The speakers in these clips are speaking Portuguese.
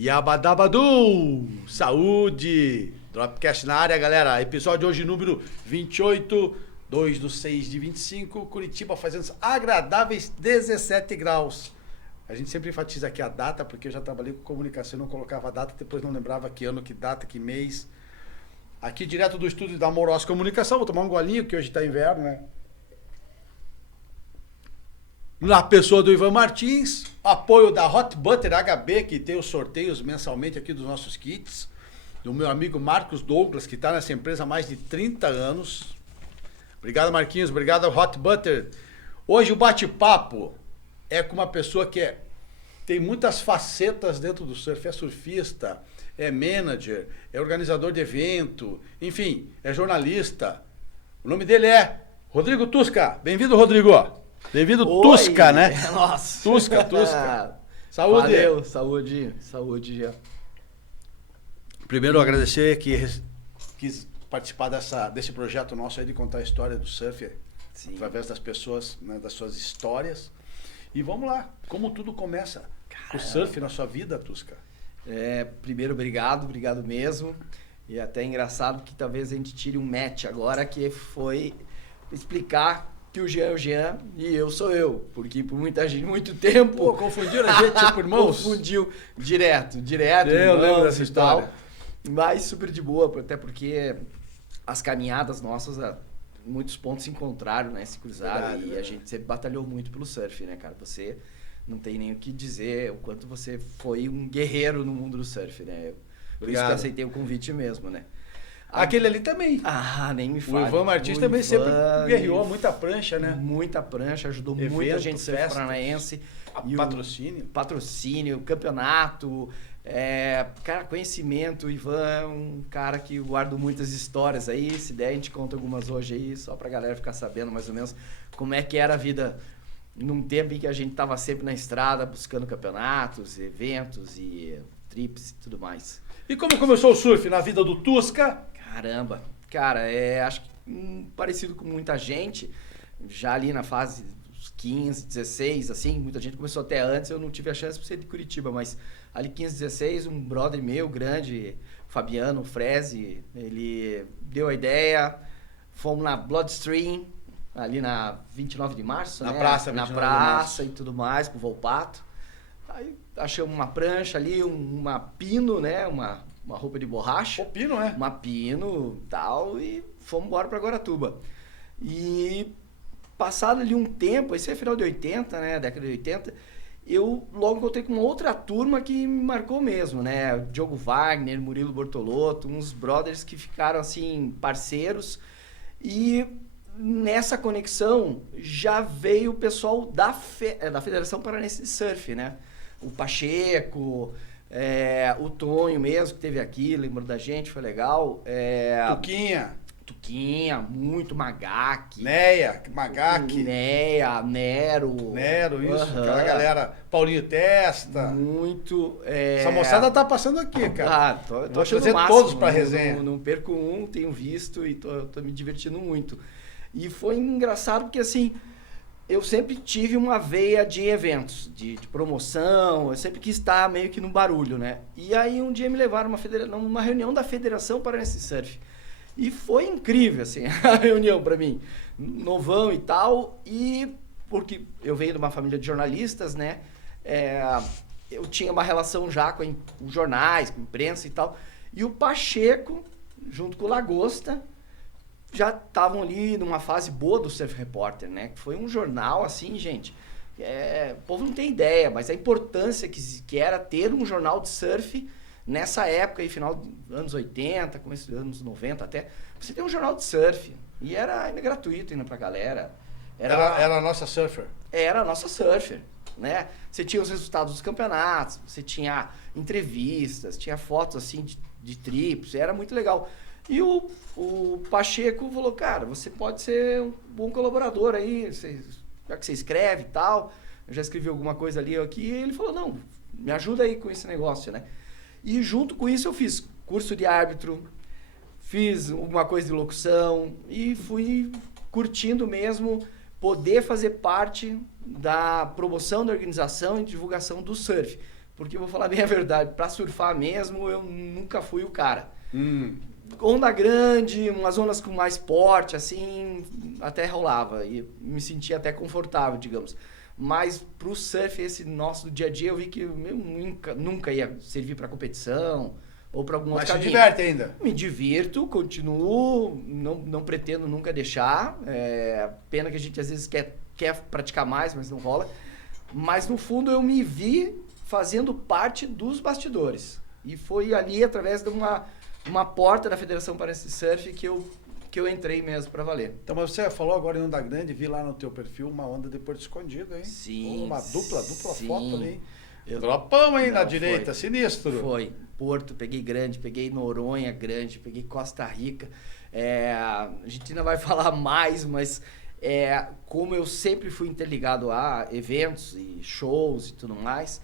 Yabadabadu! Saúde! Dropcast na área, galera. Episódio hoje número 28, 2/6/25. Curitiba fazendo agradáveis 17 graus. A gente sempre enfatiza aqui a data, porque eu já trabalhei com comunicação, não colocava a data, depois não lembrava que ano, que data, que mês. Aqui direto do estúdio da Amorosa Comunicação, vou tomar um golinho, que hoje está inverno, né? Na pessoa do Ivan Martins, apoio da Hot Butter HB, que tem os sorteios mensalmente aqui dos nossos kits, do meu amigo Marcos Douglas, que está nessa empresa há mais de 30 anos. Obrigado, Marquinhos, obrigado ao Hot Butter. Hoje o bate-papo é com uma pessoa que tem muitas facetas dentro do surf, é surfista, é manager, é organizador de evento, enfim, é jornalista. O nome dele é Rodrigo Tusca. Bem-vindo, Rodrigo. Bem-vindo, Tusca, né? Nossa. Tusca. Saúde. Valeu, saúde. Primeiro, agradecer que quis participar desse projeto nosso aí de contar a história do surf. Sim. Através das pessoas, né, das suas histórias. E vamos lá, como tudo começa? O surf na sua vida, Tusca? Primeiro, obrigado mesmo. E até engraçado que talvez a gente tire um match agora, que foi explicar que o Jean é o Jean e eu sou eu. Porque por muita gente, muito tempo... Pô, confundiram a gente, tipo irmãos? Confundiu direto. Eu lembro dessa história. Mas super de boa, até porque as caminhadas nossas, muitos pontos se encontraram, né? Se cruzaram. Verdade, a gente sempre batalhou muito pelo surf, né, cara? Você não tem nem o que dizer o quanto você foi um guerreiro no mundo do surf, né? Por isso que eu aceitei o convite mesmo, né? Aquele ali também. Nem me fale. O Ivan Martins também sempre guerreou muita prancha, né? Muita prancha, ajudou muita gente surf paranaense. Patrocínio, campeonato, cara, conhecimento. O Ivan é um cara que guarda muitas histórias aí. Se der, a gente conta algumas hoje aí, só pra galera ficar sabendo mais ou menos como é que era a vida num tempo em que a gente tava sempre na estrada buscando campeonatos, eventos e trips e tudo mais. E como começou o surf na vida do Tusca? Caramba, cara, acho que parecido com muita gente, já ali na fase dos 15, 16, assim, muita gente começou até antes, eu não tive a chance por ser de Curitiba, mas ali 15, 16, um brother meu grande, Fabiano Freze, ele deu a ideia, fomos na Bloodstream, ali na 29 de março, na né? praça, na praça e tudo mais, com o Volpato. Aí achamos uma prancha ali, uma pino, né? Uma roupa de borracha. Pino, né? Uma pino tal, e fomos embora para Guaratuba. E passado ali um tempo, esse é final de 80, né? Década de 80, eu logo encontrei com uma outra turma que me marcou mesmo, né? Diogo Wagner, Murilo Bortolotto, uns brothers que ficaram assim, parceiros. E nessa conexão já veio o pessoal da Federação Paranense de Surf, né? O Pacheco, o Tonho mesmo, que esteve aqui, lembrou da gente, foi legal. Tuquinha, muito Magac. Magac. Nero, isso, aquela galera. Paulinho Testa. Muito. Essa moçada tá passando aqui, cara. Tô achando máximo, todos pra resenha. Não perco tenho visto e tô me divertindo muito. E foi engraçado porque, assim, eu sempre tive uma veia de eventos, de promoção, eu sempre quis estar meio que no barulho, né? E aí um dia me levaram numa reunião da Federação Paranense de Surf. E foi incrível, assim, a reunião pra mim. Novão e tal, e porque eu venho de uma família de jornalistas, né? Eu tinha uma relação já com jornais, com imprensa e tal. E o Pacheco, junto com o Lagosta, já estavam ali numa fase boa do Surf Reporter, né? Foi um jornal, assim, gente, o povo não tem ideia, mas a importância que era ter um jornal de surf nessa época, aí, final dos anos 80, começo dos anos 90 até, você tem um jornal de surf. E era gratuito ainda pra galera. Era a nossa surfer. Era a nossa surfer, né? Você tinha os resultados dos campeonatos, você tinha entrevistas, tinha fotos, assim, de trips, era muito legal. E o Pacheco falou, cara, você pode ser um bom colaborador aí, já que você escreve e tal. Eu já escrevi alguma coisa ali ou aqui. E ele falou, não, me ajuda aí com esse negócio, né? E junto com isso eu fiz curso de árbitro, fiz alguma coisa de locução e fui curtindo mesmo poder fazer parte da promoção da organização e divulgação do surf. Porque eu vou falar bem a verdade, para surfar mesmo, eu nunca fui o cara. Onda grande, umas ondas com mais porte, assim, até rolava. E me sentia até confortável, digamos. Mas pro surf, esse nosso do dia a dia, eu vi que eu nunca ia servir para competição ou para algum outro caminho. Mas te diverte ainda? Me divirto, continuo, não pretendo nunca deixar. Pena que a gente às vezes quer praticar mais, mas não rola. Mas no fundo eu me vi fazendo parte dos bastidores. E foi ali, através de uma porta da Federação Paranense de Surf, que eu entrei mesmo para valer. Então, mas você falou agora em onda grande, vi lá no teu perfil uma onda de Porto Escondido, hein? Sim. Uma dupla sim. foto ali. Dropão aí na Não, direita, foi. sinistro. Foi. Porto, peguei grande, peguei Noronha grande, peguei Costa Rica. A gente ainda vai falar mais, mas como eu sempre fui interligado a eventos e shows e tudo mais,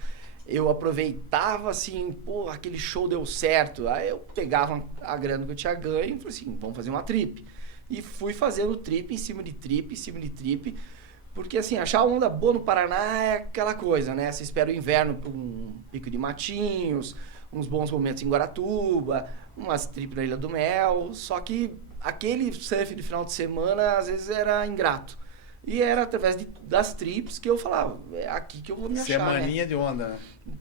eu aproveitava assim, pô, aquele show deu certo. Aí eu pegava a grana que eu tinha ganho e falei assim, vamos fazer uma trip. E fui fazendo trip em cima de trip, porque assim, achar onda boa no Paraná é aquela coisa, né? Você espera o inverno para um Pico de Matinhos, uns bons momentos em Guaratuba, umas trips na Ilha do Mel, só que aquele surf de final de semana às vezes era ingrato. E era através das trips que eu falava, é aqui que eu vou me achar, Semaninha, né? de onda, né?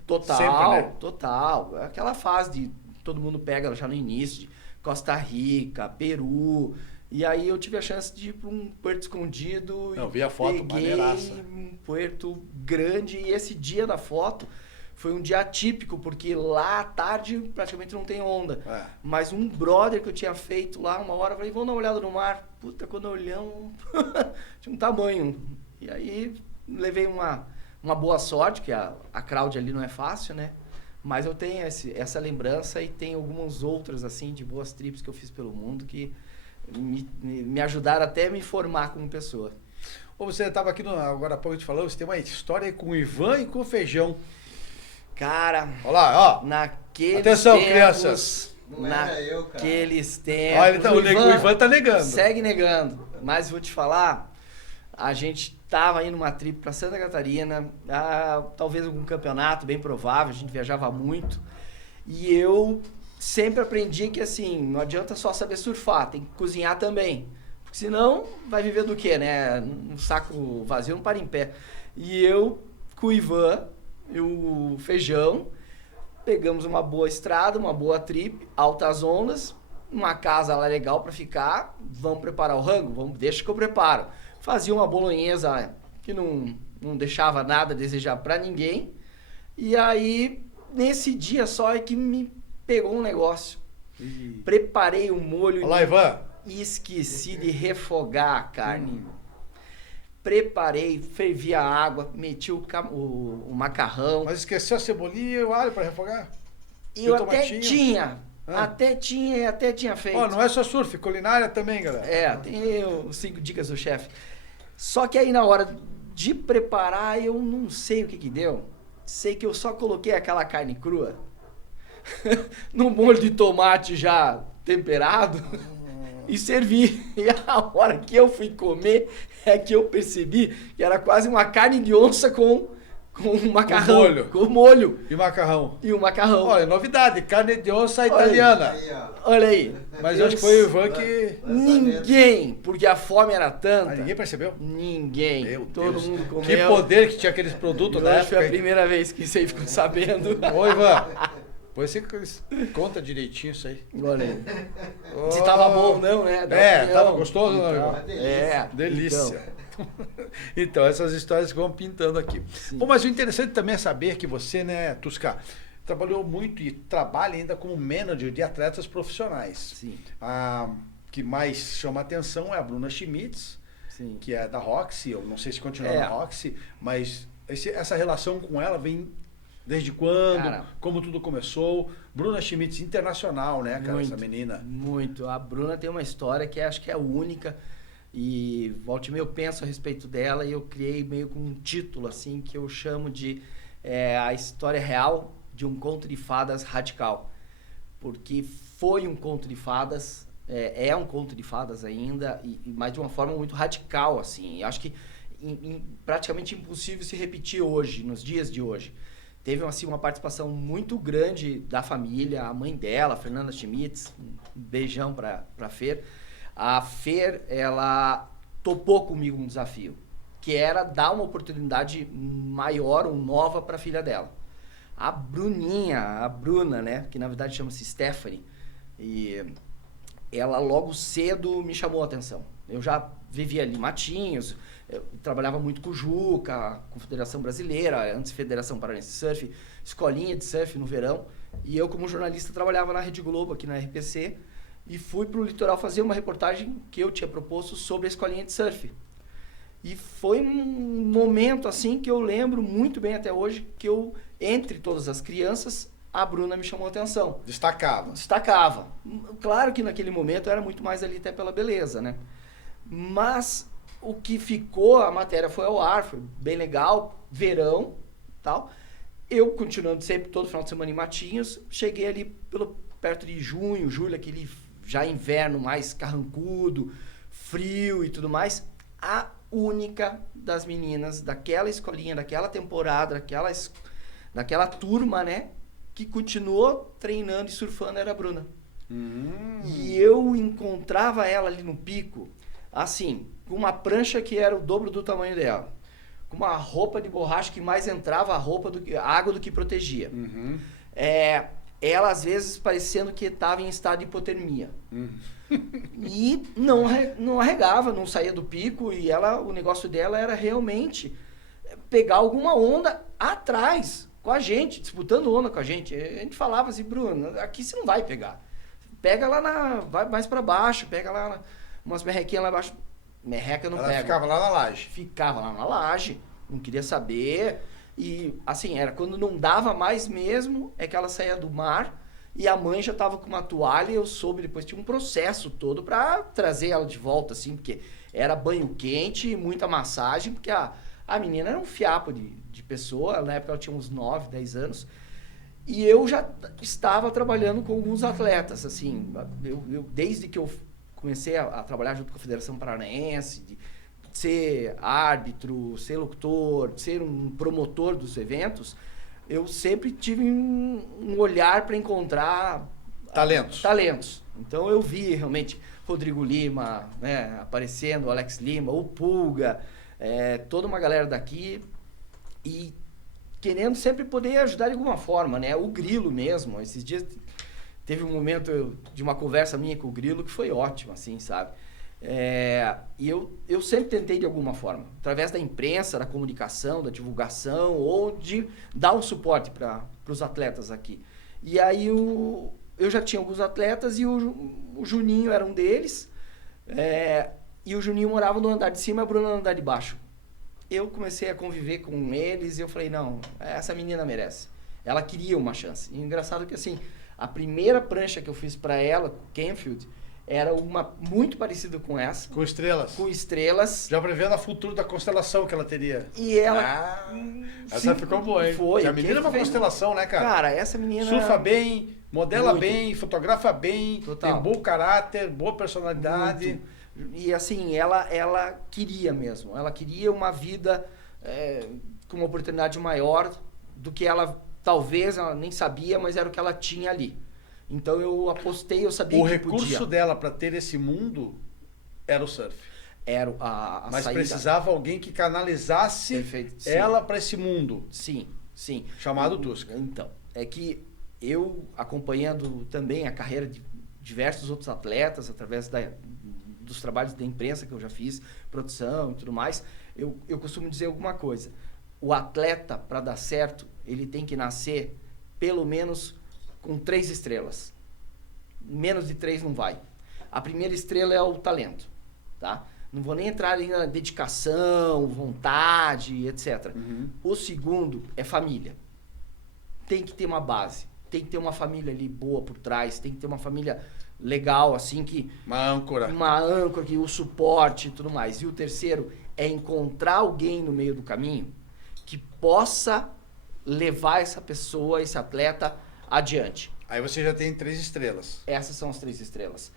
Total, Sempre, né? total. Aquela fase de todo mundo pega já no início, de Costa Rica, Peru. E aí eu tive a chance de ir para um Puerto Escondido. Eu vi a foto, peguei maneiraça. um Puerto grande. E esse dia da foto foi um dia atípico, porque lá à tarde praticamente não tem onda. Mas um brother que eu tinha feito lá uma hora, eu falei, vamos dar uma olhada no mar. Puta, quando olhamos, tinha um tamanho. E aí levei uma boa sorte, que a crowd ali não é fácil, né? Mas eu tenho essa lembrança e tem algumas outras, assim, de boas trips que eu fiz pelo mundo que me ajudaram até a me formar como pessoa. Ou você estava aqui, agora há pouco te falou, você tem uma história aí com o Ivan e com o Feijão. Cara, Olha lá, ó. naqueles Atenção, tempos, crianças. Não era eu, cara. naqueles tempos... Olha, o Ivan tá negando. Segue negando. Mas vou te falar, a gente tava indo numa trip para Santa Catarina, talvez algum campeonato, bem provável, a gente viajava muito. E eu sempre aprendi que assim, não adianta só saber surfar, tem que cozinhar também. Porque senão vai viver do quê, né? Um saco vazio não para em pé. E eu, com o Ivan e o Feijão, pegamos uma boa estrada, uma boa trip, altas ondas, uma casa lá legal para ficar, vamos preparar o rango? Deixa que eu preparo. Fazia uma bolonhesa que não deixava nada a desejar para ninguém. E aí, nesse dia só é que me pegou um negócio. Preparei o molho. Olá, Ivan. E esqueci de refogar a carne. Preparei, fervi a água, meti o macarrão. Mas esqueceu a cebolinha e o alho para refogar? Eu o até tomatinho? tinha. Ah. Até tinha feito. Ó, não é só surf, culinária também, galera. Tem os 5 dicas do chefe. Só que aí na hora de preparar, eu não sei o que deu. Sei que eu só coloquei aquela carne crua no molho de tomate já temperado e servi. E a hora que eu fui comer é que eu percebi que era quase uma carne de onça com macarrão. molho. Com molho. E macarrão? E o macarrão. Olha, novidade, carne de onça italiana. Aí, ó. Olha aí. Mas eu acho que foi o Ivan que... Ninguém, porque a fome era tanta. Ah, ninguém percebeu? Ninguém. Meu Todo Deus. mundo comeu. Que poder que tinha aqueles produtos E na hoje época. foi a hein? primeira vez que você ficou sabendo. Ô, Ivan, depois você conta direitinho isso aí. Olha aí. Se tava bom ou não, né? Dá opinião. Tava gostoso, não, Então, Ivan? Delícia. Então, essas histórias que vão pintando aqui. Bom, mas o interessante também é saber que você, né, Tusca, trabalhou muito e trabalha ainda como manager de atletas profissionais. Sim. A que mais chama a atenção é a Bruna Schmitz, Sim. que é da Roxy. Eu não sei se continua É. na Roxy, mas essa relação com ela vem desde quando, Cara, como tudo começou. Bruna Schmitz, internacional, né, cara, Muito, essa menina. Muito. A Bruna tem uma história que acho que é única. E volta e meia eu penso a respeito dela e eu criei meio com um título assim que eu chamo de a história real de um conto de fadas radical. Porque foi um conto de fadas, é um conto de fadas ainda, mas de uma forma muito radical, assim. Eu acho que praticamente impossível se repetir hoje, nos dias de hoje. teve assim, uma participação muito grande da família, a mãe dela, Fernanda Schmitz, um beijão para a Fer. A Fer, ela topou comigo um desafio, que era dar uma oportunidade maior ou nova para a filha dela. A Bruninha, a Bruna, né, que na verdade chama-se Stephanie, e ela logo cedo me chamou a atenção. Eu já vivia ali em Matinhos, eu trabalhava muito com o Juca, a Confederação Brasileira, antes Federação Paranense de Surf, escolinha de surf no verão, e eu como jornalista trabalhava na Rede Globo, aqui na RPC, e fui para o litoral fazer uma reportagem que eu tinha proposto sobre a escolinha de surf. E foi um momento assim que eu lembro muito bem até hoje, que eu, entre todas as crianças, a Bruna me chamou a atenção. Destacava. Claro que naquele momento eu era muito mais ali até pela beleza, né? Mas o que ficou, a matéria foi ao ar, foi bem legal, verão, tal. Eu continuando sempre todo final de semana em Matinhos, cheguei ali perto de junho, julho, aquele já inverno mais carrancudo, frio e tudo mais. A única das meninas daquela escolinha, daquela temporada, daquela turma, né, que continuou treinando e surfando era a Bruna. E eu encontrava ela ali no pico, assim, com uma prancha que era o dobro do tamanho dela, com uma roupa de borracha que mais entrava a água do que protegia. Ela, às vezes, parecendo que estava em estado de hipotermia. E não arregava, não saía do pico, e o negócio dela era realmente pegar alguma onda atrás, com a gente, disputando onda com a gente. A gente falava assim, Bruno, aqui você não vai pegar. Pega lá vai mais para baixo, pega lá umas merrequinhas lá embaixo. Merreca não pega. Ela ficava lá na laje. Ficava lá na laje, não queria saber. E assim, era quando não dava mais mesmo, é que ela saía do mar e a mãe já estava com uma toalha e eu soube, depois tinha um processo todo para trazer ela de volta, assim, porque era banho quente e muita massagem, porque a menina era um fiapo de pessoa, na época ela tinha uns 9, 10 anos, e eu já estava trabalhando com alguns atletas, assim, desde que eu comecei a trabalhar junto com a Federação Paranaense, de ser árbitro, ser locutor, ser um promotor dos eventos, eu sempre tive um olhar para encontrar talentos. Então eu vi realmente Rodrigo Lima, né, aparecendo, Alex Lima, o Pulga, toda uma galera daqui, e querendo sempre poder ajudar de alguma forma, né? O Grilo mesmo, esses dias teve um momento de uma conversa minha com o Grilo que foi ótimo, assim, sabe? E eu sempre tentei de alguma forma, através da imprensa, da comunicação, da divulgação, ou de dar um suporte para os atletas aqui. E aí eu já tinha alguns atletas e o Juninho era um deles, e o Juninho morava no andar de cima e a Bruna no andar de baixo. Eu comecei a conviver com eles e eu falei, não, essa menina merece. Ela queria uma chance. E engraçado que assim, a primeira prancha que eu fiz para ela, com Canfield, era uma muito parecida com essa. Com estrelas. Com estrelas. Já prevendo a futuro da constelação que ela teria. E ela... essa ficou boa, hein? Foi. A menina é uma constelação, né, cara? Cara, essa menina... Surfa bem, modela bem, fotografa bem, total. tem bom caráter, boa personalidade. Muito. E assim, ela queria mesmo. Ela queria uma vida com uma oportunidade maior do que ela, talvez, ela nem sabia, mas era o que ela tinha ali. Então eu apostei, eu sabia que podia. O recurso dela para ter esse mundo era o surf. Era a Mas saída. precisava alguém que canalizasse ela para esse mundo. Sim. Chamado Tusca. Então, é que eu, acompanhando também a carreira de diversos outros atletas, através dos trabalhos da imprensa que eu já fiz, produção e tudo mais, eu costumo dizer alguma coisa. O atleta, para dar certo, ele tem que nascer pelo menos com 3 estrelas. Menos de 3 não vai. A primeira estrela é o talento, tá? Não vou nem entrar ali na dedicação, vontade, etc. O segundo é família. Tem que ter uma base. Tem que ter uma família ali boa por trás. Tem que ter uma família legal, assim, que... Uma âncora, que o suporte e tudo mais. E o terceiro é encontrar alguém no meio do caminho que possa levar essa pessoa, esse atleta, adiante. Aí você já tem 3 estrelas. Essas são as 3 estrelas.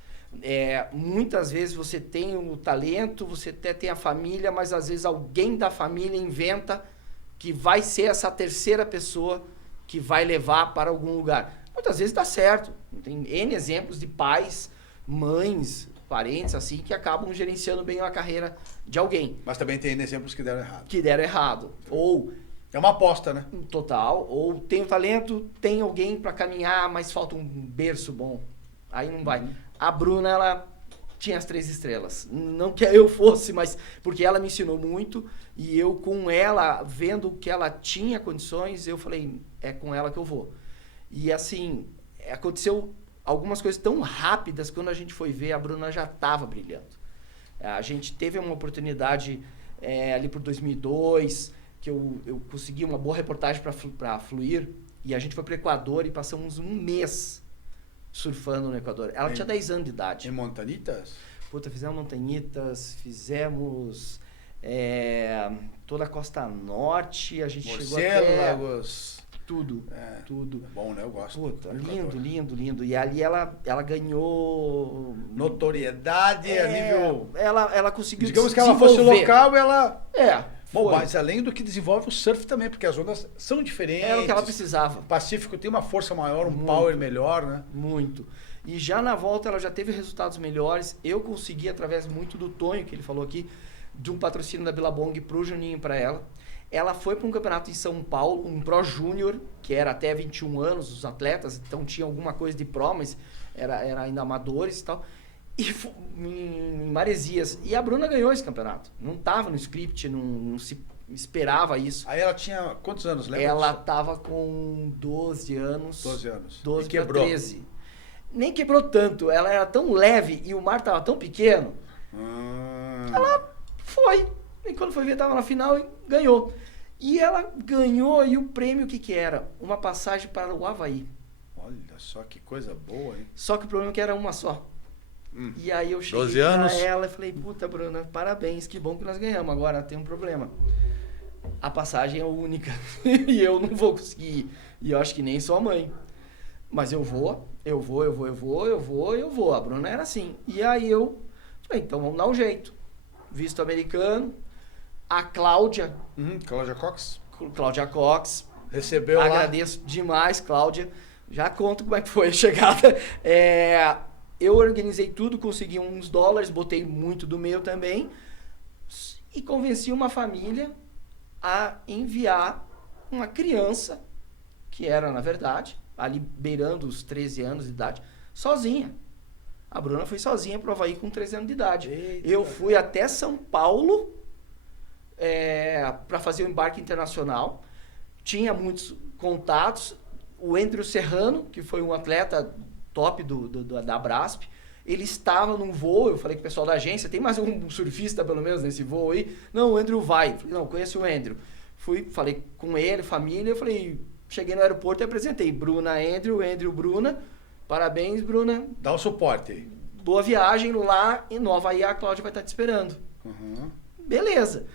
Muitas vezes você tem o talento, você até tem a família, mas às vezes alguém da família inventa que vai ser essa terceira pessoa que vai levar para algum lugar. Muitas vezes dá certo. Tem N exemplos de pais, mães, parentes, assim, que acabam gerenciando bem a carreira de alguém. Mas também tem exemplos que deram errado. Que deram errado. Ou... É uma aposta, né? Total. Ou tem o talento, tem alguém para caminhar, mas falta um berço bom. Aí não vai. A Bruna, ela tinha as 3 estrelas. Não que eu fosse, mas porque ela me ensinou muito. E eu, com ela, vendo que ela tinha condições, eu falei, é com ela que eu vou. E assim, aconteceu algumas coisas tão rápidas, quando a gente foi ver, a Bruna já estava brilhando. A gente teve uma oportunidade ali por 2002, que eu consegui uma boa reportagem para Fluir, e a gente foi para o Equador e passamos um mês surfando no Equador. Ela tinha 10 anos de idade. Em Montanitas? Puta, fizemos Montanhitas, fizemos toda a Costa Norte, a gente chegou até... Morcélagos... Tudo, tudo. É bom, né? Eu gosto. Puta, lindo. E ali ela ganhou... Notoriedade a nível... Ela conseguiu Digamos que ela fosse local, ela... Bom, foi. mas além do que desenvolve o surf também, porque as ondas são diferentes. Era o que ela precisava. O Pacífico tem uma força maior, Muito. power melhor, né? Muito. E já na volta ela já teve resultados melhores. Eu consegui, através muito do Tonho, que ele falou aqui, de um patrocínio da Billabong pro Juninho para ela. Ela foi para um campeonato em São Paulo, um Pro Júnior, que era até 21 anos, os atletas, então tinha alguma coisa de Pro, mas era ainda amadores e tal. E em Maresias. E a Bruna ganhou esse campeonato. Não estava no script, não se esperava isso. Aí ela tinha quantos anos, lembra? Ela estava com 12 anos. 12 anos. 12 e quebrou. 13. Nem quebrou tanto. Ela era tão leve e o mar estava tão pequeno. Ela foi. E quando foi ver, estava na final e ganhou. E ela ganhou, e o prêmio o que era? Uma passagem para o Havaí. Olha só que coisa boa, hein? Só que o problema é que era uma só. E aí eu cheguei 12 anos. pra ela e falei, puta, Bruna, parabéns, que bom que nós ganhamos. Agora tem um problema. A passagem é única. E eu não vou conseguir ir. E eu acho que nem sua mãe. Mas eu vou. A Bruna era assim. E aí eu falei, então vamos dar um jeito. Visto americano. A Cláudia. Cláudia Cox. Cláudia Cox. Recebeu Agradeço demais, Cláudia. Já conto como é que foi a chegada. Eu organizei tudo, consegui uns dólares, botei muito do meu também. E convenci uma família a enviar uma criança, que era, na verdade, ali beirando os 13 anos de idade, sozinha. A Bruna foi sozinha para o Havaí com 13 anos de idade. Eita. Eu fui até São Paulo para fazer o embarque internacional. Tinha muitos contatos. O Andrew Serrano, que foi um atleta top da Brasp, ele estava num voo. Eu falei com o pessoal da agência, tem mais um surfista pelo menos nesse voo aí? Não, o Andrew vai. Eu falei, não, conheço o Andrew. Falei com ele, família, eu falei, cheguei no aeroporto e apresentei. Bruna, Andrew, Bruna. Parabéns, Bruna. Dá o suporte aí. Boa viagem lá em Nova Havaí, a Cláudia vai estar te esperando. Beleza.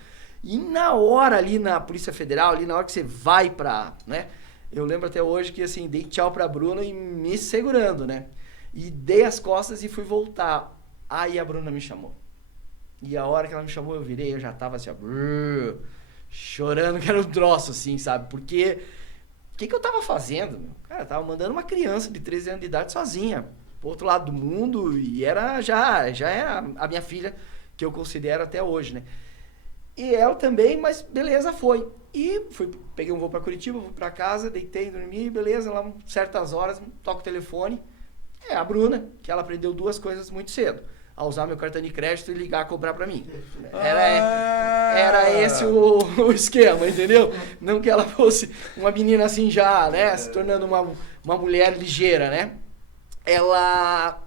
E na hora ali na Polícia Federal, ali na hora que você vai pra, né? Eu lembro até hoje que assim, dei tchau pra Bruna e me segurando, né? E dei as costas e fui voltar. Aí a Bruna me chamou. E a hora que ela me chamou, eu virei, eu já tava assim, ó, chorando, que era um troço, assim, sabe? Porque o que eu tava fazendo? Cara, eu tava mandando uma criança de 13 anos de idade sozinha pro outro lado do mundo, e já era a minha filha, que eu considero até hoje, né? E ela também, mas beleza, foi. E peguei um voo para Curitiba, fui para casa, deitei, dormi, beleza, lá certas horas, toco o telefone. É a Bruna, que ela aprendeu 2 coisas muito cedo. A usar meu cartão de crédito e ligar a cobrar para mim. Era esse o esquema, entendeu? Não que ela fosse uma menina assim já, né, se tornando uma mulher ligeira, né? Ela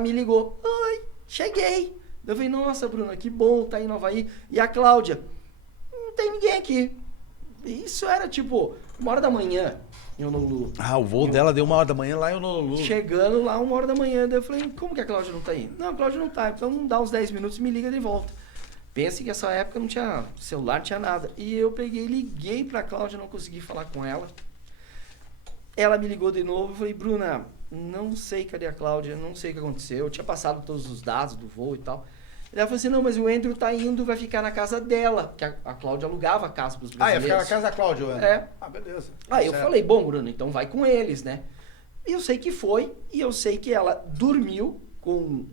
me ligou. Oi, cheguei. Eu falei, nossa, Bruna, que bom, tá em Nova Havaí. E a Cláudia? Não tem ninguém aqui. Isso era tipo 1h da manhã em Honolulu. O voo dela deu 1h da manhã lá em Honolulu. Chegando lá 1h da manhã. Daí eu falei, como que a Cláudia não tá aí? Não, a Cláudia não tá. Então dá uns 10 minutos e me liga de volta. Pense que essa época não tinha celular, não tinha nada. E eu liguei pra Cláudia, não consegui falar com ela. Ela me ligou de novo, eu falei, Bruna, não sei cadê a Cláudia, não sei o que aconteceu. Eu tinha passado todos os dados do voo e tal. Ela falou assim, não, mas o Andrew tá indo, vai ficar na casa dela. Porque a Cláudia alugava a casa pros Ah, ia brasileiros. ficar na casa da Cláudia, André. É. Ah, beleza. Aí eu Certo. falei, bom, Bruno, então vai com eles, né? E eu sei que foi, e eu sei que ela dormiu com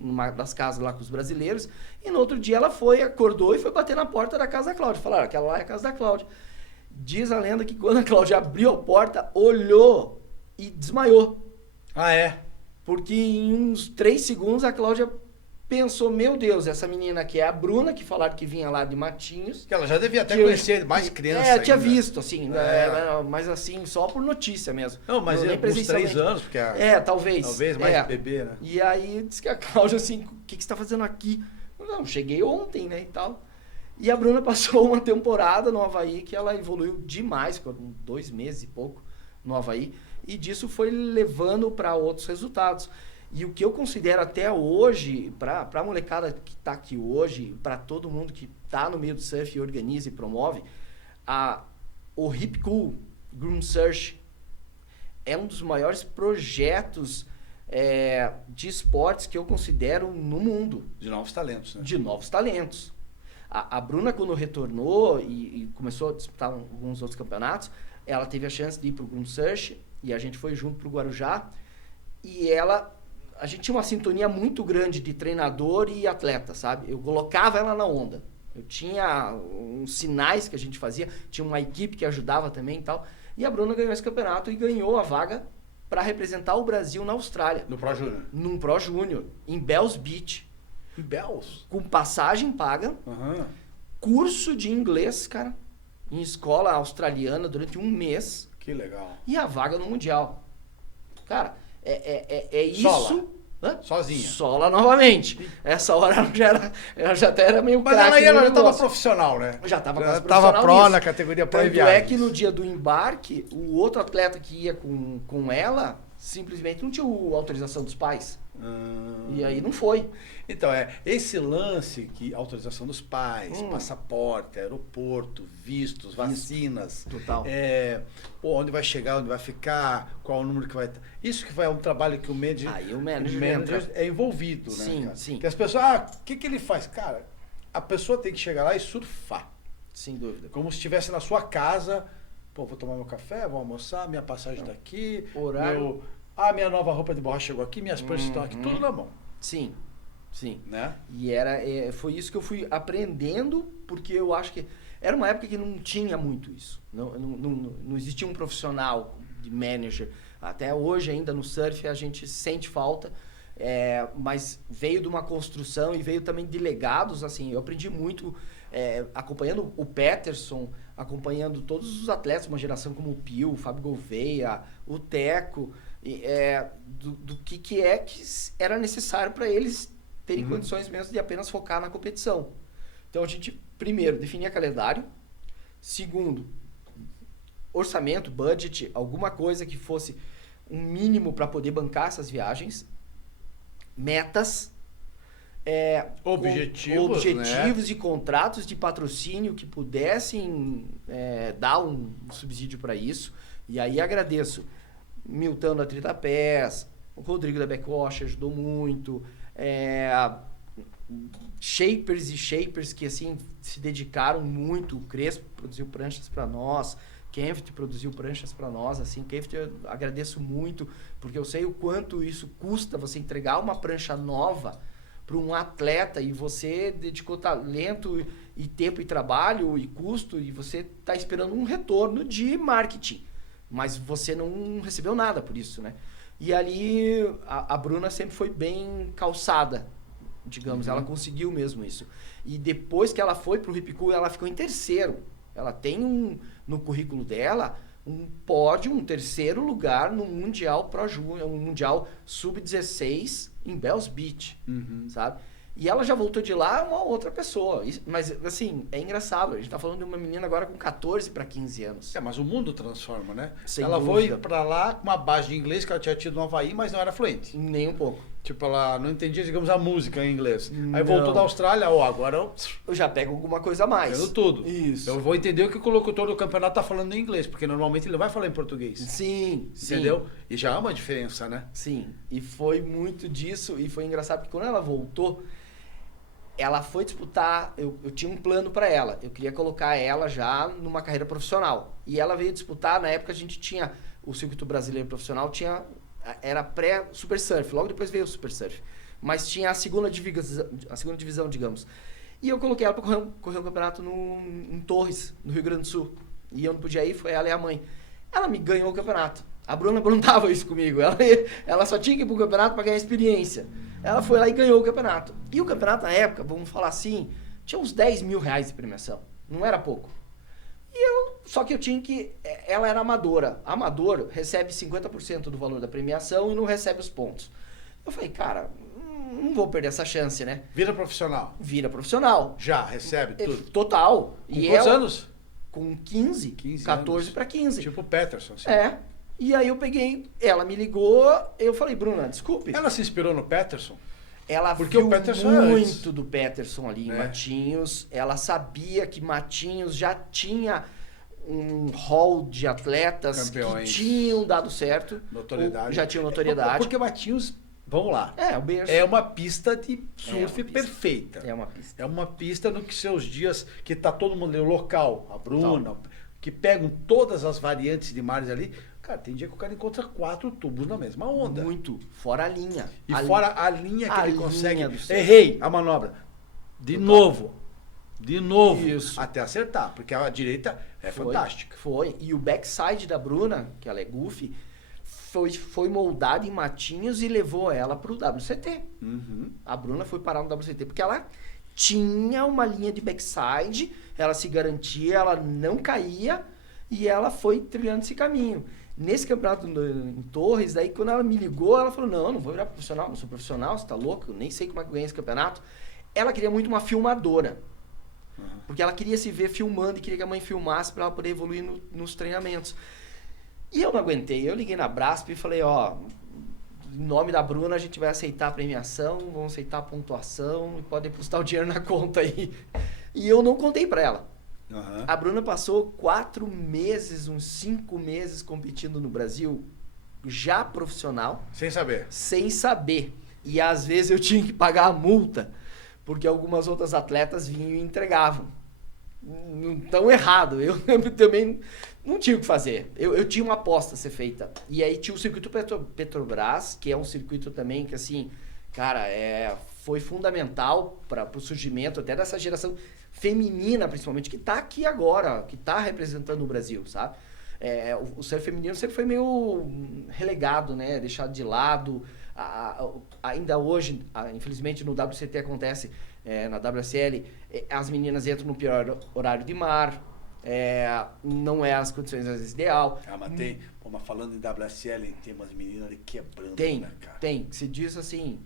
uma das casas lá com os brasileiros, e no outro dia ela foi, acordou e foi bater na porta da casa da Cláudia. Falaram, aquela lá é a casa da Cláudia. Diz a lenda que quando a Cláudia abriu a porta, olhou e desmaiou. Ah, é? Porque em uns 3 segundos a Cláudia pensou, meu Deus, essa menina aqui é a Bruna, que falaram que vinha lá de Matinhos. Que ela já devia até que eu- conhecer mais criança É, eu tinha ainda. visto, assim, É. mas assim, só por notícia mesmo. Não, mas nem uns 3 presencialmente. anos, porque Talvez. talvez mais bebê, né? E aí disse que a Cláudia assim, o que você tá fazendo aqui? Eu, não, cheguei ontem, né, e tal. E a Bruna passou uma temporada no Havaí que ela evoluiu demais, foram 2 meses e pouco no Havaí, e disso foi levando para outros resultados. E o que eu considero até hoje, para a molecada que está aqui hoje, para todo mundo que está no meio do surf e organiza e promove, o Hip Cool Groom Search é um dos maiores projetos de esportes que eu considero no mundo, De novos talentos, né? de novos talentos. A Bruna, quando retornou e começou a disputar alguns outros campeonatos, ela teve a chance de ir para o Groom Search e a gente foi junto para o Guarujá. E a gente tinha uma sintonia muito grande de treinador e atleta, sabe? Eu colocava ela na onda. Eu tinha uns sinais que a gente fazia, tinha uma equipe que ajudava também e tal. E a Bruna ganhou esse campeonato e ganhou a vaga para representar o Brasil na Austrália. No Pro Júnior. Num Pro Júnior, em Bells Beach. Em Bells? Com passagem paga, Aham. curso de inglês, cara, em escola australiana durante 1 mês Que legal. e a vaga no Mundial. Cara, é isso... Sola. Hã? Sozinha. Sola novamente. Essa hora ela já até era meio Mas craque ela no já tava negócio. profissional, né? Já tava Já quase tava profissional pro nisso. na categoria Pro e Tanto é Viagens. que no dia do embarque, o outro atleta que ia com ela simplesmente não tinha autorização dos pais. E aí não foi. Então, esse lance que autorização dos pais, passaporte, aeroporto, vistos, vacinas. Total. Onde vai chegar, onde vai ficar, qual o número que vai estar. Isso que é um trabalho que o manager, Aí o manager entra. é envolvido, né? Sim, cara? sim. Porque as pessoas, o que ele faz? Cara, a pessoa tem que chegar lá e surfar. Sem dúvida. Como se estivesse na sua casa. Pô, vou tomar meu café, vou almoçar, minha passagem tá aqui. Horário. Minha nova roupa de borracha chegou aqui, minhas pranchas estão aqui, tudo na mão. Sim, sim. Né? E foi isso que eu fui aprendendo, porque eu acho que era uma época que não tinha muito isso. Não existia um profissional de manager. Até hoje, ainda no surf, a gente sente falta. Mas veio de uma construção e veio também de legados. Assim, eu aprendi muito acompanhando o Peterson, acompanhando todos os atletas, uma geração como o Pio, o Fábio Gouveia, o Teco, do que era necessário para eles terem condições mesmo de apenas focar na competição. Então a gente, primeiro, definia calendário. Segundo, orçamento, budget, alguma coisa que fosse um mínimo para poder bancar essas viagens. Metas. Objetivos né? e contratos de patrocínio que pudessem dar um subsídio para isso. E aí agradeço Milton da 30 Pés, o Rodrigo da Backwash ajudou muito, shapers que assim se dedicaram muito. O Crespo produziu pranchas para nós, Kempf produziu pranchas para nós, assim, Kempf eu agradeço muito, porque eu sei o quanto isso custa você entregar uma prancha nova para um atleta e você dedicou talento e tempo e trabalho e custo e você está esperando um retorno de marketing, mas você não recebeu nada por isso, né? E ali a Bruna sempre foi bem calçada, digamos, ela conseguiu mesmo isso. E depois que ela foi para o Hip Cool, ela ficou em terceiro. Ela tem no currículo dela um pódio, um terceiro lugar no Mundial Pro Júnior, um Mundial Sub-16 em Bells Beach, sabe? E ela já voltou de lá uma outra pessoa. Mas, assim, é engraçado. A gente tá falando de uma menina agora com 14 para 15 anos. Mas o mundo transforma, né? Sem ela dúvida. foi pra lá com uma base de inglês que ela tinha tido no Havaí, mas não era fluente. Nem um pouco. Tipo, ela não entendia, digamos, a música em inglês. Aí Não. voltou da Austrália, agora eu Eu já pego alguma coisa a mais. entendo tudo. Isso. Eu vou entender o que o locutor do campeonato tá falando em inglês, porque normalmente ele vai falar em português. Sim, Entendeu? E já é uma diferença, né? Sim. E foi muito disso. E foi engraçado porque quando ela voltou, ela foi disputar, eu tinha um plano para ela. Eu queria colocar ela já numa carreira profissional. E ela veio disputar, na época a gente tinha, o circuito brasileiro profissional era pré-Super Surf, logo depois veio o Super Surf. Mas tinha a segunda divisão, digamos. E eu coloquei ela para correr o campeonato em Torres, no Rio Grande do Sul. E eu não podia ir, foi ela e a mãe. Ela me ganhou o campeonato. A Bruna não tava isso comigo. Ela só tinha que ir pro campeonato para ganhar experiência. Ela foi lá e ganhou o campeonato. E o campeonato, na época, vamos falar assim, tinha uns 10 mil reais de premiação. Não era pouco. Só que eu tinha que... Ela era amadora. Amador recebe 50% do valor da premiação e não recebe os pontos. Eu falei, cara, não vou perder essa chance, né? Vira profissional. Vira profissional. Já, recebe tudo. Total. Com quantos anos? Com 15 14 para 15. Tipo o Peterson, assim. É. E aí eu peguei, ela me ligou, eu falei, Bruna, desculpe. Ela se inspirou no Peterson? Ela Porque viu o Peterson muito do Peterson ali em É. Matinhos. Ela sabia que Matinhos já tinha um hall de atletas Campeões. que tinham dado certo. Notoriedade. Já tinham notoriedade. Porque o Matinhos, vamos lá, É, o berço. é uma pista de surf É uma pista. perfeita. É uma pista. É uma pista no que seus dias, que tá todo mundo ali, o local, a Bruna, que pegam todas as variantes de mares ali. Cara, tem dia que o cara encontra 4 tubos na mesma onda. Muito. Fora a linha. E fora a linha que a ele linha consegue. do surf. Errei a manobra. De novo. De novo. Isso. Até acertar, porque a direita é fantástica. Foi. E o backside da Bruna, que ela é goofy, foi moldada em Matinhos e levou ela pro WCT. Uhum. A Bruna foi parar no WCT porque ela tinha uma linha de backside, ela se garantia, ela não caía e ela foi trilhando esse caminho. Nesse campeonato em Torres, daí quando ela me ligou, ela falou, não vou virar profissional, não sou profissional, você tá louco? Eu nem sei como é que eu ganhei esse campeonato. Ela queria muito uma filmadora. Porque ela queria se ver filmando e queria que a mãe filmasse para ela poder evoluir nos treinamentos. E eu não aguentei. Eu liguei na Brasp e falei, ó, em nome da Bruna a gente vai aceitar a premiação, vamos aceitar a pontuação e pode depositar o dinheiro na conta aí. E eu não contei para ela. Uhum. A Bruna passou 4 meses, uns 5 meses competindo no Brasil, já profissional, Sem saber. sem saber. E às vezes eu tinha que pagar a multa, porque algumas outras atletas vinham e entregavam. Não tão errado. Eu também não tinha o que fazer. Eu tinha uma aposta a ser feita. E aí tinha o circuito Petrobras, que é um circuito também que, assim, cara, foi fundamental para o surgimento até dessa geração feminina, principalmente, que está aqui agora, que está representando o Brasil, sabe? O surf feminino sempre foi meio relegado, né? Deixado de lado. Ainda hoje, infelizmente, no WCT acontece, na WSL, as meninas entram no pior horário de mar, não é as condições às vezes ideal. Mas tem, mas falando em WSL, tem umas meninas ali quebrando, Tem, né, cara? tem. Se diz assim...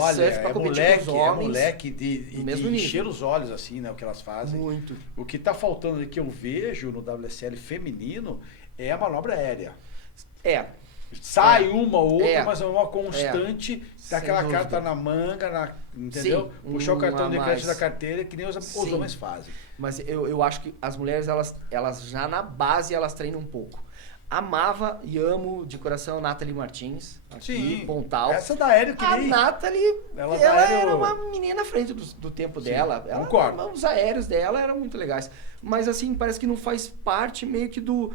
Olha, surf pra competir com os homens, moleque de mesmo nível. encher os olhos, assim, né, o que elas fazem. Muito. O que tá faltando ali, que eu vejo no WSL feminino, é a manobra aérea. Sai uma ou outra, mas é uma constante daquela Sem carta dúvida. na manga, entendeu? Sim, Puxar o cartão de uma crédito mais. da carteira, que nem os Sim. homens fazem. Mas eu acho que as mulheres, elas já na base, elas treinam um pouco. Amava e amo de coração Nathalie Martins, aqui, Pontal. Essa da aéreo que A nem... Nathalie, Ela ela dá aéreo- era uma menina à frente do tempo dela. concordo. Os aéreos dela eram muito legais. Mas assim, parece que não faz parte meio que do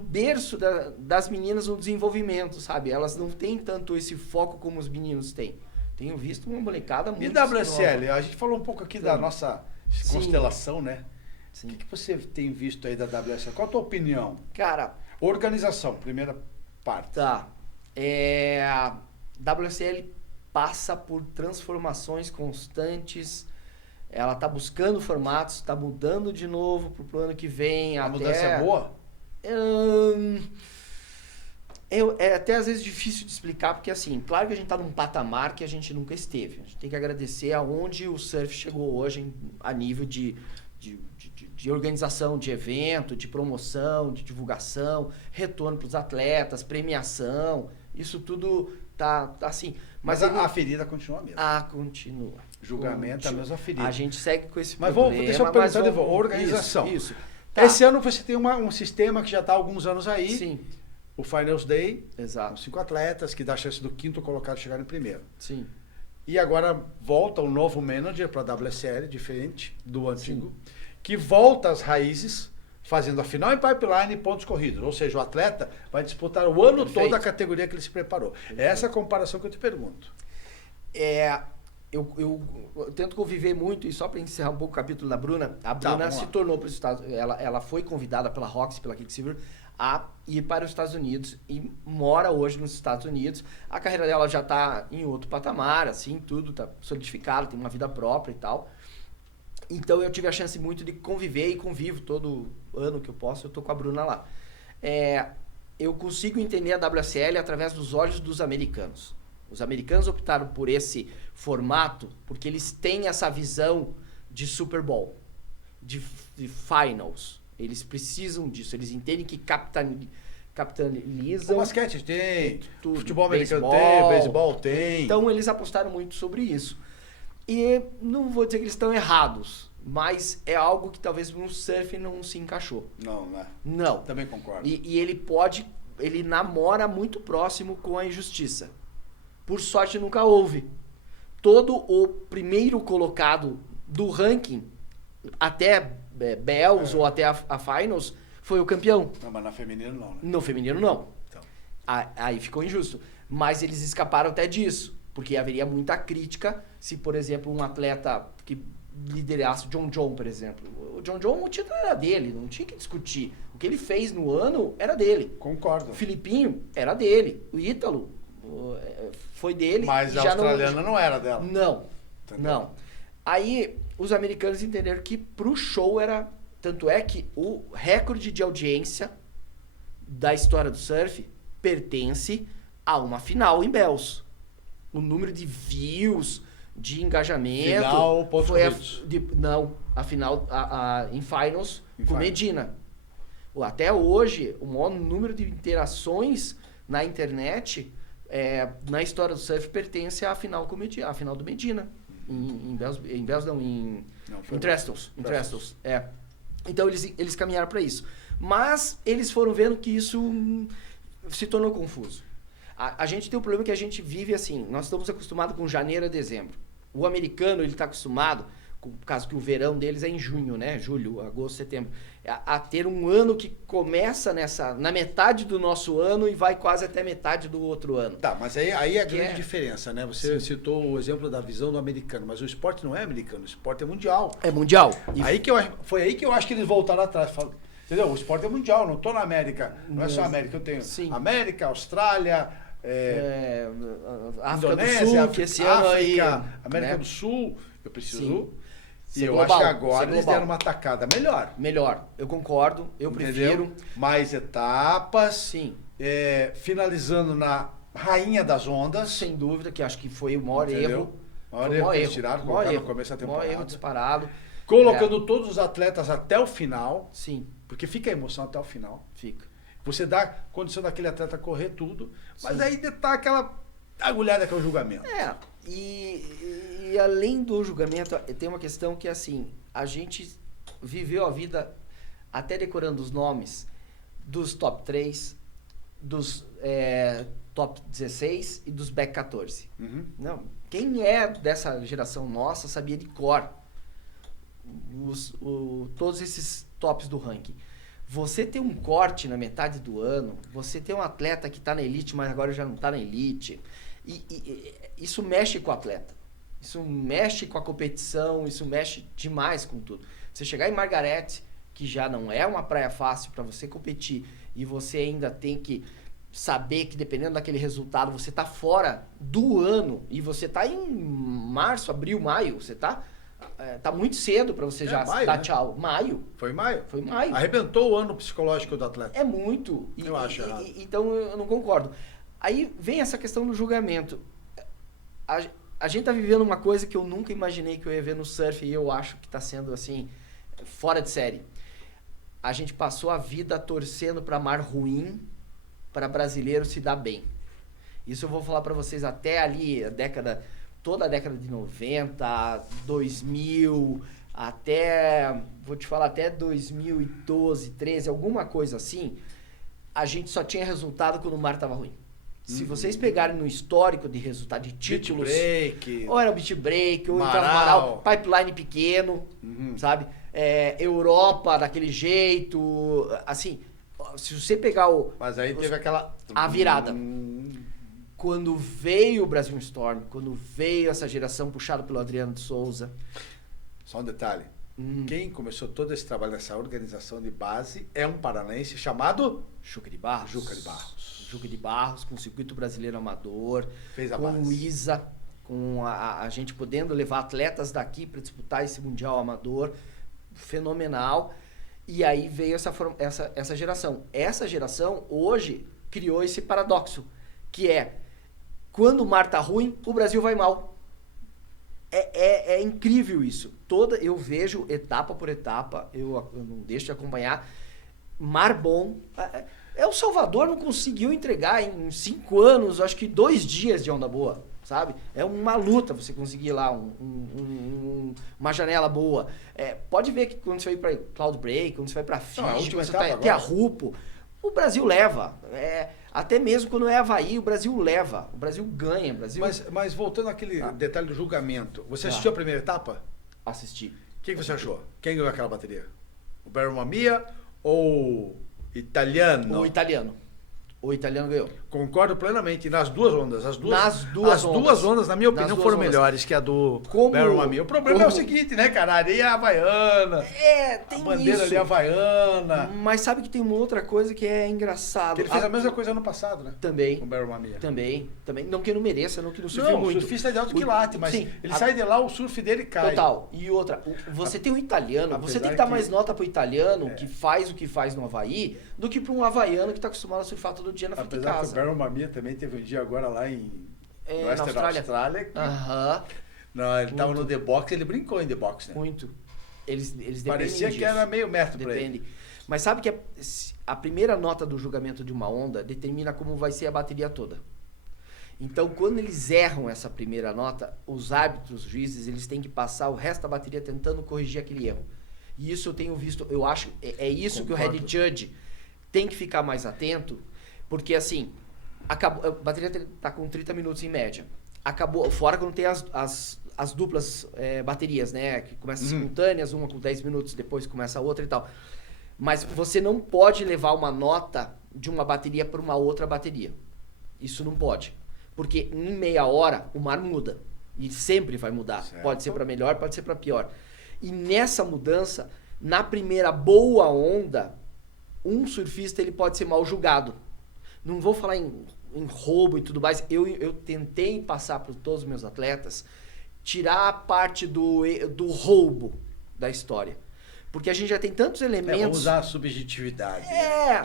berço das meninas no desenvolvimento, sabe? Elas não têm tanto esse foco como os meninos têm. Tenho visto uma molecada muito... E WSL? A gente falou um pouco aqui da nossa Sim. constelação, né? Sim. O que você tem visto aí da WSL? Qual a tua opinião? Cara, Organização, primeira parte. tá. A WSL passa por transformações constantes. Ela tá buscando formatos, tá mudando de novo pro ano que vem. A mudança é boa? É até às vezes difícil de explicar, porque assim, claro que a gente tá num patamar que a gente nunca esteve. A gente tem que agradecer aonde o surf chegou hoje a nível de organização de evento, de promoção, de divulgação, retorno para os atletas, premiação, isso tudo tá assim. Mas a ferida continua a mesma. Continua. Julgamento é a mesma ferida. A gente segue com esse Mas problema. deixa eu perguntar de volta. vamos- Organização. Isso. Tá. Esse ano você tem um sistema que já está há alguns anos aí. Sim, O Finals Day, com exato. 5 atletas, que dá a chance do quinto colocado chegar em primeiro. Sim. E agora volta um novo manager para a WSL, diferente do antigo, que volta às raízes, fazendo a final em pipeline e pontos corridos. Ou seja, o atleta vai disputar o ano todo a categoria que ele se preparou. É essa a comparação que eu te pergunto. Eu tento conviver muito, e só para encerrar um pouco o capítulo da Bruna, a Bruna se tornou para os Estados Unidos, ela foi convidada pela Roxy, pela Quicksilver, a ir para os Estados Unidos e mora hoje nos Estados Unidos. A carreira dela já está em outro patamar, assim, tudo está solidificado, tem uma vida própria e tal. Então eu tive a chance muito de conviver e convivo todo ano que eu posso, eu tô com a Bruna lá. Eu consigo entender a WSL através dos olhos dos americanos. Os americanos optaram por esse formato porque eles têm essa visão de Super Bowl, de finals. Eles precisam disso, eles entendem que capitalizam... O basquete tem, tudo, futebol americano tem, beisebol tem. Então eles apostaram muito sobre isso. E não vou dizer que eles estão errados, mas é algo que talvez no surf não se encaixou. Não, né? Não. Também concordo. E ele namora muito próximo com a injustiça. Por sorte nunca houve. Todo o primeiro colocado do ranking, até Bells ou até a Finals, foi o campeão. Não, mas na feminino não, né? No feminino não. Então. Aí ficou injusto. Mas eles escaparam até disso. Porque haveria muita crítica se, por exemplo, um atleta que liderasse o John, por exemplo. O John, o título era dele, não tinha que discutir. O que ele fez no ano era dele. Concordo. O Filipinho era dele. O Ítalo foi dele. Mas a australiana não era dela. Não, Entendeu? não. Aí os americanos entenderam que pro show era... Tanto é que o recorde de audiência da história do surf pertence a uma final em Bells. O número de views, de engajamento... Final, pontos foi corridos. a final em Finals com Medina. Até hoje, o maior número de interações na internet na história do surf pertence à final com Medina, a final do Medina. Em Trestles. Então eles caminharam para isso. Mas eles foram vendo que isso se tornou confuso. A gente tem um problema que a gente vive assim, nós estamos acostumados com janeiro a dezembro. O americano, ele está acostumado, por causa que o verão deles é em junho, né? Julho, agosto, setembro. A ter um ano que começa na metade do nosso ano e vai quase até metade do outro ano. Tá, mas aí é a grande diferença, né? Você citou o exemplo da visão do americano, mas o esporte não é americano, o esporte é mundial. É mundial. Foi aí que eu acho que eles voltaram atrás. Entendeu? O esporte é mundial, não estou na América. Não é só a América, eu tenho América, Austrália... África Indonésia, do Sul, que esse ano aí, América né? do Sul, eu preciso... Sim. E eu acho que agora eles deram uma tacada melhor. Melhor, eu concordo, eu prefiro. Mais etapas. Sim. Finalizando na rainha das ondas. Sem dúvida, que acho que foi o maior erro. O maior erro que eles tiraram, colocaram no começo da temporada. O maior erro disparado. Colocando todos os atletas até o final. Sim. Porque fica a emoção até o final. Fica. Você dá condição daquele atleta correr tudo, mas aí tá aquela agulhada que é o julgamento. E além do julgamento, tem uma questão que é assim, a gente viveu a vida até decorando os nomes dos top 3, dos top 16 e dos back 14. Uhum. Não, quem é dessa geração nossa sabia de cor todos esses tops do ranking. Você ter um corte na metade do ano, você ter um atleta que está na elite, mas agora já não está na elite, isso mexe com o atleta. Isso mexe com a competição, isso mexe demais com tudo. Você chegar em Margarete, que já não é uma praia fácil para você competir, e você ainda tem que saber que dependendo daquele resultado, você está fora do ano, e você está em março, abril, maio, você está... tá muito cedo para você já maio, dar né? tchau. Maio. Foi maio? Foi maio. Arrebentou o ano psicológico do atleta. É muito. Eu acho errado. Então eu não concordo. Aí vem essa questão do julgamento. A gente tá vivendo uma coisa que eu nunca imaginei que eu ia ver no surf e eu acho que tá sendo assim, fora de série. A gente passou a vida torcendo para mar ruim, para brasileiro se dar bem. Isso eu vou falar para vocês até ali, toda a década de 90, 2000, vou te falar, até 2012, 13, alguma coisa assim, a gente só tinha resultado quando o mar estava ruim. Se vocês pegarem no histórico de resultado de Beat títulos, break. ou era o beat break, ou então Amaral. pipeline pequeno, sabe? Europa daquele jeito, assim, se você pegar Mas aí teve aquela... a virada. Quando veio o Brasil Storm, quando veio essa geração puxada pelo Adriano de Souza. Só um detalhe. Quem começou todo esse trabalho nessa organização de base é um paranaense chamado Juca de Barros. Juca de Barros. Juca de Barros, com o Circuito Brasileiro Amador. Fez a com base. o ISA, com a gente podendo levar atletas daqui para disputar esse Mundial Amador. Fenomenal. E aí veio essa geração. Essa geração, hoje, criou esse paradoxo, que é, quando o mar tá ruim, o Brasil vai mal. É incrível isso. Eu vejo etapa por etapa, eu não deixo de acompanhar. Mar bom. O Salvador não conseguiu entregar em 5 anos, acho que 2 dias de onda boa, sabe? É uma luta você conseguir lá uma janela boa. Pode ver que quando você vai para Cloud Break, quando você vai para Fiji, quando você vai até a Rupo, o Brasil leva. Até mesmo quando é Havaí, o Brasil leva. O Brasil ganha. Mas voltando àquele detalhe do julgamento, você assistiu a primeira etapa? Assisti. O que você achou? Quem ganhou aquela bateria? O Barry Mamia ou Italiano? O italiano ganhou. Concordo plenamente. Nas duas ondas. As duas ondas, na minha opinião, foram melhores que a do Barry Mamia. O problema é o seguinte, né, cara? A areia havaiana. Tem a bandeira isso. ali havaiana. Mas sabe que tem uma outra coisa que é engraçado. Ele fez a mesma coisa ano passado, né? Também. Com o Barry Mamia. Também. Não que não mereça, não que não surfe Não, muito. o surfista é de alto quilate, mas sim, ele sai de lá, o surf dele cai. Total. E outra, você tem um italiano, você tem que dar mais nota pro italiano que faz o que faz no Havaí do que para um havaiano que tá acostumado a surfar todo dia na frente de casa. O Barry Mamia também teve um dia agora lá na Austrália. Aham. Não, ele tava no The Box, ele brincou em The Box, né? Muito. Eles dependem Parecia disso. que era meio metro pra ele. Mas sabe que a primeira nota do julgamento de uma onda determina como vai ser a bateria toda. Então, quando eles erram essa primeira nota, os árbitros, os juízes, eles têm que passar o resto da bateria tentando corrigir aquele erro. E isso eu tenho visto, eu acho, é isso que o Head Judge tem que ficar mais atento, porque assim, a bateria tá com 30 minutos em média. Acabou, fora quando tem as duplas baterias, né? Que começam simultâneas, uma com 10 minutos, depois começa a outra e tal. Mas você não pode levar uma nota de uma bateria para uma outra bateria. Isso não pode. Porque em meia hora o mar muda. E sempre vai mudar. Certo. Pode ser para melhor, pode ser para pior. E nessa mudança, na primeira boa onda, um surfista ele pode ser mal julgado. Não vou falar em roubo e tudo mais. Eu tentei passar para todos os meus atletas, tirar a parte do roubo da história. Porque a gente já tem tantos elementos... Vamos usar a subjetividade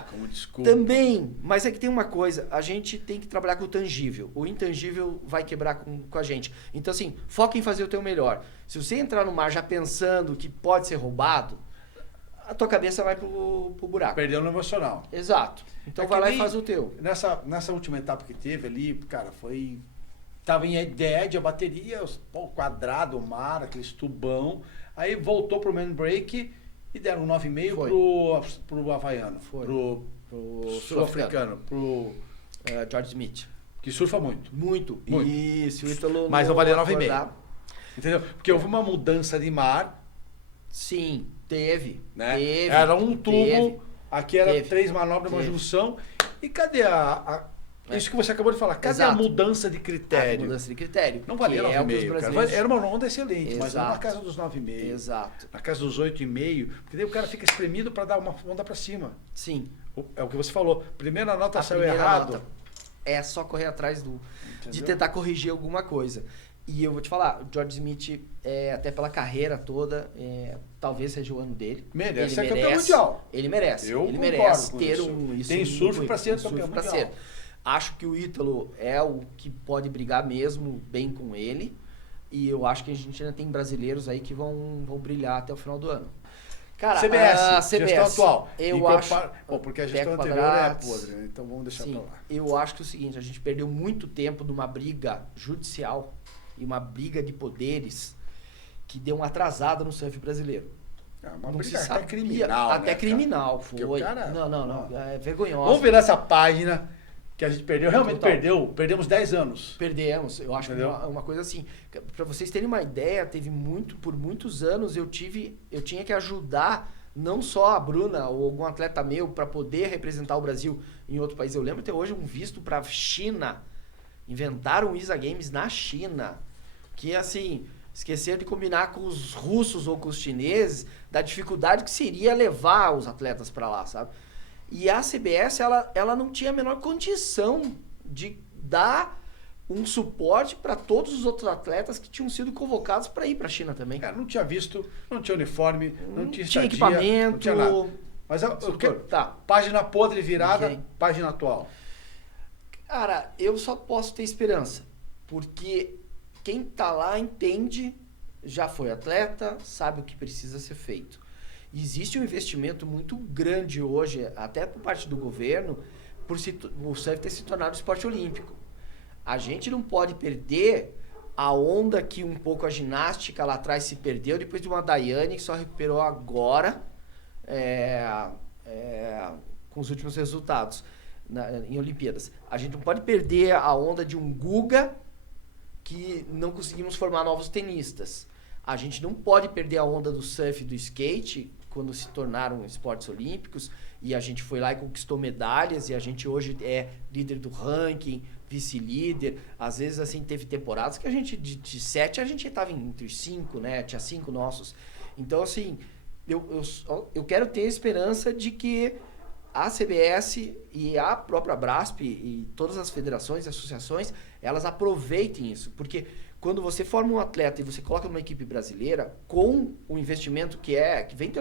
como desculpa. Também, mas é que tem uma coisa, a gente tem que trabalhar com o tangível. O intangível vai quebrar com a gente. Então assim, foca em fazer o teu melhor. Se você entrar no mar já pensando que pode ser roubado, a tua cabeça vai pro buraco. Perdeu no emocional. Exato. Então vai lá e faz o teu. Nessa última etapa que teve ali, cara, tava em ideia a bateria, o quadrado, o mar, aquele tubão. Aí voltou pro main break e deram 9,5 pro havaiano. Pro sul-africano. Pro George Smith. Que surfa muito. Muito. Isso, o Ítalo. Mas não valia 9,5. Entendeu? Porque houve uma mudança de mar. Sim, teve. Né? Teve. Era um tubo, aqui era 3 manobras, uma junção. E cadê isso que você acabou de falar? Cadê a mudança de critério? A mudança de critério. Não valia 9,5, cara. Era uma onda excelente, mas não na casa dos 9,5. Exato. Na casa dos 8,5, porque daí o cara fica espremido para dar uma onda para cima. Sim. É o que você falou. Primeira nota saiu errado. É só correr atrás de tentar corrigir alguma coisa. E eu vou te falar, o George Smith, até pela carreira toda, talvez seja o ano dele. Merece ser campeão mundial. Ele merece. Ele merece ter isso. Tem surf para ser campeão mundial. Acho que o Ítalo é o que pode brigar mesmo bem com ele. E eu acho que a gente ainda tem brasileiros aí que vão brilhar até o final do ano. Cara, CBS, gestão atual. Eu acho... porque a gestão anterior é podre, né? Então vamos deixar pra lá. Eu acho que é o seguinte, a gente perdeu muito tempo numa briga judicial e uma briga de poderes que deu uma atrasada no surf brasileiro. Uma briga até criminal, até né, criminal, cara? Foi. Cara, não. É vergonhosa. Vamos virar essa página, que Que a gente perdeu, realmente perdemos 10 anos. Perdemos, eu acho que uma coisa assim. Para vocês terem uma ideia, por muitos anos eu tinha que ajudar não só a Bruna ou algum atleta meu para poder representar o Brasil em outro país. Eu lembro até hoje um visto para China. Inventaram o ISA Games na China. Que assim, esqueceram de combinar com os russos ou com os chineses da dificuldade que seria levar os atletas para lá, sabe? E a CBS, ela não tinha a menor condição de dar um suporte para todos os outros atletas que tinham sido convocados para ir para a China também. Não tinha visto, não tinha uniforme, não tinha estadia, equipamento, não tinha nada. Mas eu quero, página podre virada, página atual. Cara, eu só posso ter esperança, porque quem tá lá entende, já foi atleta, sabe o que precisa ser feito. Existe um investimento muito grande hoje, até por parte do governo, por o surf ter se tornado esporte olímpico. A gente não pode perder a onda que um pouco a ginástica lá atrás se perdeu, depois de uma Daiane que só recuperou agora com os últimos resultados em Olimpíadas. A gente não pode perder a onda de um Guga que não conseguimos formar novos tenistas. A gente não pode perder a onda do surf e do skate quando se tornaram esportes olímpicos e a gente foi lá e conquistou medalhas e a gente hoje é líder do ranking, vice-líder. Às vezes, assim, teve temporadas que a gente, de 7, a gente estava entre os 5, né? Tinha 5 nossos. Então, assim, eu quero ter a esperança de que a CBS e a própria BRASP e todas as federações e associações, elas aproveitem isso. Porque quando você forma um atleta e você coloca numa equipe brasileira, com o investimento que vem...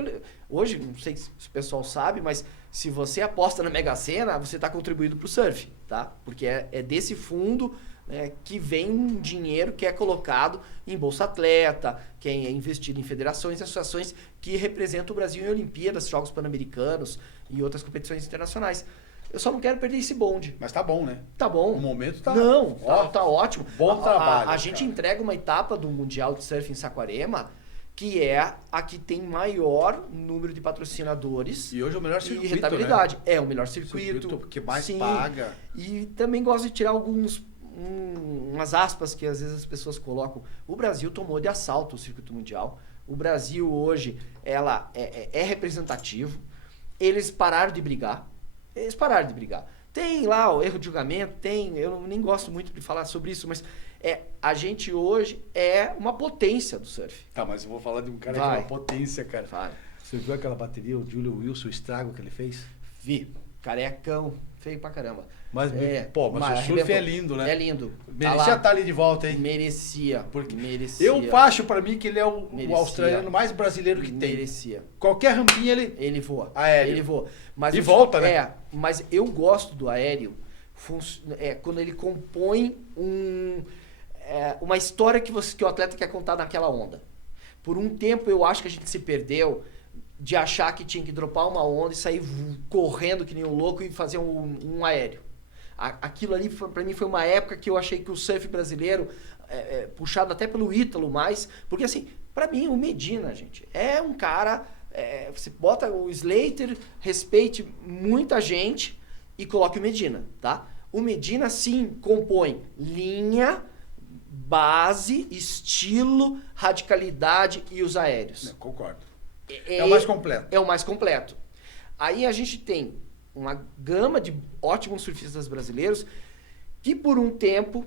Hoje, não sei se o pessoal sabe, mas se você aposta na Mega Sena, você está contribuindo para o surf, tá? Porque é desse fundo, né, que vem um dinheiro que é colocado em Bolsa Atleta, que é investido em federações e associações que representam o Brasil em Olimpíadas, Jogos Pan-Americanos e outras competições internacionais. Eu só não quero perder esse bonde. Mas tá bom, né? Tá bom. O momento tá... Não, tá ótimo. Bom trabalho. A gente entrega uma etapa do Mundial de Surf em Saquarema, que é a que tem maior número de patrocinadores. E hoje é o melhor circuito, e rentabilidade. Né? É o melhor circuito. Que mais paga. E também gosto de tirar umas aspas que às vezes as pessoas colocam. O Brasil tomou de assalto o circuito mundial. O Brasil hoje é representativo. Eles pararam de brigar. Tem lá o erro de julgamento, eu nem gosto muito de falar sobre isso, mas a gente hoje é uma potência do surf. Tá, mas eu vou falar de um cara que é uma potência, cara. Vai. Você viu aquela bateria, o Julian Wilson, o estrago que ele fez? Vi. Carecão, feio pra caramba. Mas o surf é lindo, né? É lindo. Merecia estar ali de volta, hein? Merecia. Eu acho pra mim que ele é o australiano mais brasileiro que tem. Merecia. Qualquer rampinha ele voa. Aéreo. Ele voa. Mas volta, né? Mas eu gosto do aéreo quando ele compõe uma história que o atleta quer contar naquela onda. Por um tempo eu acho que a gente se perdeu de achar que tinha que dropar uma onda e sair correndo que nem um louco e fazer um aéreo. Aquilo ali, pra mim, foi uma época que eu achei que o surf brasileiro, puxado até pelo Ítalo mais, porque assim, pra mim, o Medina, gente, é um cara, você bota o Slater, respeite muita gente e coloque o Medina, tá? O Medina, sim, compõe linha, base, estilo, radicalidade e os aéreos. Eu concordo. É o mais completo. É o mais completo. Aí a gente tem uma gama de ótimos surfistas brasileiros que por um tempo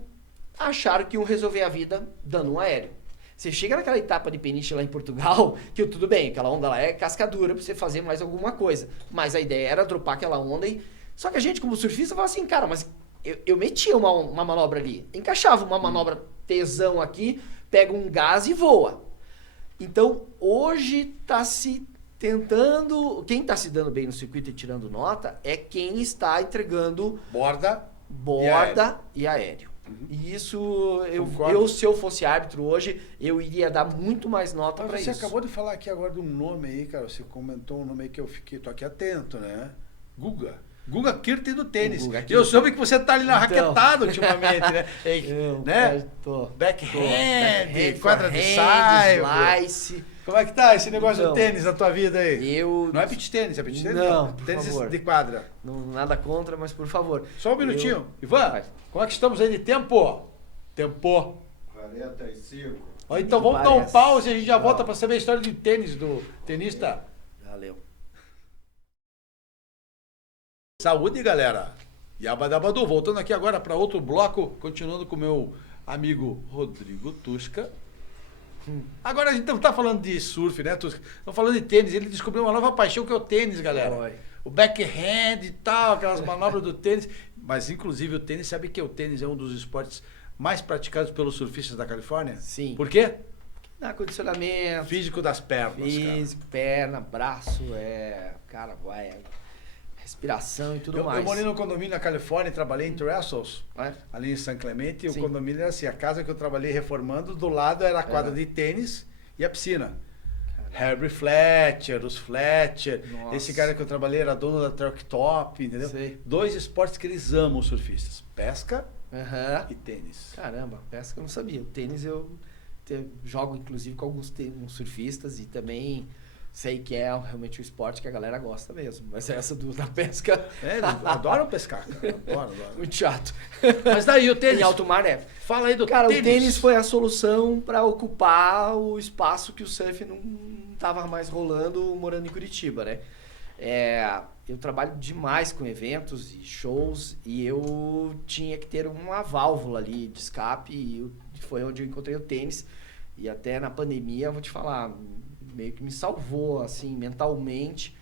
acharam que iam resolver a vida dando um aéreo. Você chega naquela etapa de peniche lá em Portugal, que tudo bem, aquela onda lá é cascadura pra você fazer mais alguma coisa. Mas a ideia era dropar aquela onda e... Só que a gente, como surfista, fala assim, cara, mas eu metia uma manobra ali. Encaixava uma manobra tesão aqui, pega um gás e voa. Então, hoje está se tentando... Quem está se dando bem no circuito e tirando nota é quem está entregando... Borda e aéreo. E isso, se eu fosse árbitro hoje, eu iria dar muito mais nota para isso. Você acabou de falar aqui agora de um nome aí, cara. Você comentou um nome aí que eu tô aqui atento, né? Guga. Guga Kirten do tênis. O Guga Eu Kirten. soube que você tá ali na Então. raquetada ultimamente, né? Né? Backhand, quadra de saibro. slice. Como é que tá esse negócio Então, do tênis na tua vida aí? Eu... Não é beach tênis, é beach tênis? Não, por tênis favor. de quadra. Não, nada contra, mas por favor. Só um minutinho. Ivan, Vai. como é que estamos aí de tempo? Tempo. 45. Ó, então vamos dar um Parece. pause e a gente já volta para saber a história de tênis do tenista. Valeu. Saúde, galera. Yabadabadu, voltando aqui agora para outro bloco, continuando com o meu amigo Rodrigo Tusca. Agora a gente não tá falando de surf, né, Tusca? Estamos falando de tênis. Ele descobriu uma nova paixão que é o tênis, galera. Oi. O backhand e tal, aquelas manobras do tênis. Mas, inclusive, o tênis, sabe que o tênis é um dos esportes mais praticados pelos surfistas da Califórnia? Sim. Por quê? Dá condicionamento, Físico das pernas, cara. físico, perna, braço, cara, respiração e tudo mais. Eu morei num condomínio na Califórnia e trabalhei em Trestles, É? ali em San Clemente, e o Sim. condomínio era assim, a casa que eu trabalhei reformando, do lado era a quadra de tênis e a piscina. Herbie Fletcher, os Fletcher, Nossa. esse cara que eu trabalhei era dono da Truck Top, entendeu? Sei. Dois esportes que eles amam, os surfistas, pesca Aham. e tênis. Caramba, pesca eu não sabia. O tênis eu jogo inclusive com alguns surfistas e também sei que é realmente um esporte que a galera gosta mesmo. Mas essa da pesca, É, eles adoram pescar, cara, adoram. muito chato. Mas daí o tênis, Em alto mar é. fala aí do Cara, tênis. o tênis foi a solução para ocupar o espaço que o surf não tava mais rolando morando em Curitiba, né? Eu trabalho demais com eventos e shows e eu tinha que ter uma válvula ali de escape e foi onde eu encontrei o tênis. E até na pandemia, vou te falar, meio que me salvou, assim, mentalmente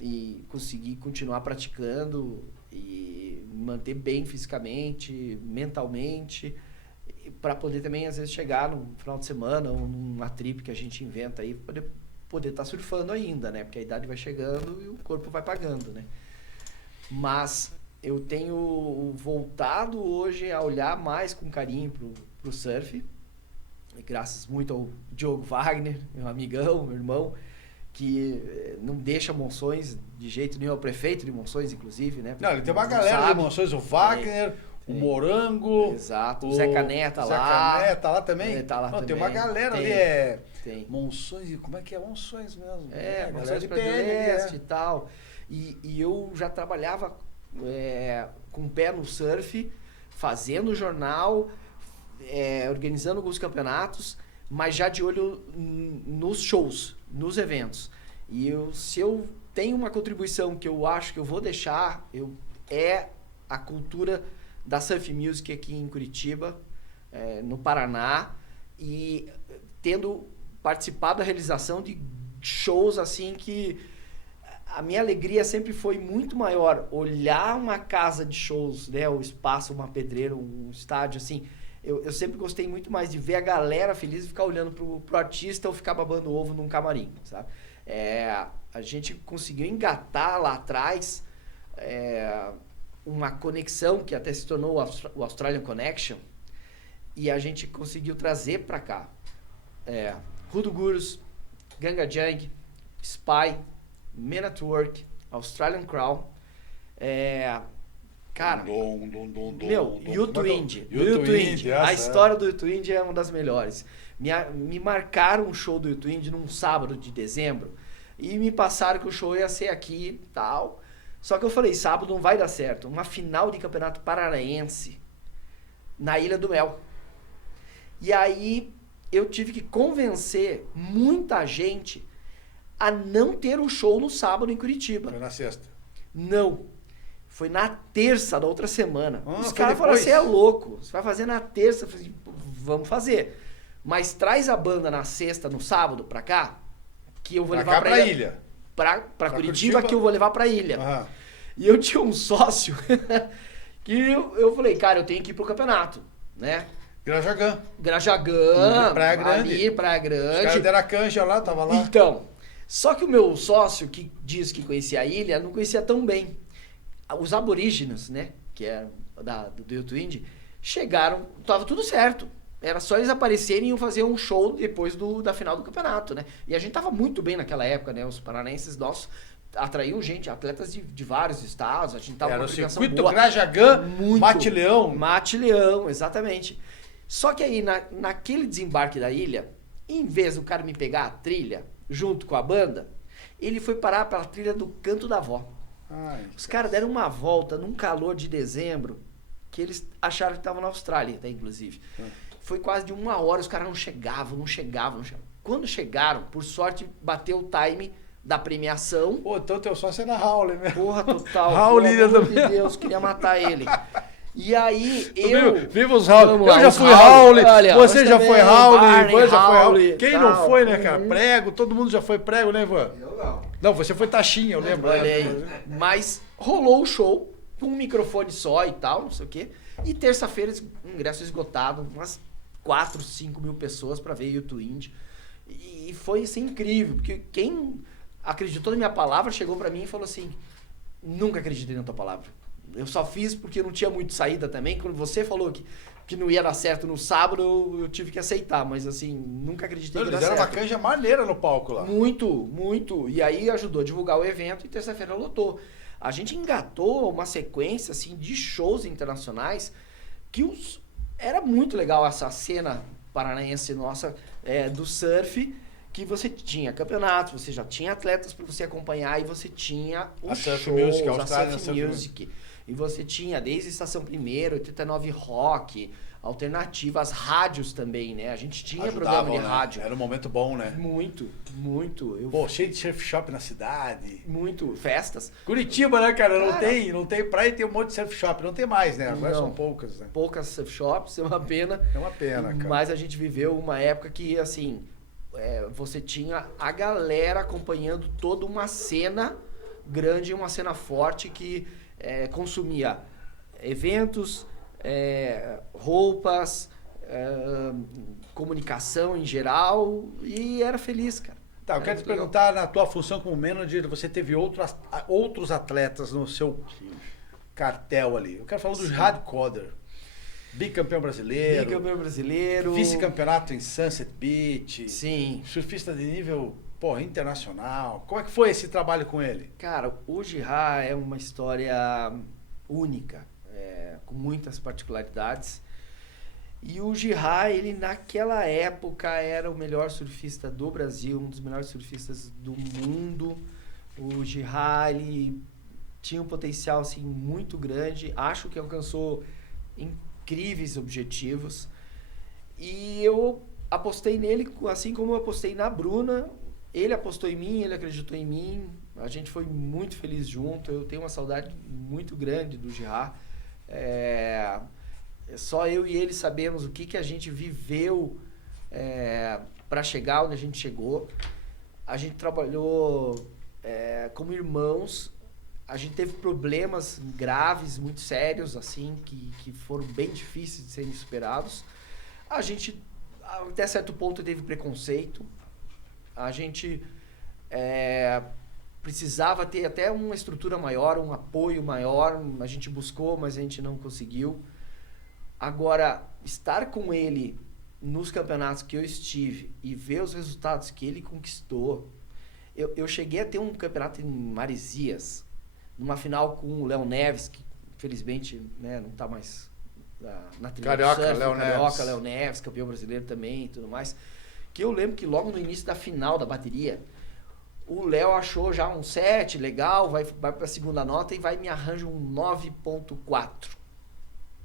e consegui continuar praticando e me manter bem fisicamente, mentalmente, para poder também, às vezes, chegar no final de semana ou numa trip que a gente inventa aí, poder estar surfando ainda, né? Porque a idade vai chegando e o corpo vai pagando, né? Mas eu tenho voltado hoje a olhar mais com carinho pro surf, graças muito ao Diogo Wagner, meu amigão, meu irmão, que não deixa Monções de jeito nenhum, é o prefeito de Monções, inclusive, né? Não, ele tem uma Não galera sabe. de emoções, o Wagner, o Morango. Exato, o Zé Caneta Zé lá. Caneta tá lá também? Ele tá lá Não, também. tem uma galera Tem. ali, Tem. Monções, como é que é? Monções mesmo. Galera galera de de PL, Leste e tal. E eu já trabalhava com o pé no surf, fazendo jornal, organizando alguns campeonatos, mas já de olho nos shows, nos eventos. E se eu tenho uma contribuição que eu acho que eu vou deixar, é a cultura da surf music aqui em Curitiba, no Paraná, e tendo participado da realização de shows assim que a minha alegria sempre foi muito maior olhar uma casa de shows, né, o espaço, uma pedreira, um estádio assim. Eu sempre gostei muito mais de ver a galera feliz e ficar olhando pro artista ou ficar babando ovo num camarim, sabe? A gente conseguiu engatar lá atrás uma conexão que até se tornou o Australian Connection e a gente conseguiu trazer para cá Hoodoo Gurus, Ganga Jang, Spy, Men at Work, Australian Crown, cara, U-Twined. A história do U-Twined é uma das melhores. Me marcaram um show do U-Twined num sábado de dezembro e me passaram que o show ia ser aqui e tal. Só que eu falei, sábado não vai dar certo. Uma final de campeonato paranaense na Ilha do Mel. E aí eu tive que convencer muita gente a não ter um show no sábado em Curitiba. Foi na sexta. Não. Foi na terça da outra semana. Ah, Os foi caras falaram, depois? você é louco. Você vai fazer na terça. Eu falei, vamos fazer. Mas traz a banda na sexta, no sábado, pra cá, que eu vou Pra levar cá, pra pra ilha. ilha. Pra Curitiba, Curitiba, que eu vou levar pra ilha. Aham. E eu tinha um sócio que eu falei, cara, eu tenho que ir pro campeonato, né? Grajagã. Grajagã, Praia Grande. ali, Praia Os Grande. caras deram a canja lá, tava lá. Então, só que o meu sócio, que diz que conhecia a ilha, não conhecia tão bem. Os aborígenes, né, que é do U-Twined, chegaram, tava tudo certo. Era só eles aparecerem e iam fazer um show depois da final do campeonato, né? E a gente tava muito bem naquela época, né? Os paranaenses nossos atraiu gente, atletas de vários estados, a gente tava Era com o uma aplicação circuito boa. Grajagã, Muito. Mate-Leão. Mate-Leão, exatamente. Só que aí, naquele desembarque da ilha, em vez do cara me pegar a trilha, junto com a banda, ele foi parar pela trilha do Canto da Avó. Ai, Os caras deram uma volta num calor de dezembro, que eles acharam que estavam na Austrália, até inclusive. Foi quase de 1 hora, os caras não chegavam. Quando chegaram, por sorte, bateu o time da premiação. Pô, então teu sócio é na Howley, né? Porra, total. Raul pelo Lira amor também. de Deus, queria matar ele. E aí, eu... Viva os Raul. Vamos Eu lá, já os fui Raul. Raul. Olha, Você nós já também, foi Raul. Barney, Ivan já foi Raul, Raul. Quem tal. não foi, né, cara? Prego. Todo mundo já foi prego, né, Ivan? Eu não. Não, você foi taxinha, eu lembro. Olha aí. Mas rolou o show, com um microfone só e tal, não sei o quê. E terça-feira, ingresso esgotado, umas 4, 5 mil pessoas pra ver YouTube Indie. E foi, assim, incrível, porque quem acreditou na minha palavra chegou pra mim e falou assim, nunca acreditei na tua palavra. Eu só fiz porque não tinha muito saída também. Quando você falou que não ia dar certo no sábado, eu tive que aceitar. Mas, assim, nunca acreditei que ia Eles dar deram uma certo. canja maneira no palco lá. Muito. E aí ajudou a divulgar o evento e terça-feira lotou. A gente engatou uma sequência assim de shows internacionais que era muito legal essa cena paranaense nossa do surf, que você tinha campeonatos, você já tinha atletas para você acompanhar e você tinha A os Surf shows, Music, a a Australian Surf Surf Music. E você tinha desde Estação Primeiro, 89 Rock, alternativas, rádios também, né? A gente tinha programa de Ajudavam, né? rádio. Era um momento bom, né? Muito. Eu Pô, cheio de surf shop na cidade. muito festas. Curitiba, né, cara? Não Cara. tem praia e tem um monte de surf shop. Não tem mais, né? Agora Não. são poucas, né? Poucas surf shops, é uma pena. É uma pena, cara. Mas a gente viveu uma época que, assim, você tinha a galera acompanhando toda uma cena grande, uma cena forte que consumia eventos, roupas, comunicação em geral e era feliz, cara. Tá, eu quero te perguntar, na tua função como manager, você teve outros atletas no seu cartel ali. Eu quero falar do Gerard Coder, bicampeão brasileiro, Bicampeão brasileiro. vice-campeonato em Sunset Beach, Sim. surfista de nível, internacional. Como é que foi esse trabalho com ele? Cara, o Girard é uma história única, com muitas particularidades. E o Girard, ele naquela época era o melhor surfista do Brasil, um dos melhores surfistas do mundo. O Girard, ele tinha um potencial assim, muito grande, acho que alcançou incríveis objetivos. E eu apostei nele, assim como eu apostei na Bruna. Ele apostou em mim, ele acreditou em mim. A gente foi muito feliz junto. Eu tenho uma saudade muito grande do Girard. Só eu e ele sabemos o que a gente viveu para chegar onde a gente chegou. A gente trabalhou como irmãos. A gente teve problemas graves, muito sérios, assim, que foram bem difíceis de serem superados. A gente, até certo ponto, teve preconceito. A gente precisava ter até uma estrutura maior, um apoio maior. A gente buscou, mas a gente não conseguiu. Agora, estar com ele nos campeonatos que eu estive e ver os resultados que ele conquistou. Eu cheguei a ter um campeonato em Maresias, numa final com o Léo Neves, que infelizmente, né, não está mais na trilha do Carioca, surf, Léo Neves. Léo Neves, campeão brasileiro também e tudo mais. Que eu lembro que logo no início da final da bateria, o Léo achou já um 7 legal, vai para a segunda nota e me arranja um 9.4.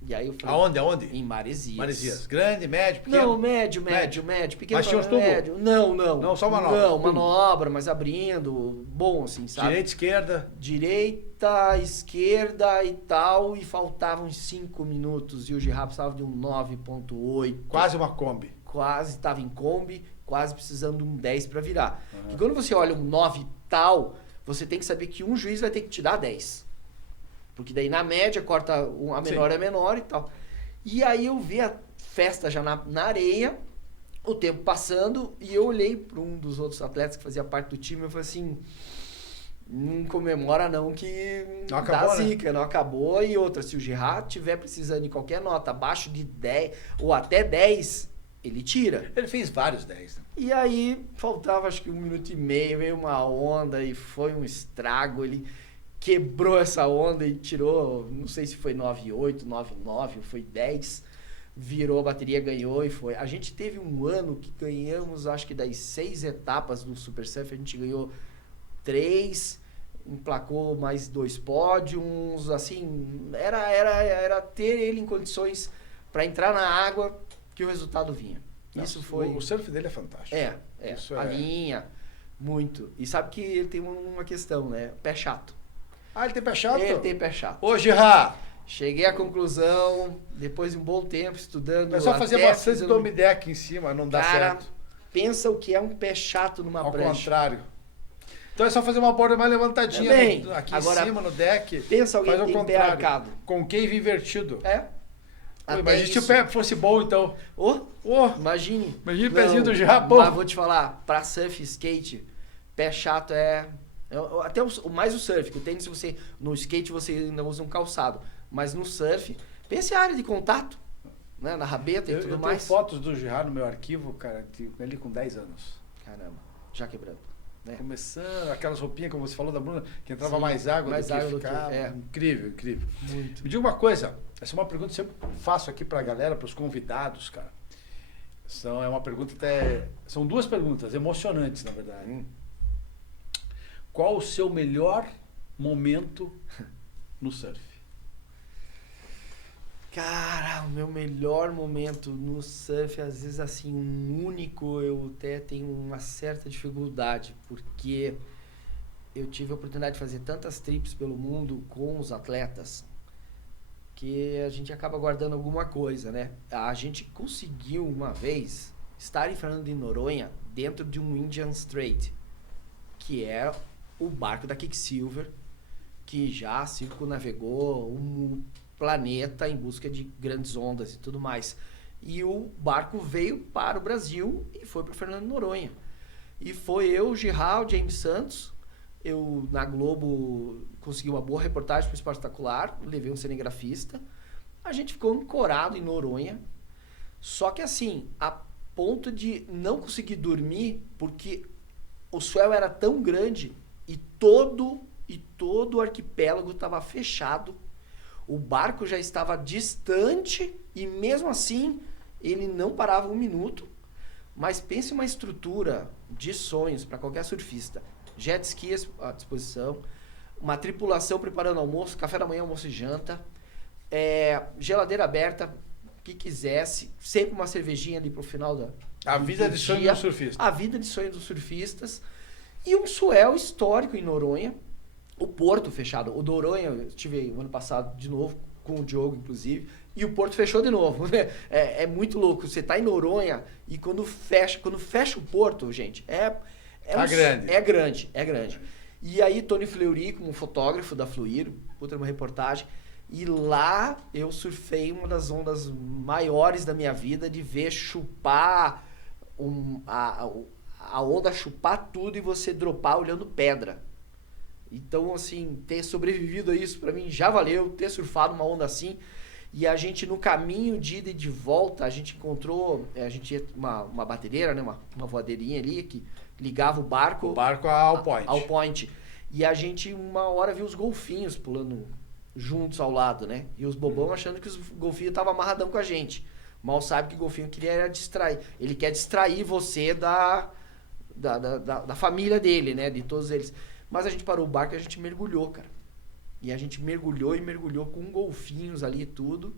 E aí eu falei, Aonde? em Maresias. Maresias. Grande, médio, pequeno? Não, médio. Pequeno Mas tinha os para tubos? médio. Não. Não, só manobra. Não, Tubo. manobra, mas abrindo, bom assim, sabe? Direita, esquerda. Direita, esquerda e tal, e faltavam 5 minutos e o Girard precisava de um 9.8. Quase uma Kombi. Quase estava em Kombi, quase precisando de um 10 para virar. E quando você olha um 9 tal, você tem que saber que um juiz vai ter que te dar 10. Porque daí na média corta a menor é menor e tal. E aí eu vi a festa já na areia, o tempo passando, e eu olhei para um dos outros atletas que fazia parte do time e eu falei assim, não comemora não que Não acabou, dá né? zica, não acabou. E outra, se o Girard estiver precisando de qualquer nota abaixo de 10 ou até 10, ele tira. Ele fez vários 10, né? E aí, faltava acho que 1 minuto e meio, veio uma onda e foi um estrago. Ele quebrou essa onda e tirou, não sei se foi 9,8, 9,9, foi 10. Virou a bateria, ganhou e foi. A gente teve um ano que ganhamos, acho que das 6 etapas do Super Surf, a gente ganhou 3, emplacou mais 2 pódios, assim, era ter ele em condições para entrar na água que o resultado vinha. Não, Isso foi... O surf dele é fantástico. Isso a linha, muito. E sabe que ele tem uma questão, né? Pé chato. Ah, ele tem pé chato? Ele tem pé chato. Ô, Girra! Cheguei à conclusão, depois de um bom tempo estudando... É só fazer até bastante fazendo- dome deck em cima, não dá Cara, certo. pensa o que é um pé chato numa Ao prancha. contrário. Então é só fazer uma borda mais levantadinha Também. aqui Agora, em cima, no deck. Pensa alguém Faz que ao tem pé contrário. arcado. Concave invertido. É. Pô, imagina se o pé fosse bom, então. Ô, Ô, imagine. imagina o pezinho do Girra, pô. Mas vou te falar, pra surf e skate, pé chato até mais o surf, que o tênis você... No skate você ainda usa um calçado. Mas no surf, pense a área de contato, né? Na rabeta e eu tudo tenho mais. fotos do Girra no meu arquivo, cara, ali com 10 anos. Caramba, já quebrando. Né? Começando, aquelas roupinhas, como você falou da Bruna, que entrava Sim, mais água mais do que água do que- ficava. é. Incrível, incrível. Muito. Me diga uma coisa, essa é uma pergunta que eu sempre faço aqui pra galera, pros convidados, cara. É uma pergunta até... São 2 perguntas, emocionantes, na verdade. Qual o seu melhor momento no surf? Cara, o meu melhor momento no surf, às vezes assim, um único, eu até tenho uma certa dificuldade, porque eu tive a oportunidade de fazer tantas trips pelo mundo com os atletas, que a gente acaba guardando alguma coisa, né? A gente conseguiu uma vez estar em Fernando de Noronha dentro de um Indian Strait, que é o barco da Quicksilver, que já circunnavegou um planeta em busca de grandes ondas e tudo mais. E o barco veio para o Brasil e foi para Fernando de Noronha. E foi eu, o Girra, o James Santos. Eu, na Globo, consegui uma boa reportagem para o Esporte Espetacular, levei um cinegrafista. A gente ficou ancorado em Noronha. Só que assim, a ponto de não conseguir dormir, porque o swell era tão grande e todo o arquipélago estava fechado. O barco já estava distante e mesmo assim ele não parava 1 minuto. Mas pense uma estrutura de sonhos para qualquer surfista. Jet ski à disposição, uma tripulação preparando almoço, café da manhã, almoço e janta, geladeira aberta, o que quisesse, sempre uma cervejinha ali pro final A vida de sonho do surfista. A vida de sonho dos surfistas. E um swell histórico em Noronha. O porto fechado. O Noronha, eu estive o ano passado de novo, com o Diogo, inclusive, e o porto fechou de novo. Né? É muito louco. Você tá em Noronha e quando fecha o porto, gente, grande. É grande. E aí, Tony Fleury, como fotógrafo da Fluir, outra uma reportagem, e lá eu surfei uma das ondas maiores da minha vida, de ver chupar a onda chupar tudo e você dropar olhando pedra. Então, assim, ter sobrevivido a isso pra mim já valeu, ter surfado uma onda assim. E a gente, no caminho de ida e de volta, a gente encontrou, a gente tinha uma batedeira, né, uma voadeirinha ali que ligava o barco. O barco ao point. Ao point. E a gente, uma hora, viu os golfinhos pulando juntos ao lado, né? E os bobão achando que os golfinhos estavam amarradão com a gente. Mal sabe que o golfinho queria distrair. Ele quer distrair você da família dele, né? De todos eles. Mas a gente parou o barco e a gente mergulhou, cara. E a gente mergulhou com golfinhos ali e tudo.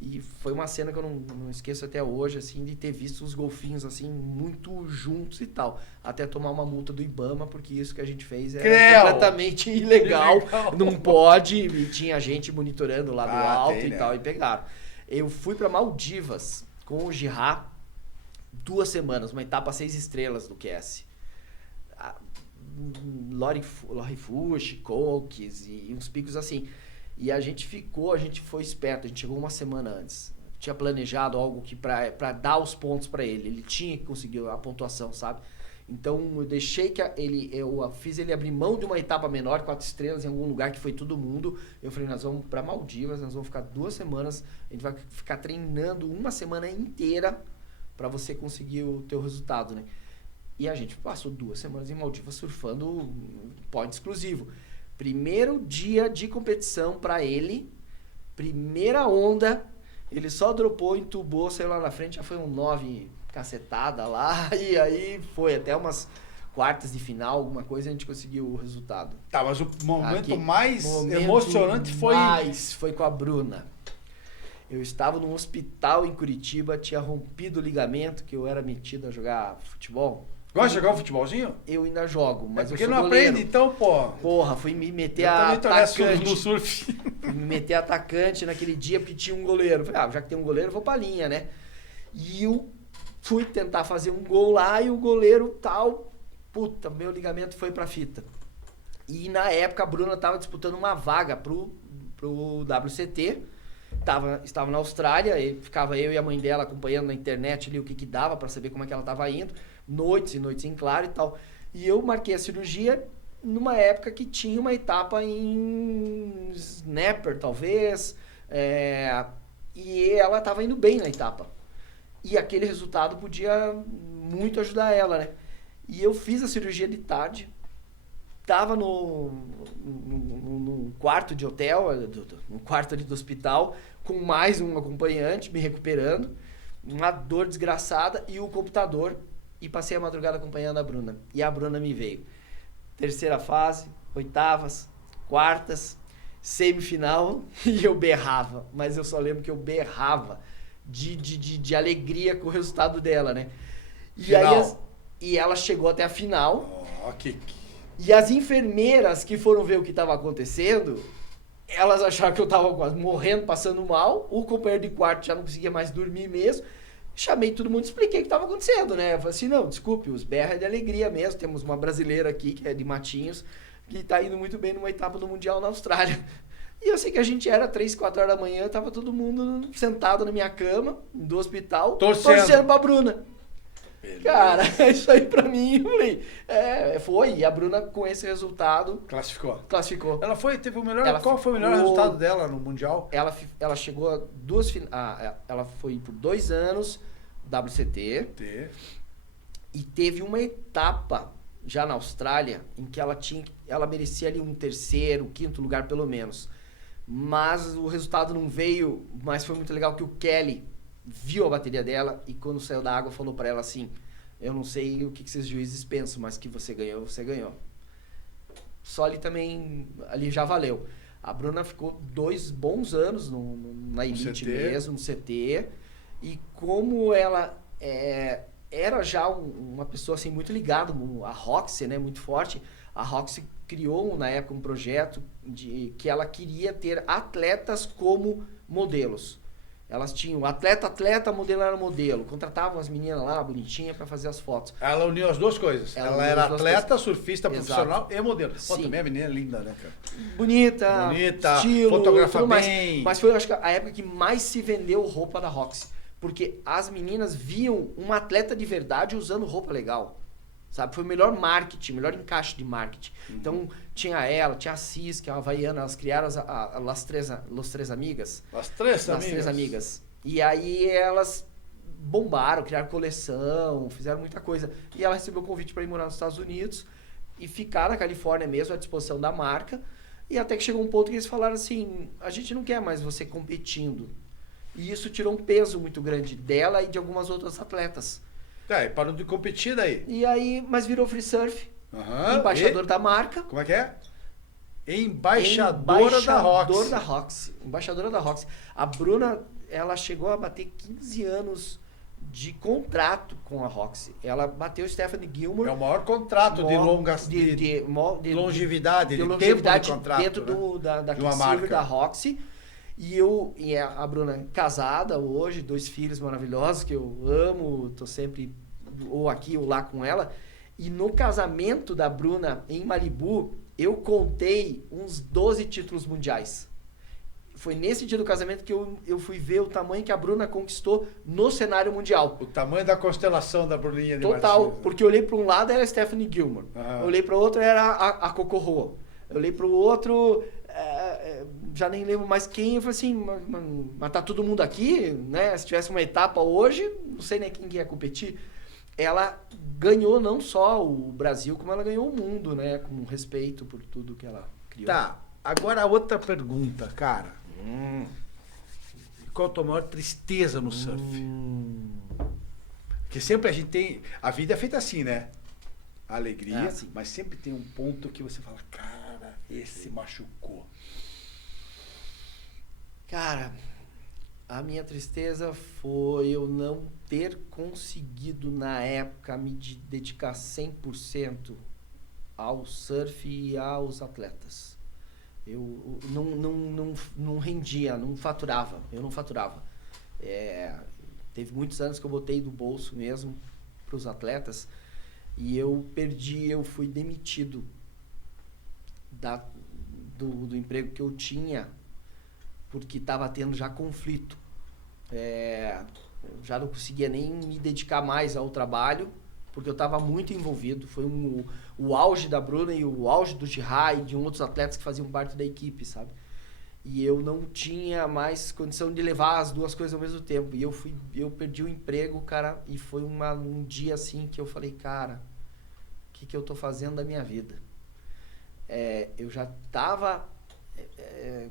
E foi uma cena que eu não esqueço até hoje, assim, de ter visto os golfinhos, assim, muito juntos e tal. Até tomar uma multa do Ibama, porque isso que a gente fez era completamente ilegal. Não pode. E tinha gente monitorando lá do alto e tal, e pegaram. Eu fui para Maldivas com o Girra 2 semanas, uma etapa 6 estrelas do QS. Lorifush, Cokes e uns picos assim. E a gente foi esperto, a gente chegou 1 semana antes. Tinha planejado algo que pra dar os pontos pra ele. Ele tinha que conseguir a pontuação, sabe? Então eu deixei que eu fiz ele abrir mão de uma etapa menor, 4 estrelas, em algum lugar que foi todo mundo. Eu falei, nós vamos pra Maldivas, nós vamos ficar 2 semanas, a gente vai ficar treinando 1 semana inteira para você conseguir o teu resultado, né? E a gente passou 2 semanas em Maldivas surfando point exclusivo. Primeiro dia de competição para ele, primeira onda, ele só dropou, entubou, saiu lá na frente, já foi um 9 cacetada lá, e aí foi até umas quartas de final, alguma coisa, a gente conseguiu o resultado. Tá, mas o momento Aqui, mais momento emocionante foi... foi com a Bruna. Eu estava num hospital em Curitiba, tinha rompido o ligamento, que eu era metido a jogar futebol. Gosta de jogar um futebolzinho? Eu ainda jogo, mas porque eu sou não goleiro. aprende, então, pô. Porra, fui me meter Eu a também tô nessa atacante. no surf. Fui me meter atacante naquele dia porque tinha um goleiro. Falei, já que tem um goleiro, eu vou pra linha, né? E eu fui tentar fazer um gol lá e o goleiro tal... Puta, meu ligamento foi pra fita. E na época a Bruna tava disputando uma vaga pro WCT. Estava na Austrália, e ficava eu e a mãe dela acompanhando na internet ali o que dava pra saber como é que ela tava indo. Noites e noites em claro e tal. E eu marquei a cirurgia numa época que tinha uma etapa em snapper, talvez. E ela tava indo bem na etapa. E aquele resultado podia muito ajudar ela, né? E eu fiz a cirurgia de tarde, tava no quarto de hotel, no quarto ali do hospital, com mais um acompanhante me recuperando, uma dor desgraçada e o computador, e passei a madrugada acompanhando a Bruna. E a Bruna me veio. Terceira fase, oitavas, quartas, semifinal, e eu berrava. Mas eu só lembro que eu berrava de alegria com o resultado dela, né? E aí e ela chegou até a final. E as enfermeiras que foram ver o que estava acontecendo, elas acharam que eu estava quase morrendo, passando mal. O companheiro de quarto já não conseguia mais dormir mesmo. Chamei todo mundo e expliquei o que estava acontecendo, né? Eu falei assim, não, desculpe, os berra é de alegria mesmo. Temos uma brasileira aqui, que é de Matinhos, que está indo muito bem numa etapa do Mundial na Austrália. E eu sei que a gente era 3, 4 horas da manhã, tava todo mundo sentado na minha cama, do hospital, torcendo pra Bruna. Beleza. Cara, isso aí pra mim, eu falei, foi. E a Bruna, com esse resultado... Classificou. Ela teve o melhor... Qual foi o melhor resultado dela no Mundial? Ela chegou a ela foi por 2 anos WCT. E teve uma etapa, já na Austrália, em que ela merecia ali um 3º, 5º lugar pelo menos. Mas o resultado não veio, mas foi muito legal que o Kelly viu a bateria dela e quando saiu da água falou pra ela assim, eu não sei o que esses juízes pensam, mas que você ganhou, você ganhou. Só ali também, ali já valeu. A Bruna ficou 2 bons anos na elite mesmo, no CT, e como ela era já uma pessoa assim muito ligada à Roxy, né, muito forte, a Roxy criou na época um projeto que ela queria ter atletas como modelos. Elas tinham atleta, modelo era modelo. Contratavam as meninas lá, bonitinhas, pra fazer as fotos. Ela uniu as 2 coisas. Ela era atleta, surfista profissional e modelo. Pô, também a menina é linda, né, cara? Bonita, estilo, fotografa bem. Mas foi, acho que, a época que mais se vendeu roupa da Roxy. Porque as meninas viam um atleta de verdade usando roupa legal. Sabe? Foi o melhor marketing, o melhor encaixe de marketing. Então, tinha ela, tinha a Cis, que é uma havaiana, elas criaram Las Três Amigas. Las Três Amigas. E aí elas bombaram, criaram coleção, fizeram muita coisa. E ela recebeu o convite para ir morar nos Estados Unidos e ficar na Califórnia mesmo, à disposição da marca. E até que chegou um ponto que eles falaram assim, a gente não quer mais você competindo. E isso tirou um peso muito grande dela e de algumas outras atletas. E parou de competir daí. E aí, mas virou free surf. Embaixador da marca. Como é que é? Embaixadora da Roxy. Embaixadora da Roxy. A Bruna, ela chegou a bater 15 anos de contrato com a Roxy. Ela bateu o Stephanie Gilmore. É o maior contrato de longevidade, de tempo de contrato. Dentro da Quicksilver da Roxy. E a Bruna casada hoje, 2 filhos maravilhosos que eu amo, tô sempre ou aqui ou lá com ela. E no casamento da Bruna em Malibu, eu contei uns 12 títulos mundiais. Foi nesse dia do casamento que eu fui ver o tamanho que a Bruna conquistou no cenário mundial. O tamanho da constelação da Bruninha de Total, Martins. porque eu olhei para um lado era a Stephanie Gilmore, eu olhei para o outro era a Coco Roa, eu olhei para o outro já nem lembro mais quem, eu falei assim, mas tá todo mundo aqui, né? Se tivesse uma etapa hoje, não sei nem quem ia competir. Ela ganhou não só o Brasil, como ela ganhou o mundo, né? Com respeito por tudo que ela criou. Tá, agora a outra pergunta, cara. Qual a tua maior tristeza no surf? Porque sempre a gente tem... A vida é feita assim, né? A alegria, mas sempre tem um ponto que você fala, cara, esse machucou. Cara, a minha tristeza foi eu não ter conseguido, na época, me dedicar 100% ao surf e aos atletas. Eu não rendia, não faturava. Eu não faturava. Teve muitos anos que eu botei do bolso mesmo para os atletas e eu fui demitido do emprego que eu tinha porque estava tendo já conflito. Eu já não conseguia nem me dedicar mais ao trabalho, porque eu estava muito envolvido. Foi o auge da Bruna e o auge do Girard e de outros atletas que faziam parte da equipe, sabe? E eu não tinha mais condição de levar as duas coisas ao mesmo tempo. E eu perdi o emprego, cara, e foi um dia assim que eu falei, cara, o que eu tô fazendo da minha vida? Eu já estava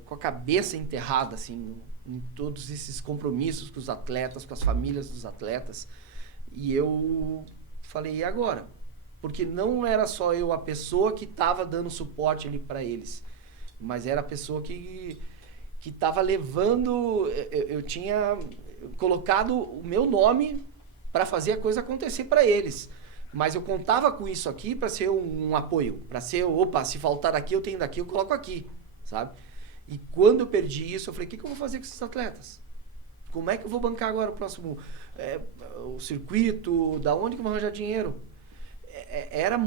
com a cabeça enterrada, assim, em todos esses compromissos com os atletas, com as famílias dos atletas. E eu falei, e agora? Porque não era só eu a pessoa que estava dando suporte ali para eles, mas era a pessoa que estava levando... Eu tinha colocado o meu nome para fazer a coisa acontecer para eles. Mas eu contava com isso aqui para ser um apoio, para ser, opa, se faltar aqui, eu tenho daqui, eu coloco aqui, sabe? E quando eu perdi isso, eu falei, o que eu vou fazer com esses atletas? Como é que eu vou bancar agora o próximo o circuito? Da onde que eu vou arranjar dinheiro? Era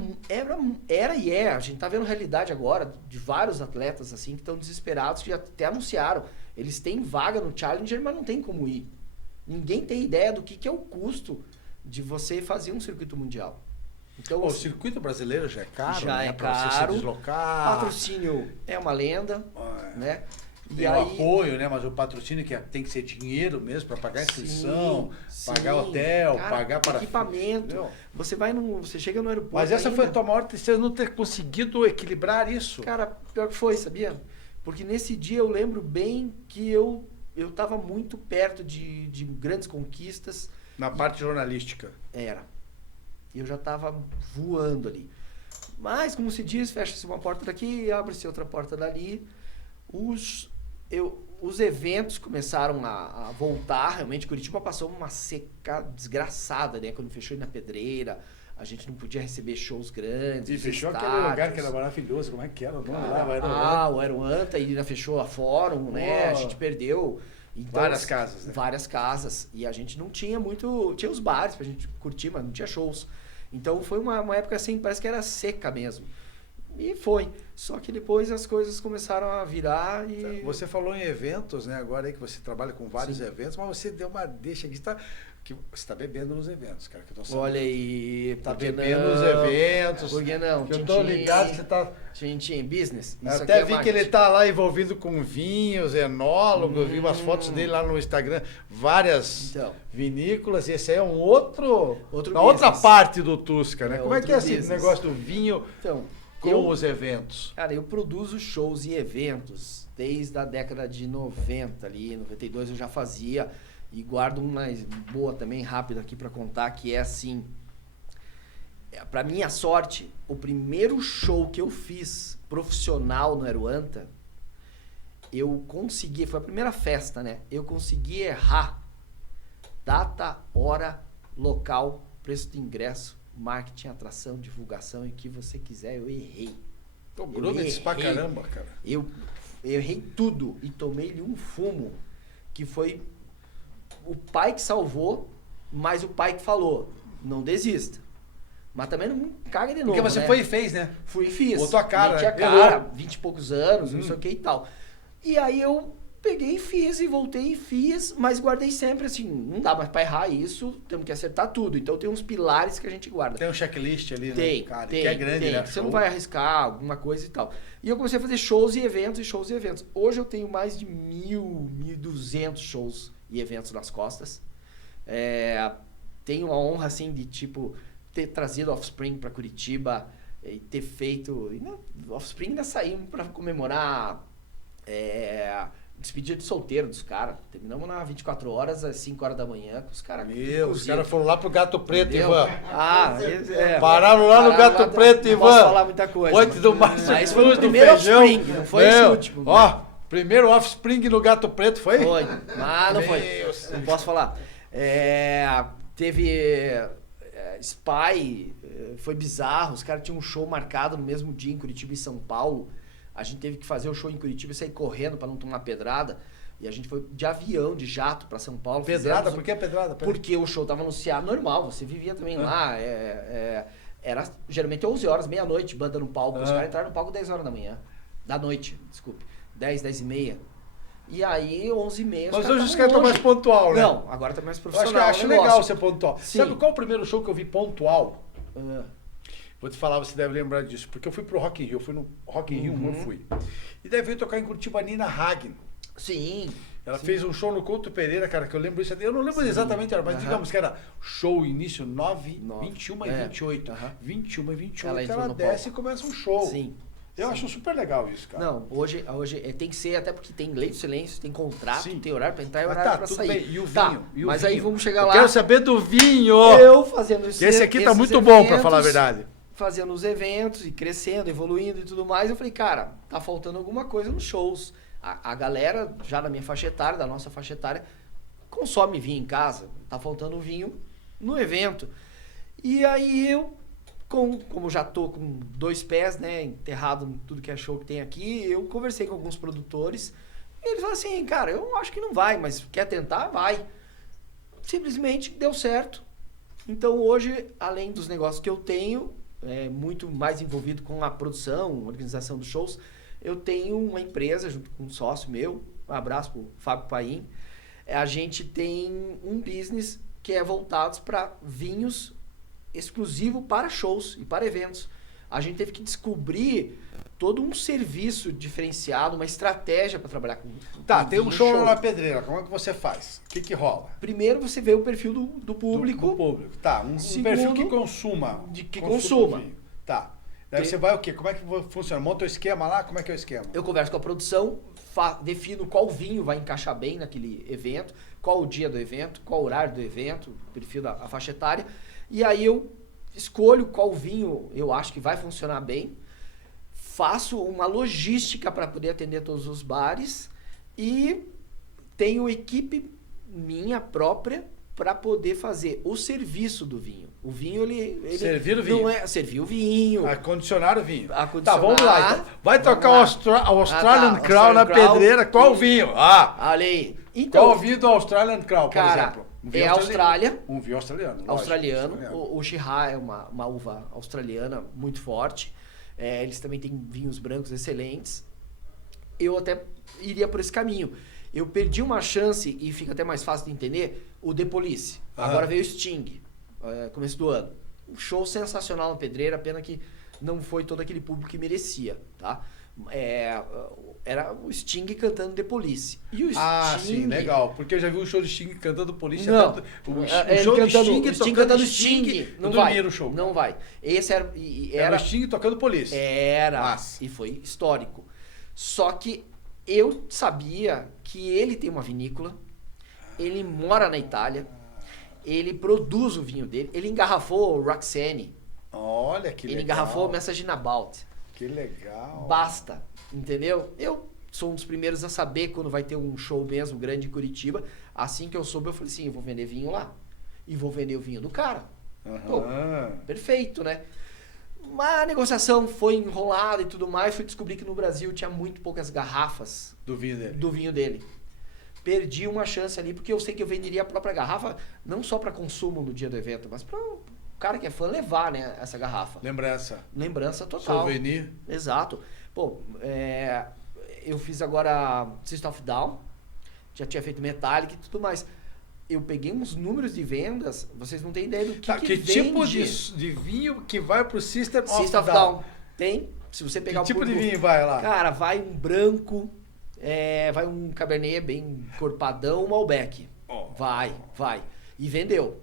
e é. A gente tá vendo realidade agora de vários atletas assim que estão desesperados, que já até anunciaram. Eles têm vaga no Challenger, mas não tem como ir. Ninguém tem ideia do que é o custo de você fazer um circuito mundial. Então, o circuito brasileiro já é caro, já né? é Pra caro. você se deslocar. Patrocínio é uma lenda, né? Tem o apoio, né? Mas o patrocínio tem que ser dinheiro mesmo para pagar a inscrição, pagar hotel, cara, pagar para equipamento. Entendeu? Você chega no aeroporto. Mas essa foi a tua maior tristeza, não ter conseguido equilibrar isso. Cara, pior que foi, sabia? Porque nesse dia eu lembro bem que eu estava muito perto de grandes conquistas. Na parte jornalística. Eu já estava voando ali. Mas, como se diz, fecha-se uma porta daqui, abre-se outra porta dali. Os eventos começaram a voltar. Realmente, Curitiba passou uma seca desgraçada, né? Quando fechou na Pedreira, a gente não podia receber shows grandes. E fechou aquele lugar que era maravilhoso. Como é que era o nome lá? O Aeroanta, e ainda fechou a Fórum, né? A gente perdeu. Então, várias casas, né? Várias casas. E a gente não tinha muito... Tinha os bares pra gente curtir, mas não tinha shows. Então foi uma época assim, parece que era seca mesmo. E foi. Só que depois as coisas começaram a virar e... Você falou em eventos, né? Agora aí que você trabalha com vários eventos, mas você deu uma deixa aqui. Você está bebendo nos eventos, cara. Que eu tô sabendo. Olha aí, tá bebendo nos eventos. Por que não? Que eu tô ligado que você tá... Tintim, business. Isso até vi que ele tá lá envolvido com vinhos, enólogo, vi umas fotos dele lá no Instagram, várias vinícolas, e esse aí é um outro na outra parte do Tusca, né? Como é que é esse negócio do vinho com os eventos? Cara, eu produzo shows e eventos desde a década de 90 ali, 92 eu já fazia, e guardo uma boa também, rápida aqui para contar, que é assim... Pra minha sorte, o primeiro show que eu fiz profissional no Aeroanta, eu consegui, foi a primeira festa, né? Eu consegui errar data, hora, local, preço de ingresso, marketing, atração, divulgação e o que você quiser, eu errei. Tô grande pra caramba, cara. Eu errei tudo e tomei-lhe um fumo, que foi o pai que salvou, mas o pai que falou, não desista. Mas também não caga de novo, porque você foi e fez, né? Fui e fiz. Botou a cara. Meti a cara, 20 e poucos anos, não sei o que e tal. E aí eu peguei e fiz, e voltei e fiz, mas guardei sempre assim, não dá mais pra errar isso, temos que acertar tudo. Então tem uns pilares que a gente guarda. Tem um checklist ali, Tem, né, cara? tem, Que é grande, tem. né? Você não vai arriscar alguma coisa e tal. E eu comecei a fazer shows e eventos. Hoje eu tenho mais de 1.200 shows e eventos nas costas. Tenho a honra, assim, de, tipo, ter trazido Offspring pra Curitiba e ter feito... Offspring ainda saímos pra comemorar despedida de solteiro dos caras. Terminamos na 24 horas, às 5 horas da manhã, com os caras... Os caras foram lá pro Gato Preto, Entendeu? Ivan. Pararam lá no Gato Preto, não posso Ivan. falar muita coisa. Ponte do Márcio Mas foi o Cruz, do primeiro Feijão. Offspring, não foi esse último. Ó, primeiro Offspring no Gato Preto, foi? Foi, mas não foi. Deus. Não posso falar. Teve Spy, foi bizarro. Os caras tinham um show marcado no mesmo dia em Curitiba e São Paulo. A gente teve que fazer o show em Curitiba e sair correndo pra não tomar pedrada. E a gente foi de avião, de jato pra São Paulo. Pedrada? Por que pedrada? Porque o show tava anunciado normal, você vivia também lá. Era geralmente 11 horas, meia-noite, banda no palco. Os caras entraram no palco 10 horas da manhã. Da noite, desculpe. 10, 10 e meia. E aí, 11 e meia. Mas hoje os caras estão mais pontual, né? Não, agora tá mais Eu profissional. acho legal ser pontual. Sim. Sabe qual é o primeiro show que eu vi pontual? Vou te falar, você deve lembrar disso. Porque eu fui pro Rock in Rio. Eu fui no Rock in Rio, eu fui. E daí veio tocar em Curitiba a Nina Hagen. Sim. Ela fez um show no Couto Pereira, cara, que eu lembro isso. Eu não lembro exatamente, mas digamos que era show início 9, 21 e 28. 21 e 28, ela desce e começa um show. Sim. Eu acho super legal isso, cara. Não, hoje tem que ser, até porque tem lei de silêncio, tem contrato, Sim. tem horário pra entrar e Mas horário tá, pra tudo sair. bem. E o vinho? Tá, E o mas vinho? aí vamos chegar lá. Eu quero saber do vinho! Eu fazendo isso. Esse aqui tá muito bom, pra falar a verdade. Fazendo os eventos e crescendo, evoluindo e tudo mais, eu falei, cara, tá faltando alguma coisa nos shows. A galera, já da minha faixa etária, da nossa faixa etária, consome vinho em casa. Tá faltando vinho no evento. E aí eu, como já tô com 2 pés, né, enterrado em tudo que é show que tem aqui, eu conversei com alguns produtores. E eles falaram assim, cara, eu acho que não vai, mas quer tentar? Vai. Simplesmente deu certo. Então hoje, além dos negócios que eu tenho, muito mais envolvido com a produção, organização dos shows, eu tenho uma empresa junto com um sócio meu, um abraço pro Fábio Paim. A gente tem um business que é voltado para vinhos exclusivo para shows e para eventos. A gente teve que descobrir todo um serviço diferenciado, uma estratégia para trabalhar com Tá, tem um show lá na Pedreira, como é que você faz? O que rola? Primeiro você vê o perfil do público. Do público, tá. Um perfil que consuma. Que consuma. Vinho. Tá. Daí você vai o quê? Como é que funciona? Monta o esquema lá? Como é que é o esquema? Eu converso com a produção, defino qual vinho vai encaixar bem naquele evento, qual o dia do evento, qual o horário do evento, perfil da faixa etária. E aí eu escolho qual vinho eu acho que vai funcionar bem, faço uma logística para poder atender todos os bares e tenho equipe minha própria para poder fazer o serviço do vinho. O vinho, ele servir o vinho. Não é servir o vinho. Acondicionar o vinho. Acondicionar. Tá, vamos lá. Então. Vai tocar o Australian Crown Australian na Crown. Pedreira. Qual vinho? Olha aí. Então, qual o vinho do Australian Crown, por cara, exemplo? Um vinho Austrália. Um vinho australiano. Australiano. O Shiraz é uma uva australiana muito forte. Eles também têm vinhos brancos excelentes. Eu até iria por esse caminho. Eu perdi uma chance, e fica até mais fácil de entender, o The Police. Agora veio o Sting, começo do ano. Um show sensacional na Pedreira, pena que não foi todo aquele público que merecia, tá? Era o Sting cantando The Police. E o Sting... sim, legal. Porque eu já vi um show de Sting cantando Police. Não. O show de Sting cantando Sting, não vai. No show. Não vai. Esse era o Sting tocando Police. E foi histórico. Só que eu sabia que ele tem uma vinícola, ele mora na Itália, ele produz o vinho dele, ele engarrafou o Roxane. Olha que legal. Ele engarrafou o Message About. Que legal. Basta, entendeu? Eu sou um dos primeiros a saber quando vai ter um show mesmo grande em Curitiba. Assim que eu soube, eu falei assim, eu vou vender vinho lá. E vou vender o vinho do cara. Pô, perfeito, né? Mas a negociação foi enrolada e tudo mais. Fui descobrir que no Brasil tinha muito poucas garrafas do vinho dele. Perdi uma chance ali, porque eu sei que eu venderia a própria garrafa, não só para consumo no dia do evento, mas para o cara que é fã levar, né, essa garrafa. Lembrança total. Souvenir. Exato. Pô, eu fiz agora System of Down, já tinha feito Metallica e tudo mais. Eu peguei uns números de vendas, vocês não têm ideia do que tipo vende. de vinho que vai pro System of System of Down? Down. Tem, se você pegar Que tipo de vinho vai lá? Cara, vai um branco, vai um Cabernet bem corpadão, um Malbec. Oh. Vai. E vendeu.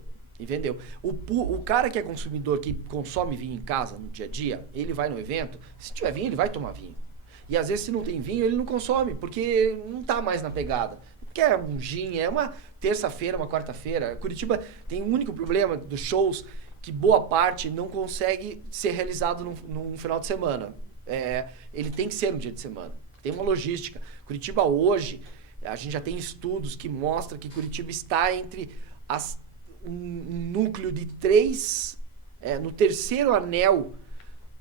O cara que é consumidor, que consome vinho em casa no dia a dia, ele vai no evento, se tiver vinho, ele vai tomar vinho. E às vezes se não tem vinho, ele não consome, porque não tá mais na pegada. Porque é um gin, é uma terça-feira, uma quarta-feira. Curitiba tem um único problema dos shows, que boa parte não consegue ser realizado num final de semana. Ele tem que ser no dia de semana. Tem uma logística. Curitiba hoje, a gente já tem estudos que mostram que Curitiba está entre um núcleo de 3, no terceiro anel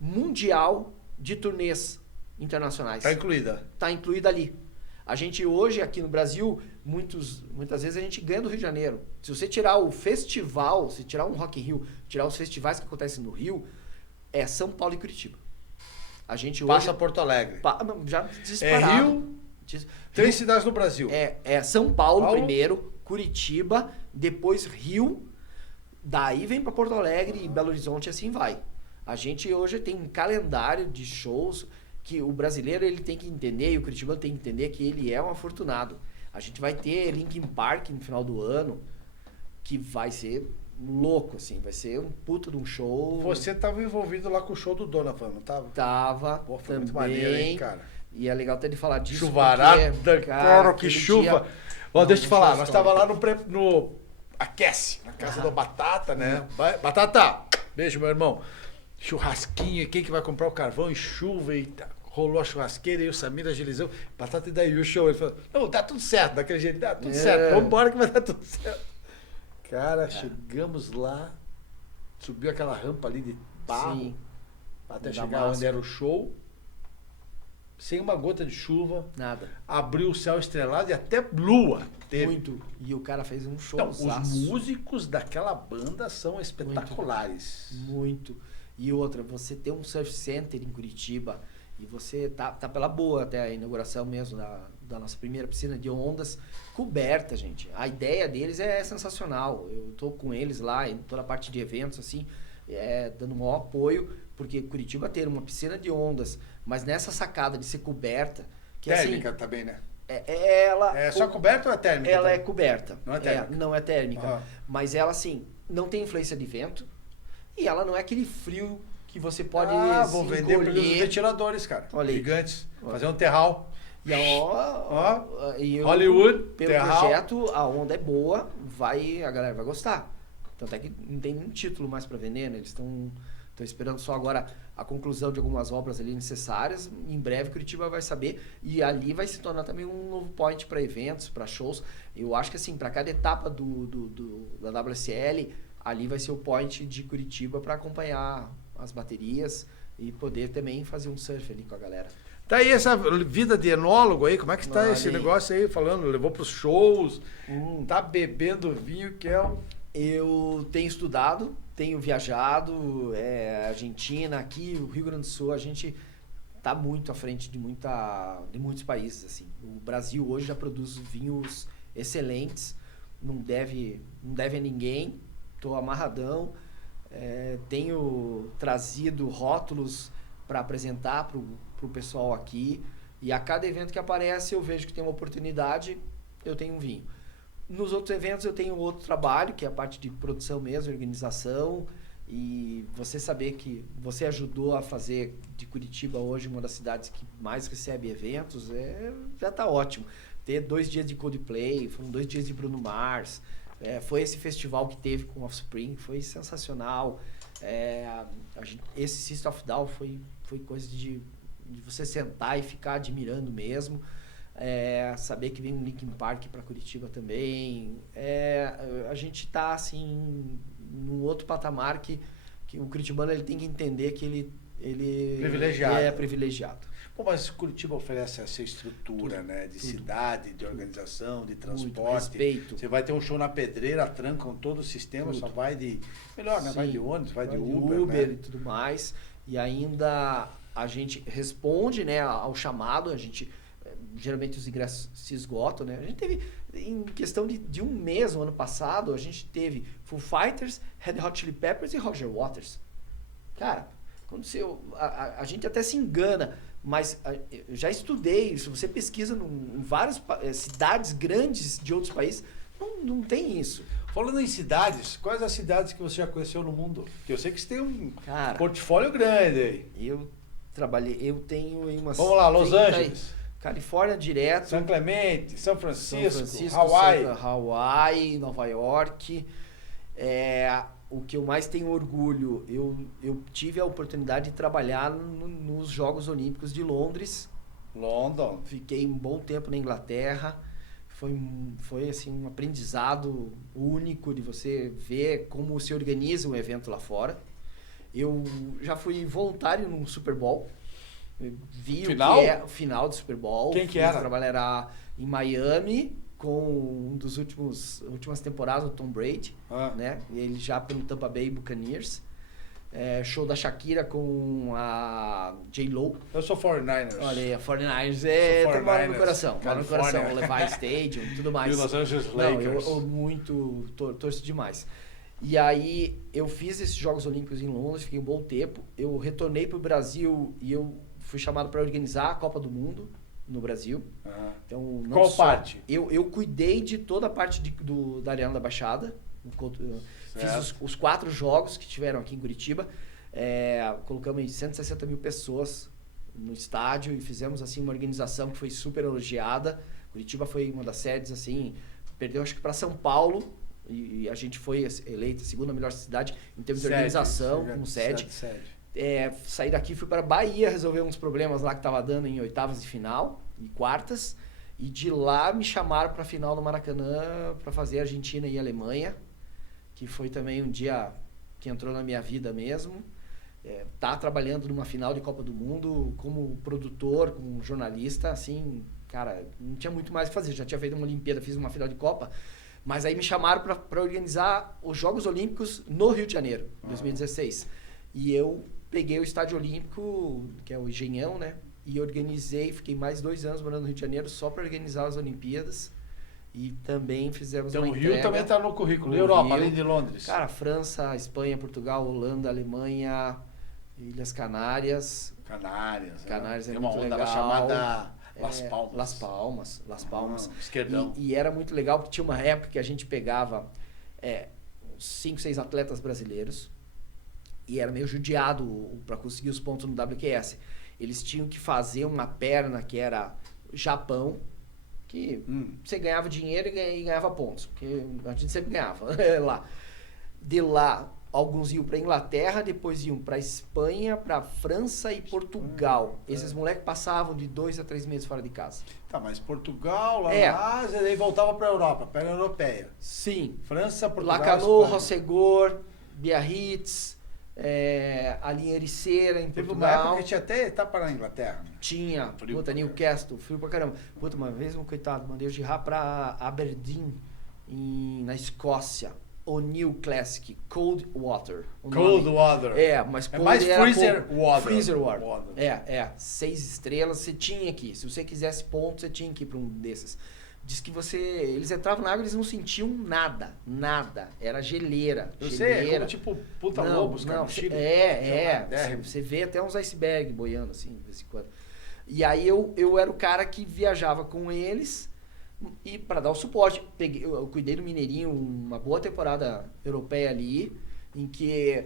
mundial de turnês internacionais. Tá incluída? Tá incluída ali. A gente hoje, aqui no Brasil, muitas vezes a gente ganha do Rio de Janeiro. Se você tirar o festival, se tirar um Rock in Rio, tirar os festivais que acontecem no Rio, é São Paulo e Curitiba. A gente hoje... Passa Porto Alegre. Já disparado. Rio, 3 cidades no Brasil. São Paulo primeiro, Curitiba, depois Rio, daí vem para Porto Alegre e Belo Horizonte, assim vai. A gente hoje tem um calendário de shows que o brasileiro ele tem que entender, e o curitibano tem que entender que ele é um afortunado. A gente vai ter Linkin Park no final do ano, que vai ser louco, assim, vai ser um puto de um show. Você estava envolvido lá com o show do Donovan, não estava? Tava. Pô, foi também. muito maneiro, hein, cara? E é legal até de falar disso. Chuvarada, cara, que chuva. Ó, deixa eu te falar, nós estava lá no Aquece, na casa do Batata, né? Batata, beijo, meu irmão. Churrasquinho, quem que vai comprar o carvão em chuva e rolou a churrasqueira e o Samir agilizou. Batata, e daí o show? Ele falou, não, dá tudo certo, daquele jeito, dá tudo certo, vambora que vai dar tudo certo. Cara, chegamos lá, subiu aquela rampa ali de barro, Sim. até chegar onde era o show, sem uma gota de chuva. Nada. Abriu o céu estrelado e até lua teve. Muito. E o cara fez um show. Então, os músicos daquela banda são espetaculares. Muito. E outra, você ter um surf center em Curitiba e você tá pela boa até a inauguração mesmo da nossa primeira piscina de ondas coberta, gente. A ideia deles é sensacional. Eu tô com eles lá em toda a parte de eventos, assim, dando o maior apoio, porque Curitiba ter uma piscina de ondas, mas nessa sacada de ser coberta... Que, térmica assim, também, né? Ela... É só coberta ou é térmica? Ela também? é coberta. Não é térmica? Não é térmica. Uhum. Mas ela, assim, não tem influência de vento e ela não é aquele frio que você pode vou vender para os ventiladores, cara. Gigantes. Fazer um terral. E Hollywood, pelo terral. projeto, a onda é boa, a galera vai gostar. Tanto é que não tem nenhum título mais para vender, né? Eles estão esperando só agora a conclusão de algumas obras ali necessárias. Em breve Curitiba vai saber e ali vai se tornar também um novo point para eventos, para shows. Eu acho que assim, para cada etapa da WSL, ali vai ser o point de Curitiba para acompanhar as baterias e poder também fazer um surf ali com a galera. Tá aí essa vida de enólogo aí, como é que está esse negócio aí, falando, levou para os shows, tá bebendo vinho, que é um... Eu tenho estudado, tenho viajado, Argentina, aqui, o Rio Grande do Sul, a gente tá muito à frente de muitos países, assim. O Brasil hoje já produz vinhos excelentes, não deve a ninguém, tô amarradão, tenho trazido rótulos para apresentar pro pessoal aqui, e a cada evento que aparece eu vejo que tem uma oportunidade, eu tenho um vinho. Nos outros eventos eu tenho outro trabalho, que é a parte de produção mesmo, organização, e você saber que você ajudou a fazer de Curitiba hoje uma das cidades que mais recebe eventos, já tá ótimo. Ter 2 dias de Coldplay, foram 2 dias de Bruno Mars, foi esse festival que teve com Offspring, foi sensacional. Esse System of Down foi coisa de você sentar e ficar admirando mesmo. Saber que vem um Linkin Park para Curitiba também. A gente tá assim num outro patamar que o curitibano ele tem que entender que ele privilegiado. É privilegiado. Pô, mas Curitiba oferece essa estrutura, né? De cidade, de organização, de transporte. Muito respeito. Você vai ter um show na Pedreira, trancam todo o sistema, só vai de... Melhor, né? Sim, vai de ônibus, vai de Uber, né? e tudo mais. E ainda a gente responde, né, ao chamado, a gente geralmente os ingressos se esgotam, né? A gente teve, em questão de um mês, no ano passado, a gente teve Foo Fighters, Red Hot Chili Peppers e Roger Waters. Cara, quando a gente até se engana, mas eu já estudei, se você pesquisa em várias cidades grandes de outros países, não tem isso. Falando em cidades, quais as cidades que você já conheceu no mundo? Porque eu sei que você tem um Cara, portfólio grande aí. Eu tenho umas... Vamos lá, Los Angeles. Califórnia direto. São Clemente, São Francisco, Hawaii. Hawaii, Nova York. O que eu mais tenho orgulho, eu tive a oportunidade de trabalhar nos Jogos Olímpicos de Londres. London. Fiquei um bom tempo na Inglaterra. Foi assim, um aprendizado único de você ver como se organiza um evento lá fora. Eu já fui voluntário num Super Bowl. Vi Final? O que é o final do Super Bowl. Quem que era? Trabalhar em Miami com um dos últimas temporadas, o Tom Brady, né? Ele já pelo Tampa Bay Buccaneers. Show da Shakira com a J-Lo. Eu sou 49ers. Olha aí, a 49ers. Mora no coração. Mora no coração. O Levi Stadium e tudo mais. E o Los Angeles Lakers. Eu muito torço demais. E aí, eu fiz esses Jogos Olímpicos em Londres, fiquei um bom tempo. Eu retornei para o Brasil e eu fui chamado para organizar a Copa do Mundo no Brasil. Então, qual parte? Eu cuidei de toda a parte da Arena da Baixada. Fiz os 4 jogos que tiveram aqui em Curitiba. Colocamos 160 mil pessoas no estádio e fizemos assim uma organização que foi super elogiada. Curitiba foi uma das sedes, assim, perdeu acho que para São Paulo e a gente foi eleita a segunda melhor cidade em termos de organização, como sede. Saí daqui, fui para Bahia resolver uns problemas lá que estava dando em oitavas de final e quartas. E de lá me chamaram para a final do Maracanã para fazer Argentina e Alemanha, que foi também um dia que entrou na minha vida mesmo. Tá trabalhando numa final de Copa do Mundo como produtor, como jornalista, assim, cara, não tinha muito mais o que fazer. Já tinha feito uma Olimpíada, fiz uma final de Copa, mas aí me chamaram para organizar os Jogos Olímpicos no Rio de Janeiro, 2016. E eu peguei o Estádio Olímpico, que é o Engenhão, né? E organizei, fiquei mais 2 anos morando no Rio de Janeiro só para organizar as Olimpíadas. E também fizemos uma entrega. Então o Rio também está no currículo. Europa, além de Londres. Cara, França, Espanha, Portugal, Holanda, Alemanha, Ilhas Canárias. Canárias é tem uma muito onda legal. Chamada Las Palmas. Las Palmas. Esquerdão. E era muito legal porque tinha uma época que a gente pegava 5, 6 atletas brasileiros e era meio judiado para conseguir os pontos no WQS. Eles tinham que fazer uma perna que era Japão, que você ganhava dinheiro e ganhava pontos, porque a gente sempre ganhava lá. De lá, alguns iam para Inglaterra, depois iam para Espanha, para França e Portugal. Esses moleques passavam de 2 a 3 meses fora de casa. Tá, mas Portugal, lá na Ásia, e daí voltava para a Europa, para a europeia. Sim. França, Portugal, Lacanau, Rossegor, Biarritz, a linha Ericeira em Teve Portugal. uma época que tinha até etapa na Inglaterra. Tinha. Puta, Newcastle, frio pra caramba. Puta, uma vez, coitado, mandei o Girra pra Aberdeen, na Escócia. O New Classic, Cold Water. Cold Water. Mas é mais freezer water. Freezer water. 6 estrelas, você tinha que ir. Se você quisesse ponto, você tinha que ir pra um desses. Diz que eles entravam na água e eles não sentiam nada. Era geleira. Eu sei, é como tipo puta lobos, cara. Você vê até uns icebergs boiando assim, de vez em quando. E aí eu era o cara que viajava com eles e para dar o suporte. Eu cuidei do Mineirinho uma boa temporada europeia ali, em que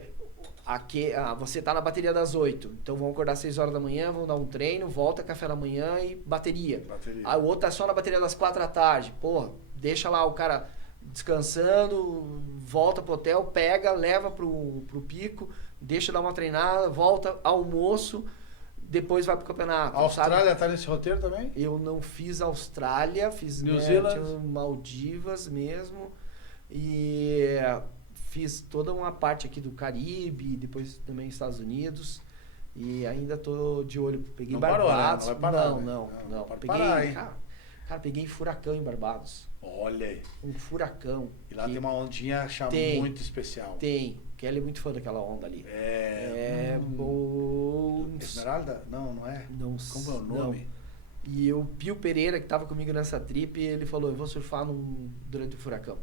você tá na bateria das 8, então vão acordar às 6 horas da manhã, vão dar um treino, volta, café da manhã e bateria. Aí o outro tá só na bateria das 4 da tarde. Pô, deixa lá o cara descansando, volta pro hotel, pega, leva pro pico, deixa dar uma treinada, volta, almoço, depois vai pro campeonato. A Austrália tá nesse roteiro também? Eu não fiz Austrália, fiz New Zealand, Maldivas mesmo e fiz toda uma parte aqui do Caribe, depois também Estados Unidos. E ainda tô de olho. Peguei não Barbados. Parou, né? Não. Peguei, cara, peguei furacão em Barbados. Olha aí. Um furacão. E lá tem uma ondinha muito especial. Tem. Kelly é muito fã daquela onda ali. Esmeralda? Não é? Não. Como é o nome? E o Pio Pereira, que tava comigo nessa trip, ele falou, eu vou surfar durante o furacão.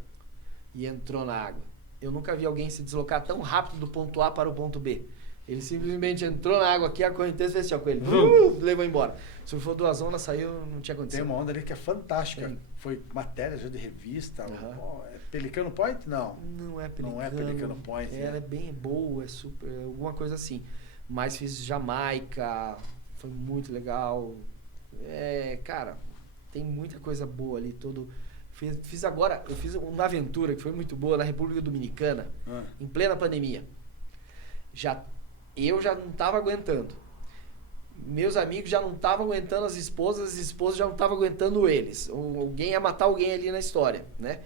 E entrou na água. Eu nunca vi alguém se deslocar tão rápido do ponto A para o ponto B. Ele simplesmente entrou na água aqui, a correnteza fez assim, ó, com ele. Levou embora. Surfou 2 ondas, saiu, não tinha acontecido. Tem uma onda ali que é fantástica. Tem. Foi matéria já de revista. É Pelicano Point? Não. Não é Pelicano. Não é Pelicano Point. Ela é bem boa, é super, alguma coisa assim. Mas fiz Jamaica, foi muito legal. Cara, tem muita coisa boa ali, Fiz agora, eu fiz uma aventura que foi muito boa na República Dominicana, em plena pandemia. Eu já não estava aguentando. Meus amigos já não estavam aguentando as esposas já não estavam aguentando eles. Alguém ia matar alguém ali na história, né?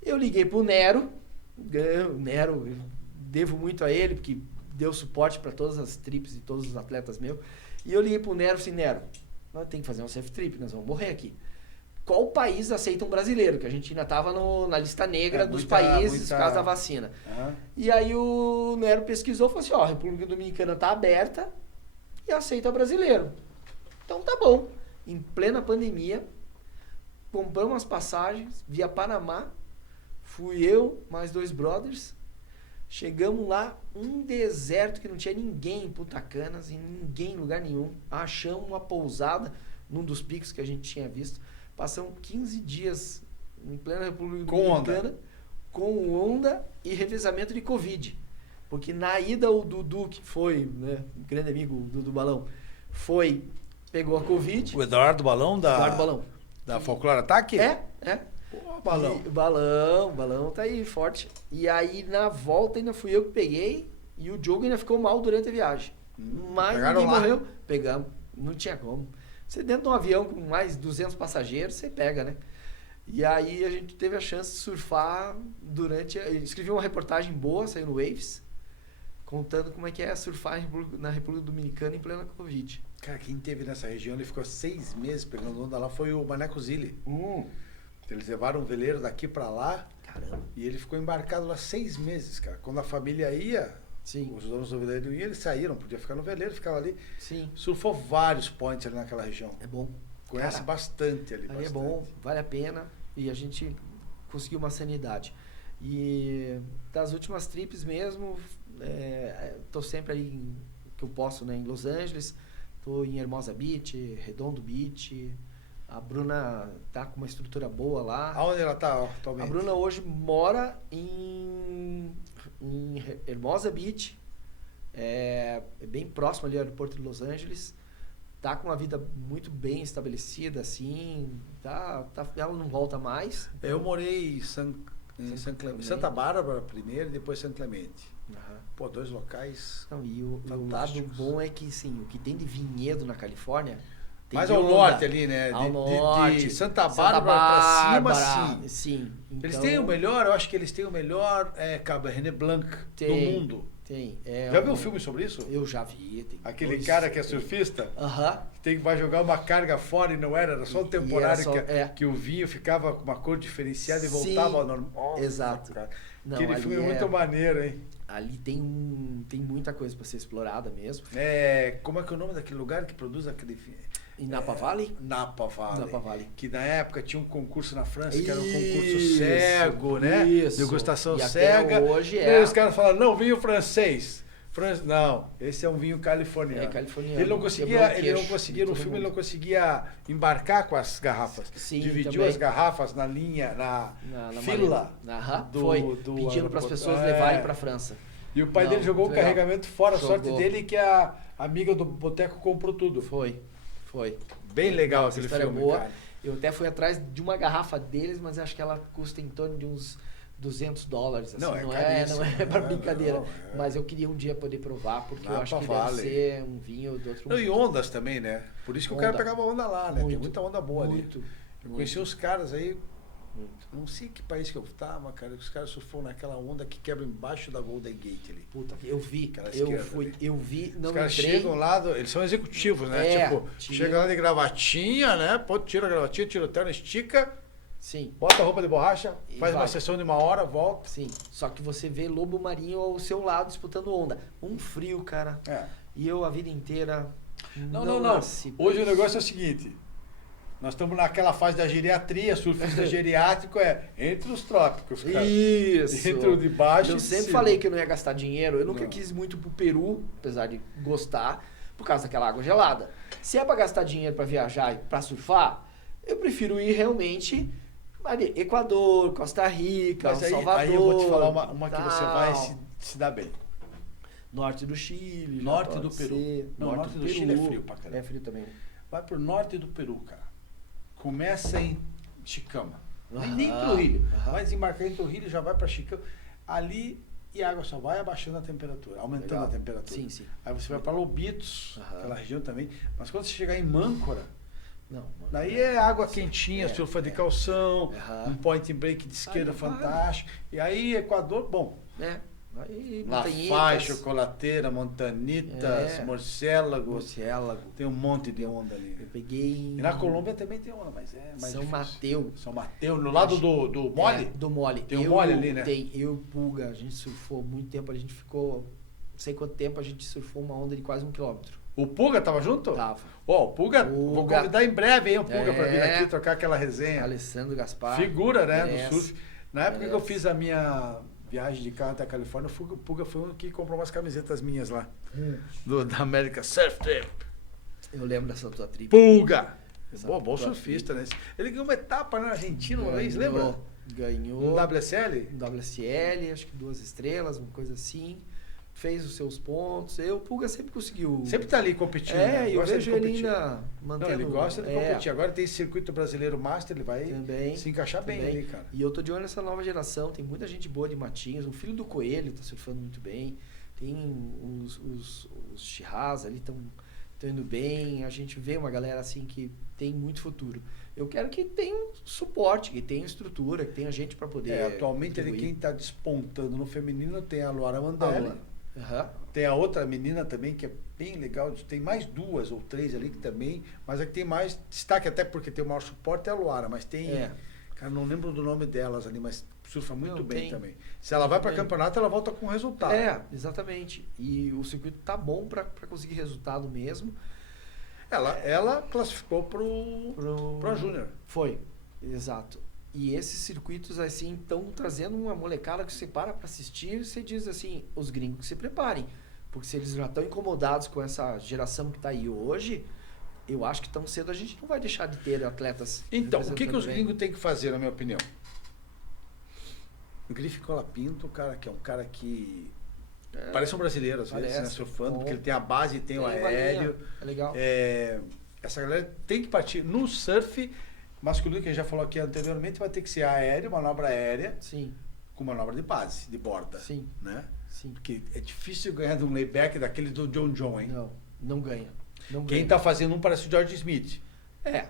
Eu liguei pro Nero, eu devo muito a ele, porque deu suporte para todas as trips e todos os atletas meus. E eu liguei pro Nero e falei, Nero, nós temos que fazer uma safe trip, nós vamos morrer aqui. Qual país aceita um brasileiro? Que a gente ainda estava na lista negra dos países por causa da vacina. E aí o Nero pesquisou e falou assim, a República Dominicana está aberta e aceita brasileiro. Então tá bom. Em plena pandemia, compramos as passagens via Panamá, fui eu, mais 2 brothers, chegamos lá, um deserto que não tinha ninguém em Punta Canas, ninguém em lugar nenhum. Achamos uma pousada num dos picos que a gente tinha visto. Passamos 15 dias em plena República Dominicana com onda e revezamento de Covid. Porque na ida o Dudu, que foi, né, um grande amigo do Balão, pegou a Covid. O Eduardo Balão da Folclore Ataque? É. Pô, Balão. Balão tá aí, forte. E aí na volta ainda fui eu que peguei e o Diogo ainda ficou mal durante a viagem. Mas ninguém morreu. Pegamos, não tinha como. Você dentro de um avião com mais 200 passageiros, você pega, né? E aí a gente teve a chance de surfar escrevi uma reportagem boa, saiu no Waves, contando como é que é surfar na República Dominicana em plena Covid. Cara, quem teve nessa região, ele ficou 6 meses pegando onda lá, foi o Maneco Zilli. Eles levaram um veleiro daqui pra lá. Caramba. E ele ficou embarcado lá 6 meses, cara. Quando a família ia... Sim. Os donos do veleiro iam, eles saíram, podia ficar no veleiro, ficava ali. Sim. Surfou vários points ali naquela região. É bom. Conhece bastante ali. É bom, vale a pena. E a gente conseguiu uma sanidade. E das últimas trips mesmo, tô sempre aí que eu posso, né, em Los Angeles, tô em Hermosa Beach, Redondo Beach. A Bruna tá com uma estrutura boa lá. Aonde ela tá atualmente? A Bruna hoje mora em Hermosa Beach, é bem próximo ali ao aeroporto de Los Angeles. Tá com uma vida muito bem estabelecida, assim, ela não volta mais. Então... Eu morei em Santa Bárbara primeiro e depois São Clemente. Pô, 2 locais. Não, e o lado bom é que, sim, o que tem de vinhedo na Califórnia... Mais ao norte ali, né? Ao norte. De Santa Bárbara pra cima, sim. Sim. Então, eles têm o melhor, eu acho que eles têm o melhor Cabernet Blanc do mundo. Tem. Já viu um filme sobre isso? Eu já vi. Aquele cara que é surfista, que vai jogar uma carga fora e não era só um temporário que o vinho ficava com uma cor diferenciada e voltava ao normal. Exato. Não, aquele filme é muito maneiro, hein? Ali tem muita coisa para ser explorada mesmo. Como é que é o nome daquele lugar que produz aquele filme? Em Napa Valley? Napa Valley. Que na época tinha um concurso na França, que era um concurso cego, né? Degustação cega. Até hoje E aí os caras falaram, não, vinho francês. Não, esse é um vinho californiano. Californiano. Ele não conseguia, no filme ele não conseguia embarcar com as garrafas. Sim, dividiu também. as garrafas na linha, na fila. Pedindo para as pessoas levarem para a França. E o pai dele jogou o carregamento fora, a sorte dele que a amiga do boteco comprou tudo. Foi. Bem legal aquele filme, boa. cara. Eu até fui atrás de uma garrafa deles, mas acho que ela custa em torno de uns $200. Assim, não é para brincadeira. Mas eu queria um dia poder provar, porque eu acho que deve ser um vinho do outro mundo. E ondas também, né? Por isso que o cara pegava onda lá, né? Tem muita onda boa ali. Eu conheci uns caras aí, não sei que país que eu tava, cara, os caras surfam naquela onda que quebra embaixo da Golden Gate ali. Puta, eu vi, não os caras entrei. chegam lá, eles são executivos, né? Chega lá de gravatinha, né? Tira a gravatinha, tira o terno, estica. Sim. Bota a roupa de borracha, faz uma sessão de 1 hora, volta. Sim. Só que você vê lobo marinho ao seu lado disputando onda. Um frio, cara. E eu a vida inteira. Não. Hoje o negócio é o seguinte. Nós estamos naquela fase da geriatria, surfista geriátrico entre os trópicos, cara. Isso. Entre o de baixo e Eu de sempre cima. falei que eu não ia gastar dinheiro. Eu nunca Não. quis muito pro Peru, apesar de gostar, por causa daquela água gelada. Se é pra gastar dinheiro pra viajar e pra surfar, eu prefiro ir realmente ali, Equador, Costa Rica, Mas Salvador. aí eu vou te falar uma que você tal. vai se dar bem. Norte do Chile. já Norte pode do Peru. ser. Não, norte do Chile é frio pra caramba. É frio também. Vai pro norte do Peru, cara. Começa em Chicama. Aham, Nem Trujillo. aham. Vai desembarcar em Trujillo, já vai pra Chicama. Ali, e a água só vai abaixando a temperatura, aumentando Legal. a temperatura. Sim, sim. Aí você vai pra Lobitos, Aham. aquela região também. Mas quando você chegar em Mâncora, Não, daí é água quentinha, surfa de calção, Aham. um point break de esquerda Aí vai. fantástico. E aí, Equador, bom. né? Aí, Lafaz, Chocolateira, Montanitas, É. Morcélago. Murciélago. Tem um monte de onda ali. Eu peguei em E na Colômbia também tem onda, mas é mais São difícil. Mateus. São Mateus, no lado do Mole? É, do Mole. Tem um Mole ali, né? Tem. Eu e o Pulga, a gente surfou muito tempo. A gente ficou, não sei quanto tempo, a gente surfou uma onda de quase 1 quilômetro. O Puga tava junto? Tava. Ó, o Puga, vou Puga. convidar em breve, hein, o Puga, pra vir É. aqui trocar aquela resenha. Alessandro Gaspar. Figura, né, Merece. do surf. Na época que eu Merece. fiz a minha viagem de carro até a Califórnia, o Puga foi um que comprou umas camisetas minhas lá, da América Surf Trip. Eu lembro dessa tua tripa. Puga! Essa Bom tua surfista, né? Ele ganhou uma etapa na Argentina uma vez, lembra? Ganhou. No WSL? No WSL, acho que 2 estrelas, uma coisa assim. Fez os seus pontos. O Pulga sempre conseguiu. Sempre tá ali competindo. né? eu Gosta de vejo ele competir. ainda mantendo. Não, ele gosta de competir. Agora tem esse circuito brasileiro Master, ele vai Também. se encaixar bem também. ali, cara. E eu tô de olho nessa nova geração. Tem muita gente boa de Matinhos. O filho do Coelho tá surfando muito bem. Tem os Chirras ali estão indo bem. A gente vê uma galera assim que tem muito futuro. Eu quero que tenha um suporte, que tenha estrutura, que tenha gente para poder. Atualmente ele, quem tá despontando no feminino tem a Luara Mandelli. Aham. Tem a outra menina também que é bem legal. Tem mais 2 ou 3 ali que também. Mas a que tem mais destaque, até porque tem o maior suporte, é a Luara. Mas tem. É. Cara, não lembro do nome delas ali, mas surfa muito Não, bem tem. também. Se ela vai para Tem. campeonato, ela volta com resultado. Exatamente. E o circuito tá bom para conseguir resultado mesmo. Ela classificou pro Júnior. Foi, exato. E esses circuitos assim estão trazendo uma molecada que você para assistir e você diz assim, os gringos que se preparem. Porque se eles já estão incomodados com essa geração que está aí hoje, eu acho que tão cedo a gente não vai deixar de ter atletas. Então, o que os representando bem. gringos têm que fazer, na minha opinião? O Grife Colapinto, cara, que é um cara que parece um brasileiro, às vezes, né, parece. surfando, Bom. porque ele tem a base e tem o Tem aéreo. vaguinha, é legal. Essa galera tem que partir no surf masculino, que a gente já falou aqui anteriormente, vai ter que ser aéreo, manobra aérea, Sim, com manobra de base, de borda. sim, Né? sim. Porque é difícil ganhar de um layback daquele do John John, hein? Não ganha. Não Quem ganha. tá fazendo um parece o George Smith, É,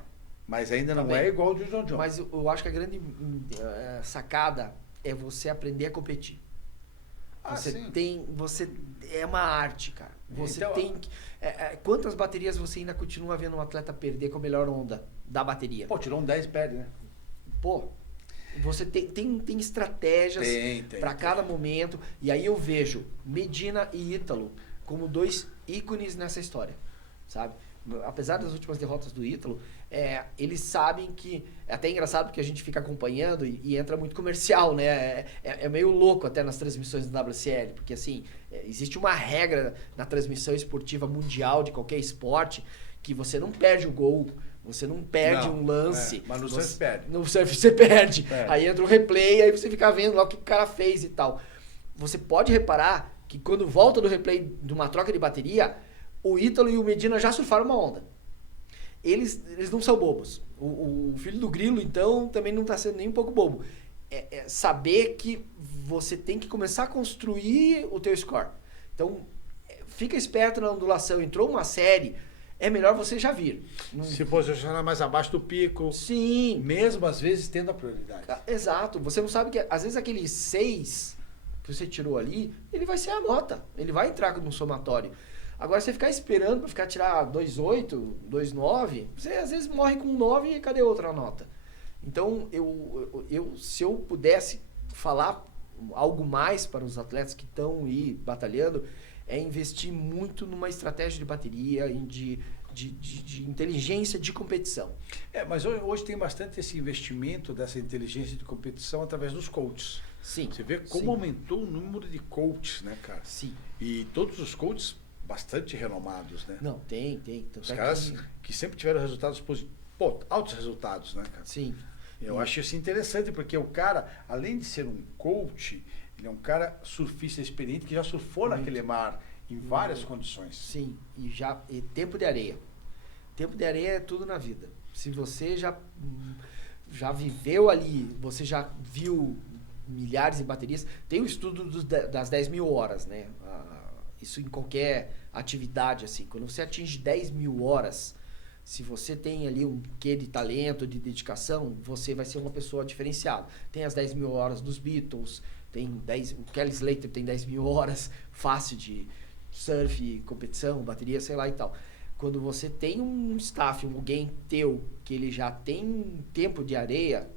mas ainda não Também. é igual o do John John. mas eu acho que a grande sacada é você aprender a competir. Você é uma arte, cara. Você Então, tem que, quantas baterias você ainda continua vendo um atleta perder com a melhor onda da bateria? Pô, tirou um 10 e perde, né? Pô, você tem estratégias Tem. para cada momento. E aí eu vejo Medina e Ítalo como 2 ícones nessa história, sabe? Apesar das últimas derrotas do Ítalo, eles sabem que... É até engraçado porque a gente fica acompanhando e entra muito comercial, né? É meio louco até nas transmissões do WSL, porque assim, existe uma regra na transmissão esportiva mundial de qualquer esporte que você não perde o gol, você não perde um lance. Mas no surf perde. No surf você perde. Perde. Aí entra o replay, aí você fica vendo lá o que o cara fez e tal. Você pode reparar que quando volta do replay de uma troca de bateria, o Ítalo e o Medina já surfaram uma onda. Eles não são bobos. O filho do Grilo, então, também não está sendo nem um pouco bobo. Saber que você tem que começar a construir o teu score. Então, fica esperto na ondulação. Entrou uma série, é melhor você já vir. Se posicionar mais abaixo do pico. Sim. Mesmo às vezes tendo a prioridade. Exato. Você não sabe que, às vezes, aquele 6 que você tirou ali, ele vai ser a nota. Ele vai entrar no somatório. Agora, você ficar esperando para tirar 2,8, 2,9, você às vezes morre com 9 e cadê outra nota? Então, se eu pudesse falar algo mais para os atletas que estão aí batalhando, é investir muito numa estratégia de bateria, de de inteligência de competição. Mas hoje tem bastante esse investimento dessa inteligência de competição através dos coaches. Sim. Você vê como aumentou o número de coaches, né, cara? Sim. E todos os coaches bastante renomados, né? Não, tem. Os caras que sempre tiveram resultados positivos, altos resultados, né, cara? Sim. Eu acho isso interessante, porque o cara, além de ser um coach, ele é um cara surfista experiente que já surfou naquele mar em várias condições. Sim, e tempo de areia. Tempo de areia é tudo na vida. Se você já viveu ali, você já viu milhares de baterias, tem o estudo das 10 mil horas, né? Isso em qualquer atividade, assim. Quando você atinge 10 mil horas, se você tem ali um quê de talento, de dedicação, você vai ser uma pessoa diferenciada. Tem as 10 mil horas dos Beatles, o Kelly Slater tem 10 mil horas fácil de surf, competição, bateria, sei lá e tal. Quando você tem um staff, alguém teu, que ele já tem tempo de areia,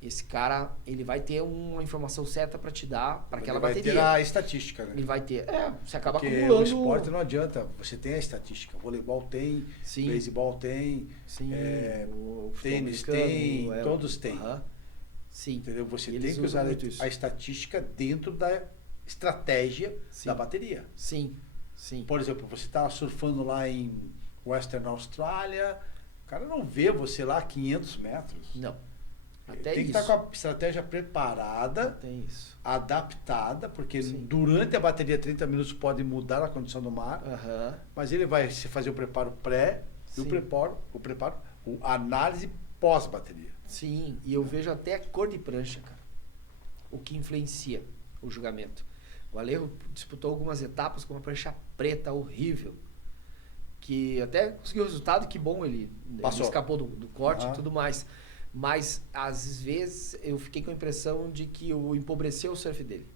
esse cara, ele vai ter uma informação certa para te dar para aquela bateria. Ele vai ter a estatística, né? Ele vai ter, você acaba Porque acumulando... o esporte não adianta, você tem a estatística. Voleibol tem, Sim. beisebol tem, Sim, o tênis futebol tem, americano, todos têm. Sim. Entendeu? Você E tem eles que usar usam muito isso. a estatística dentro da estratégia Sim. da bateria. Sim, sim. Por exemplo, você está surfando lá em Western Australia, o cara não vê você lá a 500 metros. Não. Até tem que isso. estar com a estratégia preparada, Tem isso. adaptada, porque Sim. durante a bateria 30 minutos pode mudar a condição do mar, mas ele vai se fazer o preparo pré e a análise pós-bateria. Sim, e eu vejo até a cor de prancha, cara. O que influencia o julgamento. O Alejo disputou algumas etapas com uma prancha preta horrível, que até conseguiu o resultado, que bom, ele escapou do corte e tudo mais. Mas, às vezes, eu fiquei com a impressão de que empobreceu o surf dele.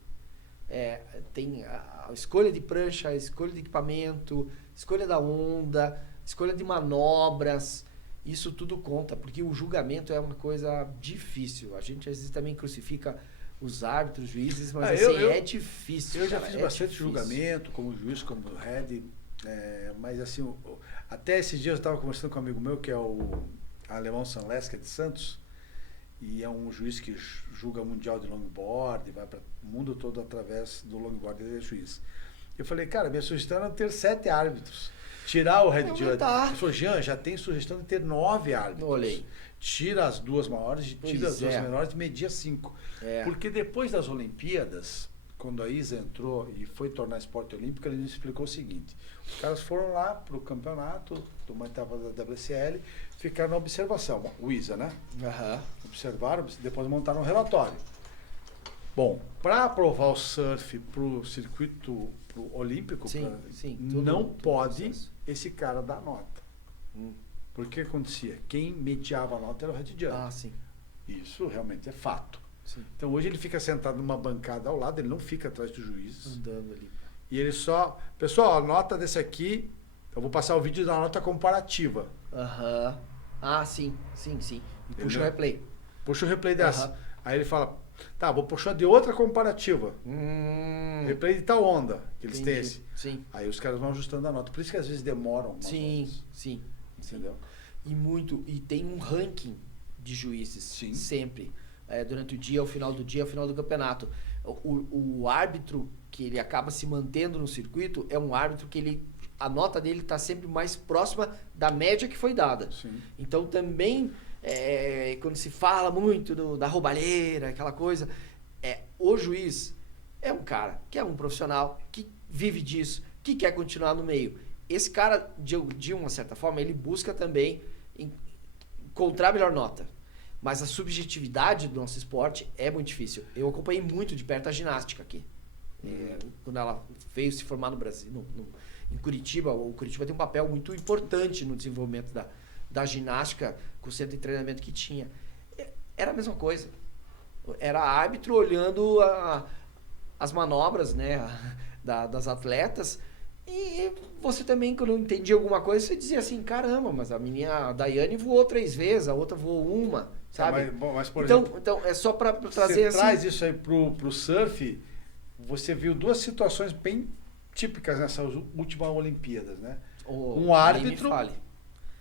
Tem a escolha de prancha, a escolha de equipamento, escolha da onda, escolha de manobras, isso tudo conta, porque o julgamento é uma coisa difícil. A gente, às vezes, também crucifica os árbitros, os juízes, mas é difícil. Eu já fiz bastante julgamento, como juiz, como head, mas assim, até esses dias eu estava conversando com um amigo meu, que é o alemão Sanleska de Santos, e é um juiz que julga mundial de longboard, vai para o mundo todo através do longboard, ele é juiz. Eu falei, cara, minha sugestão era ter 7 árbitros, tirar o head judge. Ele falou, Jean, já tem sugestão de ter 9 árbitros. Olhei. Tira as 2 maiores, tira as 2 menores e media 5. Porque depois das Olimpíadas, quando a ISA entrou e foi tornar esporte olímpico, ele nos explicou o seguinte: os caras foram lá para o campeonato, de uma etapa da WSL, ficaram na observação, o ISA, né? Observaram, depois montaram um relatório. Bom, para aprovar o surf para o circuito olímpico, não pode esse cara dar nota. Porque acontecia? Quem mediava a nota era o head judge. Isso realmente é fato. Sim. Então hoje ele fica sentado numa bancada ao lado, ele não fica atrás dos juízes. Andando ali. E ele só... Pessoal, a nota desse aqui, eu vou passar o vídeo da nota comparativa. Sim. E puxa o replay. Puxa o replay dessa. Aí ele fala, tá, vou puxar de outra comparativa. Replay de tal onda, que eles têm esse. Sim. Aí os caras vão ajustando a nota. Por isso que às vezes demoram. Sim. Entendeu? E tem um ranking de juízes, sempre. Durante o dia, ao final do dia, ao final do campeonato. O árbitro que ele acaba se mantendo no circuito é um árbitro que a nota dele está sempre mais próxima da média que foi dada. Sim. Então também, quando se fala muito da roubalheira, aquela coisa, o juiz é um cara que é um profissional, que vive disso, que quer continuar no meio. Esse cara, de uma certa forma, ele busca também encontrar a melhor nota. Mas a subjetividade do nosso esporte é muito difícil. Eu acompanhei muito de perto a ginástica aqui. Quando ela veio se formar no Brasil, em Curitiba, o Curitiba tem um papel muito importante no desenvolvimento da ginástica, com o centro de treinamento que tinha. Era a mesma coisa. Era árbitro olhando as manobras, né, das atletas. E você também, quando entendia alguma coisa, você dizia assim, caramba, mas a Daiane voou 3 vezes, a outra voou 1, sabe? Mas por exemplo, então, é só para trazer você traz isso aí pro surf, você viu 2 situações bem típicas nessas últimas Olimpíadas, né? Um árbitro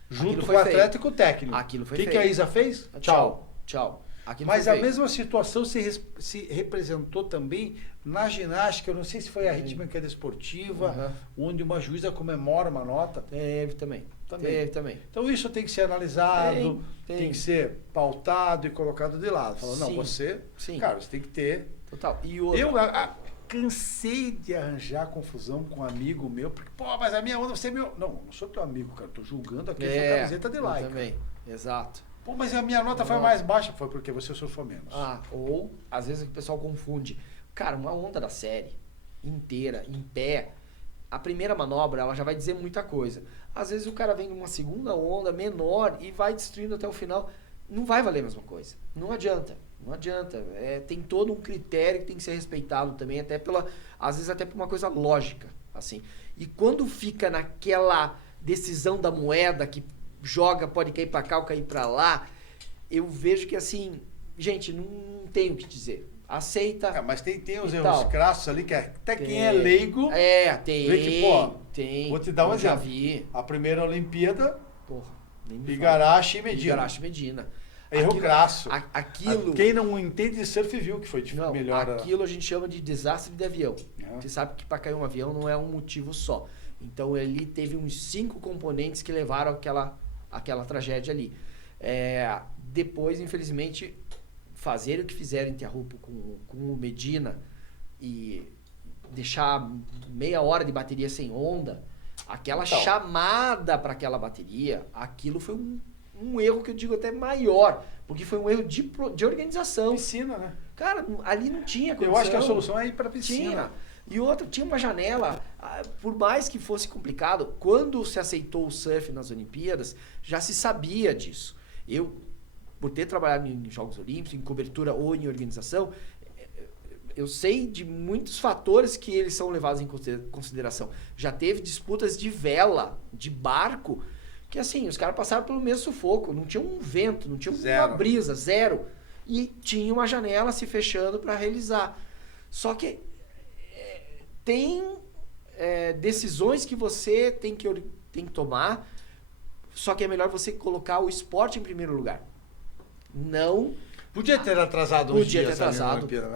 Junto Aquilo com foi o atleta feio. e com o técnico. Aquilo foi O que feio. a Isa fez? Tchau. Aquilo Mas foi a feio. mesma situação se representou também na ginástica, eu não sei se foi a rítmica desportiva, onde uma juíza comemora uma nota. Teve também. Então isso tem que ser analisado, tem que ser pautado e colocado de lado. Falando, não, você, cara, você tem que ter. Total. E outra, Eu cansei de arranjar confusão com um amigo meu, porque, pô, mas a minha onda, você é meu. Não sou teu amigo, cara, tô julgando aqui a sua camiseta de like. Também, exato. Pô, mas a minha nota foi mais baixa. Foi porque você surfou menos. Ou, às vezes, o pessoal confunde. Cara, uma onda da série inteira, em pé, a primeira manobra, ela já vai dizer muita coisa. Às vezes, o cara vem numa segunda onda menor e vai destruindo até o final. Não vai valer a mesma coisa. Não adianta. Tem todo um critério que tem que ser respeitado também, às vezes até por uma coisa lógica, assim. E quando fica naquela decisão da moeda que joga, pode cair pra cá ou cair pra lá, eu vejo que assim, gente, não tem o que dizer. Aceita. Mas tem os erros crassos ali que até quem é leigo. Tem. Vê que, tem. Vou te dar um exemplo. Já vi. A primeira Olimpíada, nem me Igarashi e Medina. Erro crasso. Aquilo. Quem não entende de surf viu que foi melhor. Aquilo a gente chama de desastre de avião. Você sabe que para cair um avião não é um motivo só. Então ele teve uns 5 componentes que levaram aquela tragédia ali. Depois, infelizmente, fazer o que fizeram em Tiahupo com o Medina e deixar meia hora de bateria sem onda, aquela chamada para aquela bateria, aquilo foi um erro que eu digo até maior, porque foi um erro de organização. Piscina, né? Cara, ali não tinha condição. Eu acho que a solução é ir para piscina. Tinha. E outra, tinha uma janela, por mais que fosse complicado, quando se aceitou o surf nas Olimpíadas, já se sabia disso. Eu, por ter trabalhado em Jogos Olímpicos, em cobertura ou em organização, eu sei de muitos fatores que eles são levados em consideração. Já teve disputas de vela, de barco, que assim, os caras passaram pelo mesmo sufoco, não tinha um vento, não tinha uma brisa, zero. E tinha uma janela se fechando para realizar. Só que tem decisões que você tem que tomar, só que é melhor você colocar o esporte em primeiro lugar. Não... Podia ter atrasado uns dias.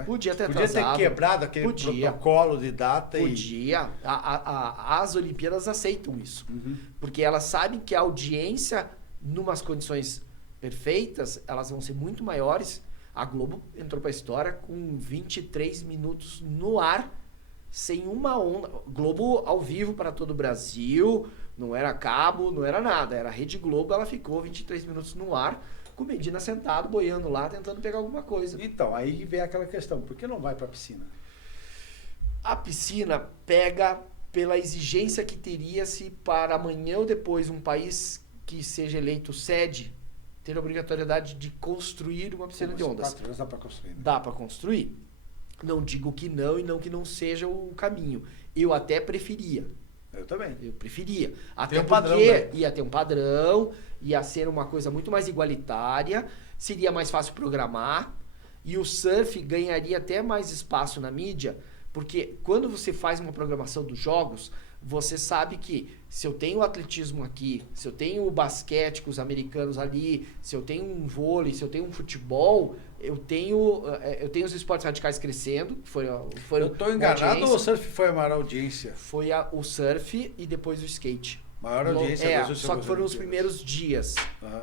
Podia ter quebrado aquele protocolo de data. Podia. As Olimpíadas aceitam isso. Porque elas sabem que a audiência, numas condições perfeitas, elas vão ser muito maiores. A Globo entrou para a história com 23 minutos no ar, sem uma onda. Globo ao vivo para todo o Brasil, não era cabo, não era nada. Era a Rede Globo, ela ficou 23 minutos no ar, com o Medina sentado, boiando lá, tentando pegar alguma coisa. Então, aí vem aquela questão, por que não vai para a piscina? A piscina pega pela exigência que teria se para amanhã ou depois um país que seja eleito sede ter a obrigatoriedade de construir uma piscina de ondas. 4 anos dá para construir. Né? Dá para construir. Não digo que não e não que não seja o caminho. Eu até preferia. Eu também. Eu preferia. Até tem um porque padrão, né? ia ter um padrão, ia ser uma coisa muito mais igualitária, seria mais fácil programar e o surf ganharia até mais espaço na mídia, porque quando você faz uma programação dos jogos, você sabe que se eu tenho o atletismo aqui, se eu tenho o basquete com os americanos ali, se eu tenho um vôlei, se eu tenho um futebol, eu tenho os esportes radicais crescendo. Eu estou enganado ou o surf foi a maior audiência? Foi o surf e depois o skate. Maior audiência. Só que foram os primeiros dias.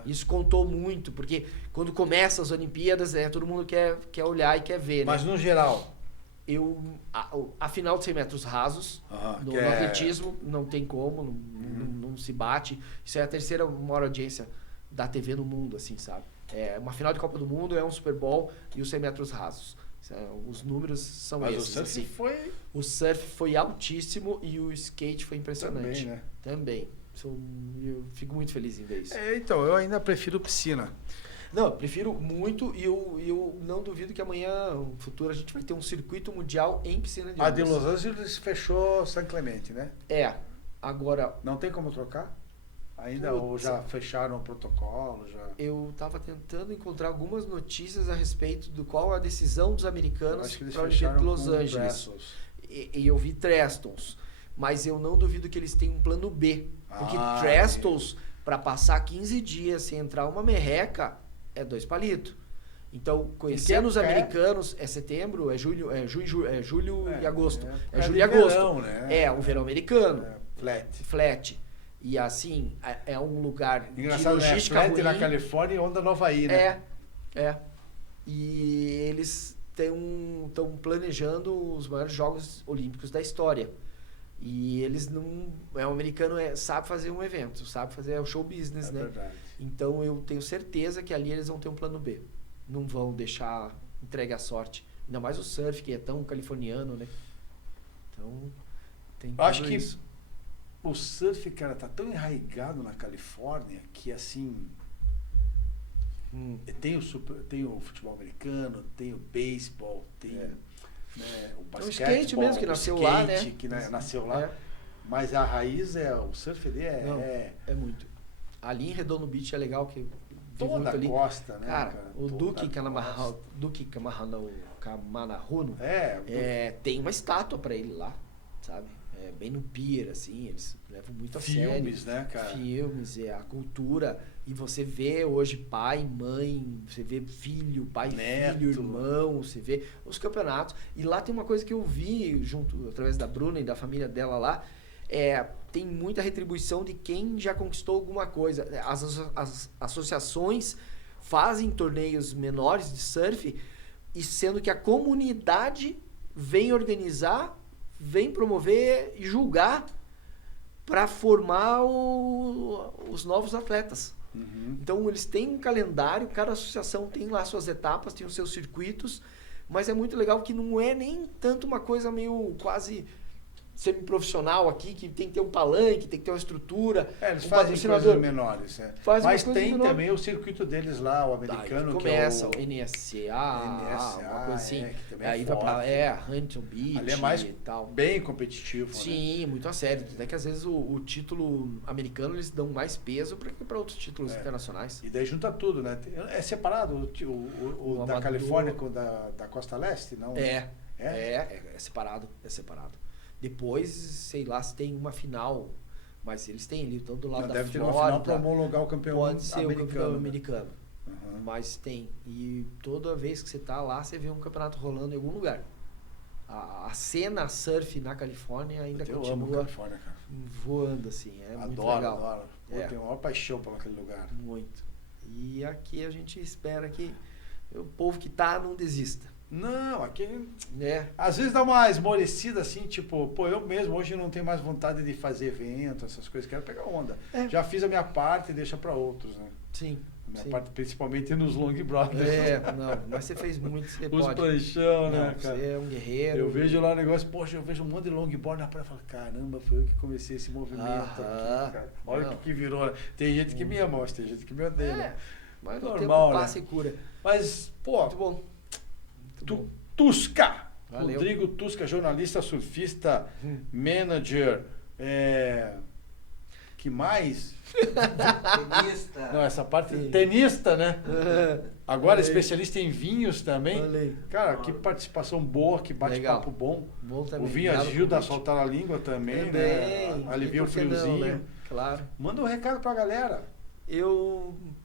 Isso contou muito, porque quando começa as Olimpíadas, todo mundo quer olhar e quer ver. Mas né? No geral... A final de 100 metros rasos, no atletismo, não tem como, não se bate. Isso é a terceira maior audiência da TV no mundo, assim, sabe? Uma final de Copa do Mundo é um Super Bowl e os 100 metros rasos. Os números são esses. Mas o surf assim. O surf foi altíssimo e o skate foi impressionante. Também, né? Também. Eu fico muito feliz em ver isso. Então, eu ainda prefiro piscina. Não, eu prefiro muito e eu não duvido que amanhã, no futuro, a gente vai ter um circuito mundial em piscina de ondas. A de Los Angeles fechou San Clemente, né? Agora... Não tem como trocar? Ainda ou já fecharam o protocolo? Eu estava tentando encontrar algumas notícias a respeito do qual a decisão dos americanos para a Olimpíada de Los Angeles. E eu vi Trestles, mas eu não duvido que eles tenham um plano B. Porque Trestles, para passar 15 dias sem entrar uma merreca, é 2 palitos. Então, conhecendo os americanos, é setembro, é julho e agosto. É julho e agosto. Verão, né? É, o verão americano. Flat. E assim, é um lugar Engraçado, de logística né? Flat ruim. na Califórnia e onda no Havaí, né? E eles estão planejando os maiores Jogos Olímpicos da história. E eles não... O americano sabe fazer um evento, sabe fazer o show business, né? Verdade. Então eu tenho certeza que ali eles vão ter um plano B. Não vão deixar entregue à sorte. Ainda mais o surf, que é tão californiano, né? Então, tem tudo Acho que isso. o surf, cara, tá tão enraizado na Califórnia que, assim... Tem o futebol americano, tem o beisebol, tem né, o basquete. O skate mesmo, que nasceu lá, né? Que nasceu lá. Mas a raiz o surf ali é muito. Ali em Redondo Beach é legal que... Toda a costa, né? Cara, o Duque Kamanahuno tem uma estátua pra ele lá, sabe? Bem no pier, assim, eles levam muito a sério. Filmes, né, cara? Filmes, a cultura. E você vê hoje pai, mãe, você vê filho, pai, neto, filho, irmão, você vê os campeonatos. E lá tem uma coisa que eu vi, através da Bruna e da família dela lá, tem muita retribuição de quem já conquistou alguma coisa. As associações fazem torneios menores de surf, e sendo que a comunidade vem organizar, vem promover e julgar para formar os novos atletas. Então eles têm um calendário, cada associação tem lá suas etapas, tem os seus circuitos, mas é muito legal que não é nem tanto uma coisa meio quase semi-profissional aqui, que tem que ter um palanque, tem que ter uma estrutura. Eles fazem coisas menores. Mas tem também o circuito deles lá, o americano, que começa o NSCA, uma coisa assim. Que também aí forte, vai pra Huntington Beach ali é mais e tal. Bem competitivo. Sim, muito a sério. Até que às vezes o título americano eles dão mais peso que para outros títulos internacionais. E daí junta tudo, né? É separado o da Califórnia com o da Costa Leste? Não? É separado. Depois, sei lá, se tem uma final, mas eles têm ali, todo lado da deve Flórida. Ter uma final para homologar o campeão pode ser americano. O campeão americano. Mas tem. E toda vez que você tá lá, você vê um campeonato rolando em algum lugar. A cena surf na Califórnia ainda continua voando, assim. Muito legal. Adoro. Eu tenho a maior paixão por aquele lugar. Muito. E aqui a gente espera que o povo que tá não desista. Não, aqui... Às vezes dá uma esmorecida assim, tipo... eu mesmo hoje não tenho mais vontade de fazer evento, essas coisas. Quero pegar onda. Já fiz a minha parte e deixa para outros, né? Sim. A minha parte, principalmente nos long brothers. Mas você fez muito, você os pranchão, né, cara? Você é um guerreiro. Eu vejo lá o negócio, eu vejo um monte de longboard na praia e falo, caramba, foi eu que comecei esse movimento aqui, cara. Olha o que virou. Tem gente que me ama, tem gente que me odeia. Né? Mas o tempo passa e cura. Mas, muito bom. Tusca! Valeu. Rodrigo Tusca, jornalista, surfista, manager, que mais? Tenista. Não, essa parte tenista, né? Agora especialista em vinhos também. Cara, que participação boa, que bate-papo bom. Também. O vinho ajuda a soltar a língua também, né? Alivia o friozinho. Né? Claro. Manda um recado pra galera.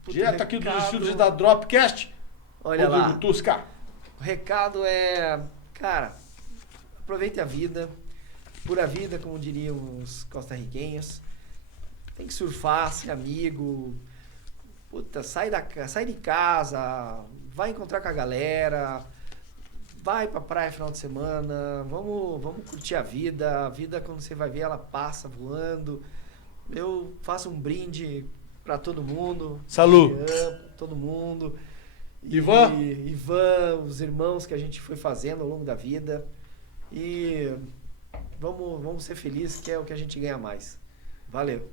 Direto aqui dos estúdios da Dropcast. Olha Rodrigo lá. Tusca. O recado cara, aproveite a vida, pura vida, como diriam os costarriquenhos. Tem que surfar, ser amigo. Sai de casa, vai encontrar com a galera, vai pra praia final de semana, vamos curtir a vida. A vida, quando você vai ver, ela passa voando. Eu faço um brinde pra todo mundo. Saúde. Todo mundo. Ivan, os irmãos que a gente foi fazendo ao longo da vida. E vamos ser felizes, que é o que a gente ganha mais. Valeu.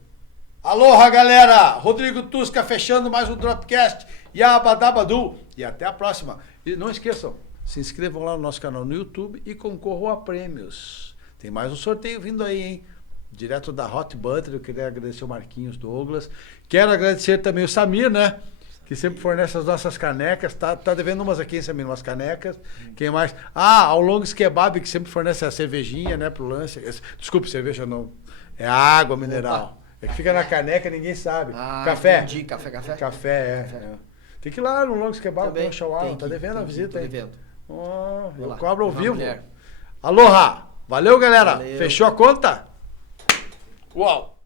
Aloha, galera! Rodrigo Tusca fechando mais um Dropcast. Yabadabadu. E até a próxima. E não esqueçam, se inscrevam lá no nosso canal no YouTube e concorram a prêmios. Tem mais um sorteio vindo aí, hein? Direto da Hot Butter. Eu queria agradecer o Marquinhos Douglas. Quero agradecer também o Samir, né? Que sempre fornece as nossas canecas. Tá devendo umas aqui, Samir, umas canecas. Quem mais? Ao Longs Kebab, que sempre fornece a cervejinha, né? Pro lance. Desculpe, cerveja não. É água mineral. É que fica na caneca, ninguém sabe. Ah, Café? entendi. Café. Café, é. Café. Tem que ir lá no Longos Kebab, Também, comer shawarma. tem Tá que- devendo a tem que- visita tô aí. devendo. Ó, Vou eu lá, cobro ao levar a vivo. mulher. Aloha! Valeu, galera. Valeu. Fechou a conta? Uau!